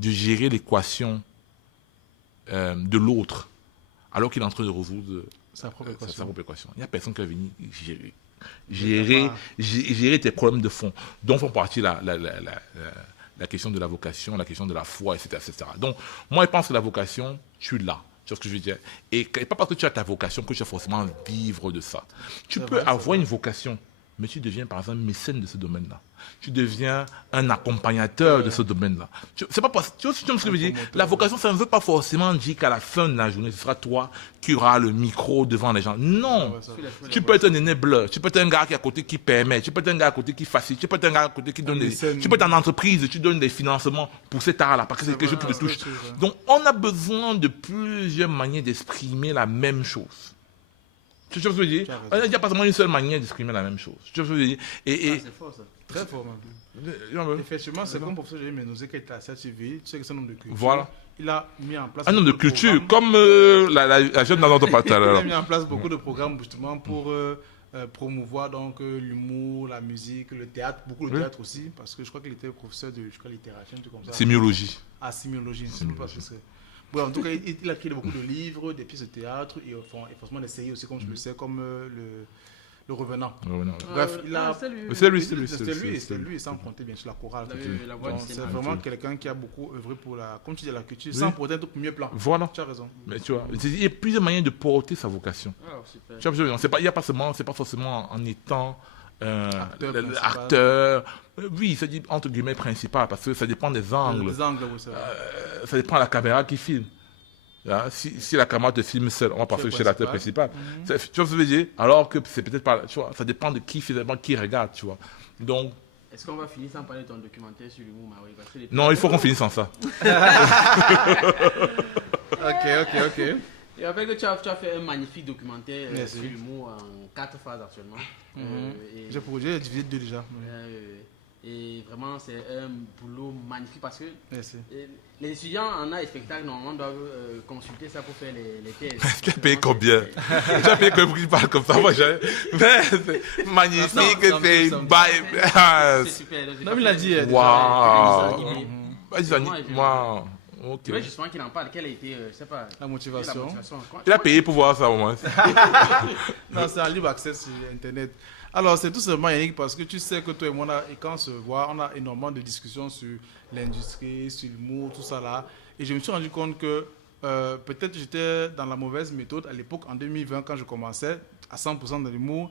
gérer l'équation de l'autre, alors qu'il est en train de résoudre sa propre équation. Il n'y a personne qui va venir gérer tes problèmes de fond, dont font partie la question de la vocation, la question de la foi, etc., etc. Donc, moi, je pense que la vocation, tu l'as. Tu vois ce que je veux dire? Et pas parce que tu as ta vocation que tu vas forcément vivre de ça. Tu peux avoir une vocation, mais tu deviens par exemple mécène de ce domaine-là. Tu deviens un accompagnateur de ce domaine-là. C'est pas parce, tu vois ce que je veux dire? La vocation, ça ne veut pas forcément dire qu'à la fin de la journée, ce sera toi qui auras le micro devant les gens. Non. Tu peux être un enabler. Tu peux être un gars qui est à côté qui permet. Tu peux être un gars à côté qui facilite. Tu peux être un gars à côté qui donne des... Tu peux être en entreprise, tu donnes des financements pour cet art-là, parce que c'est quelque chose qui te touche. Donc, on a besoin de plusieurs manières d'exprimer la même chose. Tu vois ce que je veux dire? Il n'y a pas seulement une seule manière d'exprimer la même chose. Tu vois ce que je veux dire? C'est fort ça. Très fort, même. Effectivement, c'est comme le professeur Jérémy Ménozé qui était à CTV, tu sais que c'est un nombre de cultures. Voilà. Il a mis en place un nombre de cultures, comme la jeune dans notre partage. Il a mis en place beaucoup de programmes justement pour promouvoir donc l'humour, la musique, le théâtre, beaucoup de théâtre aussi, parce que je crois qu'il était professeur de littérature, un truc comme ça. Sémiologie. Ah, sémiologie, je ne sais pas ce que c'est. Bon, en tout cas, il a écrit beaucoup de livres, des pièces de théâtre et forcément des séries aussi, comme je le sais, comme le Revenant. Bref, il a... C'est lui, sans compter bien sûr la chorale. C'est vraiment quelqu'un qui a beaucoup œuvré pour la, comme tu dis, la culture, sans pour être mieux plan. Voilà. Tu as raison. Mais tu vois, il y a plusieurs manières de porter sa vocation. Tu vois, c'est pas forcément en étant acteur. Oui, ça dit entre guillemets principal, parce que ça dépend des angles. Ça dépend de la caméra qui filme. Si la caméra te filme seul, on va passer chez l'acteur principal. Tu vois ce que je veux dire? Alors que c'est peut-être pas, tu vois, ça dépend de qui finalement qui regarde, tu vois. Donc. Est-ce qu'on va finir sans parler de ton documentaire sur l'humour, Marie? Non, il faut qu'on finisse sans ça. Ok. Et rappelle que tu as fait un magnifique documentaire sur l'humour en 4 phases actuellement. J'ai divisé 2 déjà. Et vraiment, c'est un boulot magnifique parce que les étudiants en art et spectacle, normalement, doivent consulter ça pour faire les thèses. Tu as payé combien? Tu as payé combien pour qu'il parle comme ça? Moi, c'est magnifique, c'est super. Non, il a dit. Waouh! Moi, Ok. Tu vois justement qu'il en parle. Quelle a été, je sais pas. La motivation. Il a payé pour voir ça au moins. Non, c'est en libre accès sur Internet. Alors, c'est tout simplement, Yannick, parce que tu sais que toi et moi, et quand on se voit, on a énormément de discussions sur l'industrie, sur l'humour, tout ça là. Et je me suis rendu compte que peut-être j'étais dans la mauvaise méthode à l'époque, en 2020, quand je commençais à 100% dans l'humour,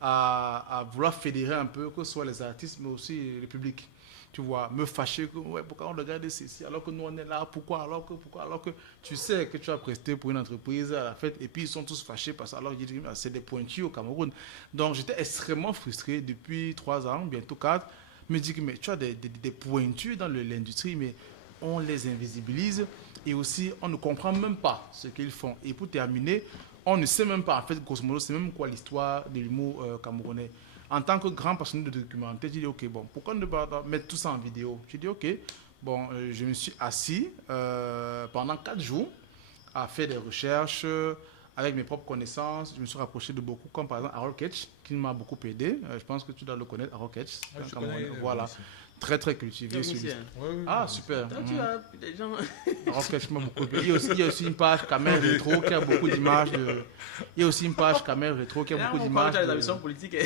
à vouloir fédérer un peu, que ce soit les artistes, mais aussi le public. Tu vois, me fâcher, que, ouais, pourquoi on regarde ceci, alors que nous on est là, pourquoi, alors que tu sais que tu as presté pour une entreprise à la fête, et puis ils sont tous fâchés parce que alors ils disent, c'est des pointus au Cameroun. Donc j'étais extrêmement frustré depuis 3 ans, bientôt 4, me dire que mais, tu as des pointus dans l'industrie, mais on les invisibilise, et aussi on ne comprend même pas ce qu'ils font. Et pour terminer, on ne sait même pas, en fait, grosso modo, c'est même quoi l'histoire de l'humour camerounais. En tant que grand passionné de documentaire, j'ai dit, ok, bon, pourquoi ne pas mettre tout ça en vidéo? J'ai dit, ok, bon, je me suis assis pendant 4 jours à faire des recherches avec mes propres connaissances. Je me suis rapproché de beaucoup, comme par exemple Harold Ketch, qui m'a beaucoup aidé. Je pense que tu dois le connaître, Harold Ketch. Voilà. Très très cultivé celui-ci. Ah super. Tu as des gens. Harold Ketch m'a beaucoup aidé. Il y a aussi une page Camel Rétro qui a beaucoup d'images de. Il y a aussi une page Camel Rétro qui a beaucoup d'images. De... ambitions politiques.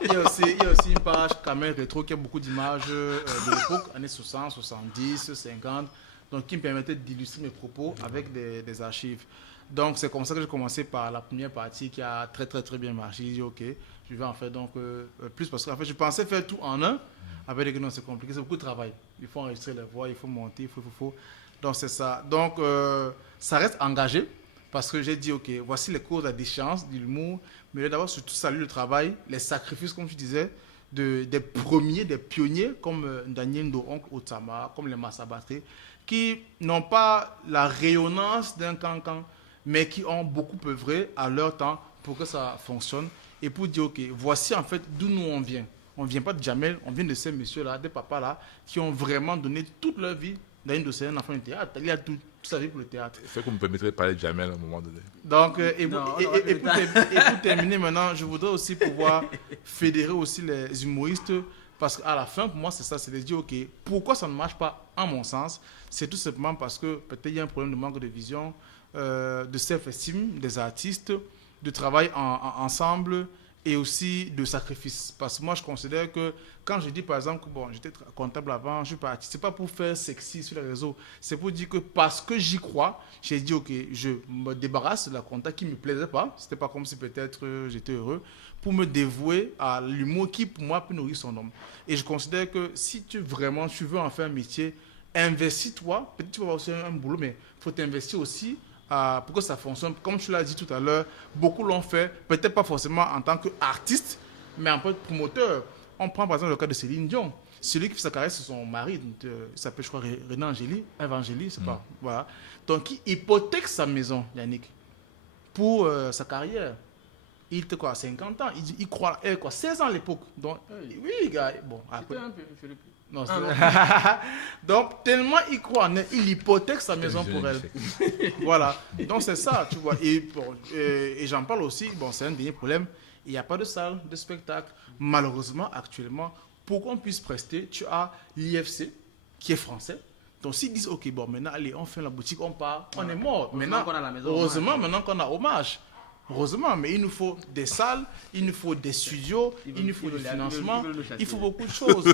Il y a aussi une page Camel Rétro qui a beaucoup d'images de l'époque, années 60, 70, 50, donc qui me permettait d'illustrer mes propos avec des archives. Donc c'est comme ça que j'ai commencé par la première partie qui a très très très bien marché. J'ai dit ok, je vais en faire donc plus parce qu'en fait je pensais faire tout en un. Avec les non, c'est compliqué, c'est beaucoup de travail. Il faut enregistrer les voix, il faut monter, il faut. Donc c'est ça. Donc ça reste engagé parce que j'ai dit ok, voici les cours de la déchéance, de l'humour, mais d'abord surtout saluer le travail, les sacrifices comme tu disais, des premiers, des pionniers comme Daniel Ndo-Oncle Otama, comme les Massabatré, qui n'ont pas la rayonnance d'un cancan, mais qui ont beaucoup œuvré à leur temps pour que ça fonctionne et pour dire ok, voici en fait d'où nous on vient. On ne vient pas de Jamel, on vient de ces messieurs-là, des papas-là, qui ont vraiment donné toute leur vie dans une dossier, un enfant de théâtre. Il a toute sa vie pour le théâtre. C'est qu'on me permettrait de parler de Jamel à un moment donné. Donc, pour terminer maintenant, je voudrais aussi pouvoir fédérer aussi les humoristes, parce qu'à la fin, pour moi, c'est ça, c'est de dire, ok, pourquoi ça ne marche pas, à mon sens, c'est tout simplement parce que peut-être il y a un problème de manque de vision, de self-esteem des artistes, de travail ensemble, et aussi de sacrifice. Parce que moi, je considère que quand je dis, par exemple, que bon, j'étais comptable avant, je suis pas artiste, c'est pas pour faire sexy sur les réseaux, c'est pour dire que parce que j'y crois, j'ai dit, ok, je me débarrasse de la compta qui me plaisait pas, c'était pas comme si peut-être j'étais heureux, pour me dévouer à l'humour qui, pour moi, peut nourrir son homme. Et je considère que si tu veux en faire un métier, investis-toi, peut-être tu vas avoir aussi un boulot, mais il faut t'investir aussi pour que ça fonctionne. Comme tu l'as dit tout à l'heure, beaucoup l'ont fait, peut-être pas forcément en tant qu'artiste, mais en tant que promoteur. On prend par exemple le cas de Céline Dion. Celui qui fait sa carrière, c'est son mari, il s'appelle, je crois, René Evangélie, c'est pas. Voilà. Donc, il hypothèque sa maison, Yannick, pour sa carrière. Il était quoi, 50 ans, il croit, 16 ans à l'époque. Donc, oui, gars, bon, après. Non, donc, tellement il croit, il hypothèque sa maison pour elle. Voilà. Donc, c'est ça, tu vois. Et, bon, et j'en parle aussi, bon, c'est un dernier problème. Il n'y a pas de salle de spectacle. Malheureusement, actuellement, pour qu'on puisse prester, tu as l'IFC, qui est français. Donc, s'ils disent, ok, bon, maintenant, allez, on fait la boutique, on part, on est mort. Maintenant, qu'on a la maison, heureusement, maintenant qu'on a hommage. Heureusement, mais il nous faut des salles, il nous faut des studios, il nous faut du financement, il faut beaucoup de choses.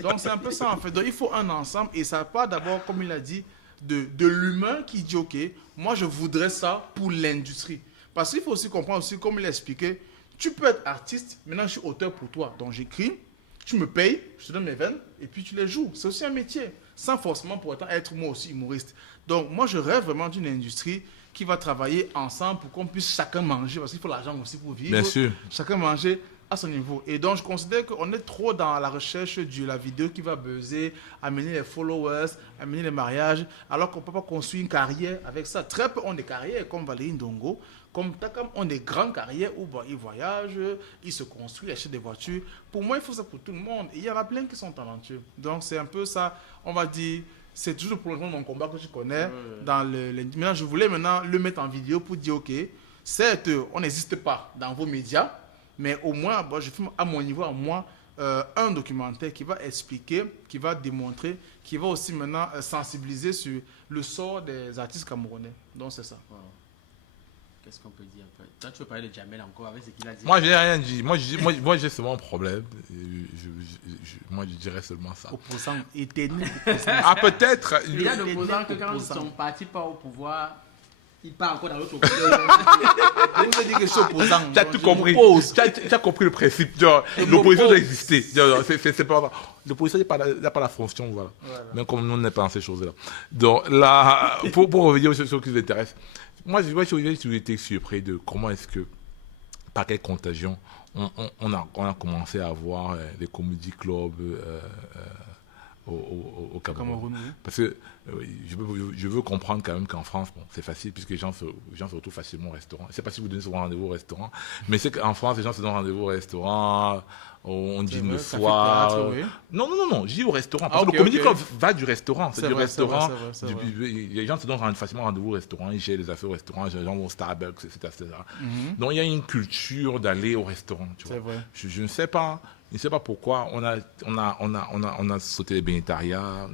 Donc c'est un peu ça en fait. Donc il faut un ensemble et ça part d'abord, comme il a dit, de l'humain qui dit ok, moi je voudrais ça pour l'industrie. Parce qu'il faut aussi comprendre aussi, comme il a expliqué, tu peux être artiste, maintenant je suis auteur pour toi. Donc j'écris, tu me payes, je te donne mes veines et puis tu les joues. C'est aussi un métier, sans forcément pour autant être moi aussi humoriste. Donc moi je rêve vraiment d'une industrie qui va travailler ensemble pour qu'on puisse chacun manger, parce qu'il faut l'argent aussi pour vivre. Bien sûr. Chacun manger à son niveau. Et donc, je considère qu'on est trop dans la recherche de la vidéo qui va buzzer, amener les followers, amener les mariages, alors qu'on ne peut pas construire une carrière avec ça. Très peu ont des carrières, comme Valérie Ndongo, comme Takam ont des grandes carrières où bon, ils voyagent, ils se construisent, ils achètent des voitures. Pour moi, il faut ça pour tout le monde. Et il y en a plein qui sont talentueux. Donc, c'est un peu ça, on va dire. C'est toujours le prolongement de mon combat que je connais. Maintenant, je voulais maintenant le mettre en vidéo pour dire, ok, certes, on n'existe pas dans vos médias, mais au moins, bon, je filme à mon niveau, à moi, un documentaire qui va expliquer, qui va démontrer, qui va aussi maintenant sensibiliser sur le sort des artistes camerounais. Donc c'est ça. Wow. Qu'est-ce qu'on peut dire après? Toi, tu veux parler de Jamel encore avec ce qu'il a dit? Moi, j'ai rien dit. Moi, j'ai seulement un problème. Moi, je dirais seulement ça. Opposant éternel. Ah, peut-être. Il y a d'opposants que quand son parti part au pouvoir, il part encore dans l'autre côté. Je vous ai dit que je suis opposant. Tu as tout Je compris. m'oppose. Tu as compris le principe. Genre, l'opposition doit exister. C'est pas l'opposition n'a pas la fonction, voilà. Même comme nous, on n'est pas dans ces choses-là. Donc là, pour revenir sur ce qui vous intéresse, moi, j'ai été surpris de comment est-ce que, par quelle contagion, on a commencé à avoir les comedy clubs au Cameroun. Oui. Parce que je veux comprendre quand même qu'en France, bon, c'est facile puisque les gens se retrouvent facilement au restaurant. Je ne sais pas si vous donnez souvent rendez-vous au restaurant, mais c'est qu'en France, les gens se donnent rendez-vous au restaurant, on dîne le soir. Théâtre, oui. Non, je dis au restaurant. Parce que Ok, le comedy ok. club va du restaurant. C'est du vrai, restaurant. c'est vrai. Les gens se donnent facilement rendez-vous au restaurant, ils gèrent les affaires au restaurant, les gens vont au Starbucks, etc. Donc il y a une culture d'aller au restaurant. Tu vois. C'est vrai. Je ne sais pas. Je ne sais pas pourquoi on a sauté les bénétariats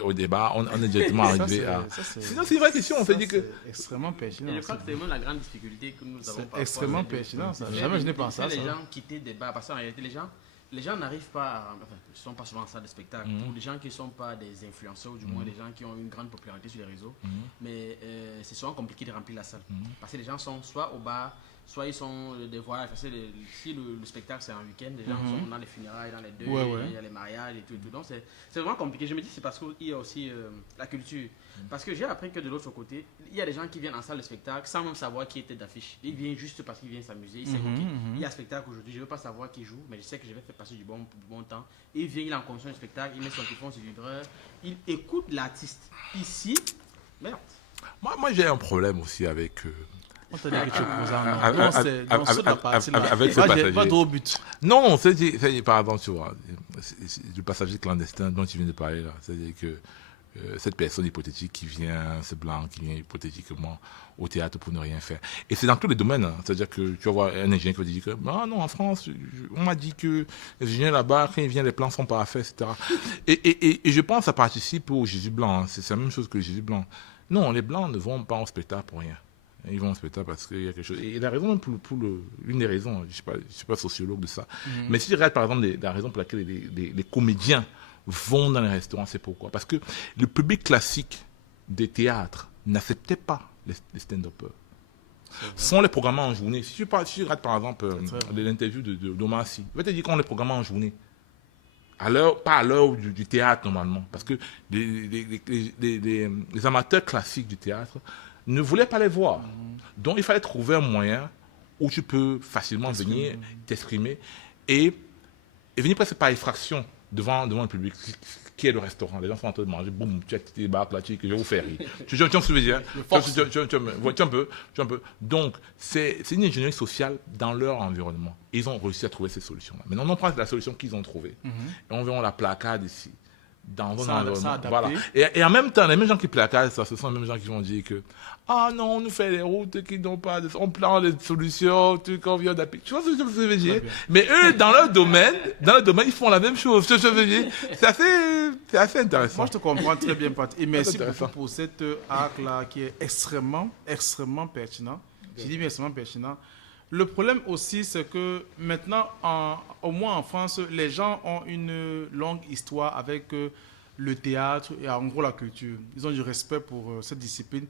au débat, on est directement arrivé à... Sinon, c'est une vraie question, on s'est dit que... C'est extrêmement pertinent. Et je crois que c'est vraiment la grande difficulté que nous avons. C'est extrêmement pertinent, ça. Jamais je n'ai pensé à ça. Les gens quitter des bars, parce qu'en réalité, les gens n'arrivent pas, enfin, ils ne sont pas souvent en salle de spectacle. Pour des gens qui ne sont pas des influenceurs, ou du moins des gens qui ont une grande popularité sur les réseaux, mais c'est souvent compliqué de remplir la salle. Parce que les gens sont soit au bar, soit ils sont des voyages. Si le spectacle c'est un week-end, les gens sont dans les funérailles, dans les deuils, il y a les mariages et tout. Donc c'est vraiment compliqué. Je me dis c'est parce qu'il y a aussi la culture. Parce que j'ai appris que de l'autre côté, il y a des gens qui viennent en salle de spectacle sans même savoir qui était d'affiche. Ils viennent juste parce qu'ils viennent s'amuser. Ils savent il y a un spectacle aujourd'hui, je ne veux pas savoir qui joue, mais je sais que je vais faire passer du bon temps. Et il vient, il est en conscience du spectacle, il met son téléphone sur vibreur, il écoute l'artiste. Ici, merde. Moi j'ai un problème aussi avec... On t'a dit que tu es opposant. Avec ce passager. Pas trop au but. Non, c'est pardon, tu vois, le passager clandestin dont tu viens de parler là, c'est-à-dire que cette personne hypothétique qui vient, ce blanc qui vient hypothétiquement au théâtre pour ne rien faire. Et c'est dans tous les domaines, hein. C'est-à-dire que tu vas voir un ingénieur qui va dire que non, en France, on m'a dit que les ingénieurs là-bas, quand ils viennent, les plans sont parfaits, etc. Et je pense que ça participe au Jésus blanc, hein. C'est la même chose que le Jésus blanc. Non, les blancs ne vont pas au spectacle pour rien. Ils vont au spectacle parce qu'il y a quelque chose. Et la raison, même l'une des raisons, je ne suis pas sociologue de ça, mais si je regarde par exemple la raison pour laquelle les comédiens vont dans les restaurants, c'est pourquoi? Parce que le public classique des théâtres n'acceptait pas les stand-uppers. Sont les programmés en journée. Si tu regardes par exemple l'interview d'Omar Sy, il va te dire qu'on les programme en journée. Pas à l'heure du théâtre normalement. Parce que les amateurs classiques du théâtre ne voulaient pas les voir. Donc il fallait trouver un moyen où tu peux facilement venir t'exprimer et venir presque par effraction devant le public qui est le restaurant. Les gens sont en train de manger, boum, tu as tes barques là, je vais vous faire rire. Tu vois ce que je veux dire? Tu un peu. Donc, c'est une ingénierie sociale dans leur environnement. Ils ont réussi à trouver ces solutions-là. Maintenant, on prend la solution qu'ils ont trouvée et on verra la placade ici. Dans un environnement. Voilà. Et en même temps, les mêmes gens qui placardent ça, ce sont les mêmes gens qui vont dire que non, on nous fait des routes qui n'ont pas on prend des solutions, qu'on vient d'appuyer. Tu vois ce que je veux dire? Mais eux, dans leur domaine, ils font la même chose. Je veux dire, c'est assez intéressant. Moi, je te comprends très bien, Pat. Et merci beaucoup pour cet arc-là qui est extrêmement, extrêmement pertinent. Je dis bien extrêmement pertinent. Le problème aussi, c'est que maintenant, au moins en France, les gens ont une longue histoire avec le théâtre et en gros la culture. Ils ont du respect pour cette discipline.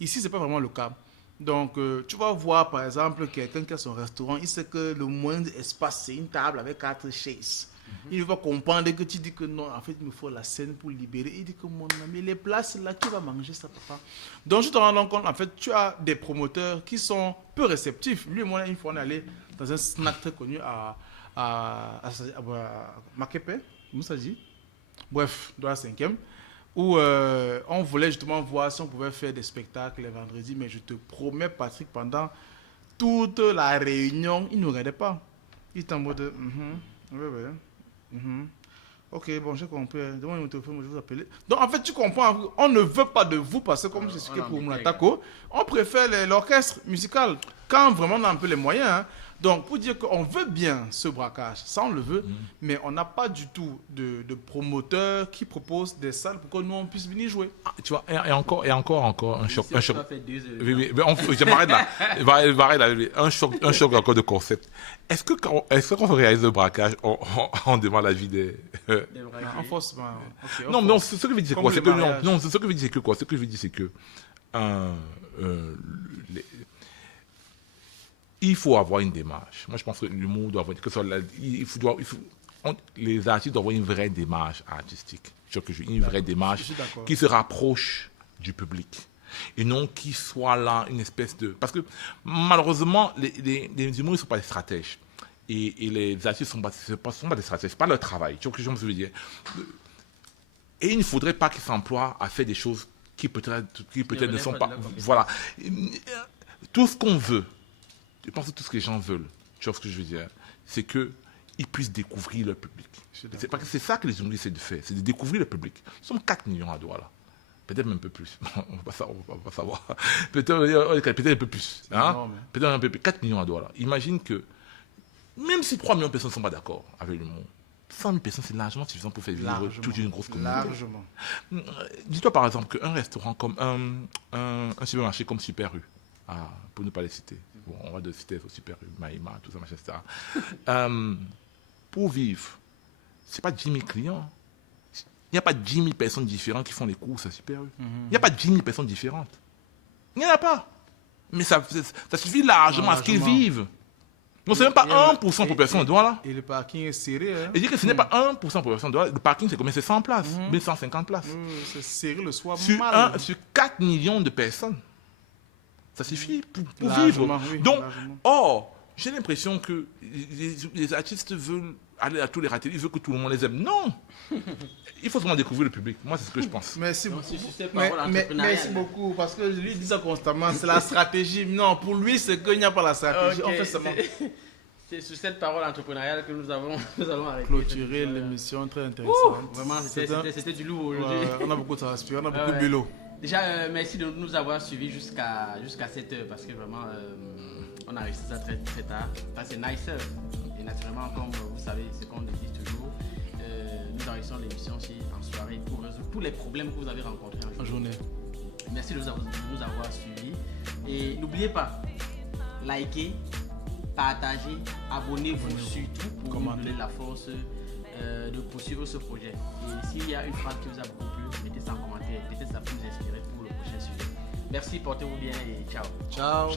Ici, ce n'est pas vraiment le cas. Donc, tu vas voir par exemple quelqu'un qui a son restaurant, il sait que le moindre espace, c'est une table avec 4 chaises. Il va comprendre que tu dis que non, en fait, il me faut la scène pour libérer. Il dit que mon ami, les places là, qui va manger ça, papa? Donc, je te rends compte, en fait, tu as des promoteurs qui sont peu réceptifs. Lui et moi, une fois, on est allé dans un snack très connu à Makepe, comment ça dit? Bref, dans la 5e, où on voulait justement voir si on pouvait faire des spectacles les vendredis. Mais je te promets, Patrick, pendant toute la réunion, il ne nous regardait pas. Il était en mode, ok, bon, j'ai compris. Demandez mon téléphone, je vais vous appeler. Donc, en fait, tu comprends, on ne veut pas de vous parce que, comme je expliqué pour Mounatako, on préfère l'orchestre musical. quand vraiment on a un peu les moyens. Hein. Donc, pour dire qu'on veut bien ce braquage, ça on le veut, mais on n'a pas du tout de promoteur qui propose des salles pour que nous on puisse venir jouer. Ah, tu vois, et encore un choc. Un choc. Oui, Oui, je m'arrête là. Je m'arrête là. Un choc encore de concept. Est-ce qu'on réalise le braquage, on demande l'avis des. En forcément. Okay, non, non, ce que je veux dire, c'est quoi? C'est que non, ce que je veux dire, c'est que quoi? Ce que je veux dire, c'est que il faut avoir une démarche. Moi, je pense que l'humour doit avoir, que ce soit les artistes doivent avoir une vraie démarche artistique. Une vraie démarche qui se rapproche du public. Et non qui soit là une espèce de... Parce que malheureusement, les humoristes ne sont pas des stratèges. Et les artistes ne sont pas des stratèges. Ce n'est pas leur travail. Tu vois ce que je veux dire? Et il ne faudrait pas qu'ils s'emploient à faire des choses qui peut-être ne sont pas... Voilà. Tout ce qu'on veut, je pense que tout ce que les gens veulent, tu vois ce que je veux dire, c'est qu'ils puissent découvrir leur public. C'est ça que les humoristes essaient de faire, c'est de découvrir le public. Nous sommes 4 millions à Douala. Peut-être même un peu plus. On va pas savoir. Peut-être un peu plus. Hein? Peut-être un peu plus. 4 millions à Douala. Imagine que, même si 3 millions de personnes ne sont pas d'accord avec l'humour, 100 000 personnes, c'est largement suffisant pour faire vivre toute une grosse communauté. Largement. Dis-toi par exemple qu'un restaurant comme un supermarché comme Super U, pour ne pas les citer, bon, on va de citer au Super U, Maïma, tout ça, machin, etc. Pour vivre, c'est pas 10 000 clients. Il n'y a pas 10 000 personnes différentes qui font les courses à Super U. Il n'y a pas 10 000 personnes différentes. Il n'y en a pas. Mais ça suffit largement à ce qu'ils vivent. Non, c'est même pas 1% pour personne, voilà. Et le parking est serré. Hein? Et dire que ce n'est pas 1% pour personne, le parking c'est combien? C'est 100 places, 1150 places. C'est serré le soir. Sur 4 millions de personnes. Ça suffit pour vivre. Oui, donc, j'ai l'impression que les artistes veulent aller à tous les ratés, ils veulent que tout le monde les aime. Non. Il faut seulement découvrir le public. Moi, c'est ce que je pense. Merci beaucoup, parce que lui dit ça constamment, c'est la stratégie. Non, pour lui, c'est qu'il n'y a pas la stratégie. On fait seulement... C'est sur cette parole entrepreneuriale que nous allons arrêter. Clôturer l'émission, très intéressante. Vraiment, c'était du lourd aujourd'hui. On a beaucoup de respirer, on a beaucoup de vélo. Déjà, merci de nous avoir suivis jusqu'à cette heure, parce que vraiment, on a réussi ça très, très tard. Enfin, c'est nice. Et naturellement, comme vous savez, c'est qu'on le dit toujours, nous enregistrons l'émission en soirée pour résoudre tous les problèmes que vous avez rencontrés en journée. Merci de nous avoir suivis. Et n'oubliez pas, likez, partagez, abonnez-vous surtout pour nous donner la force de poursuivre ce projet. Et s'il y a une phrase qui vous a beaucoup plu, mettez ça en commentaire. Peut-être ça peut vous inspirer pour le prochain sujet. Merci, portez-vous bien et ciao. Ciao.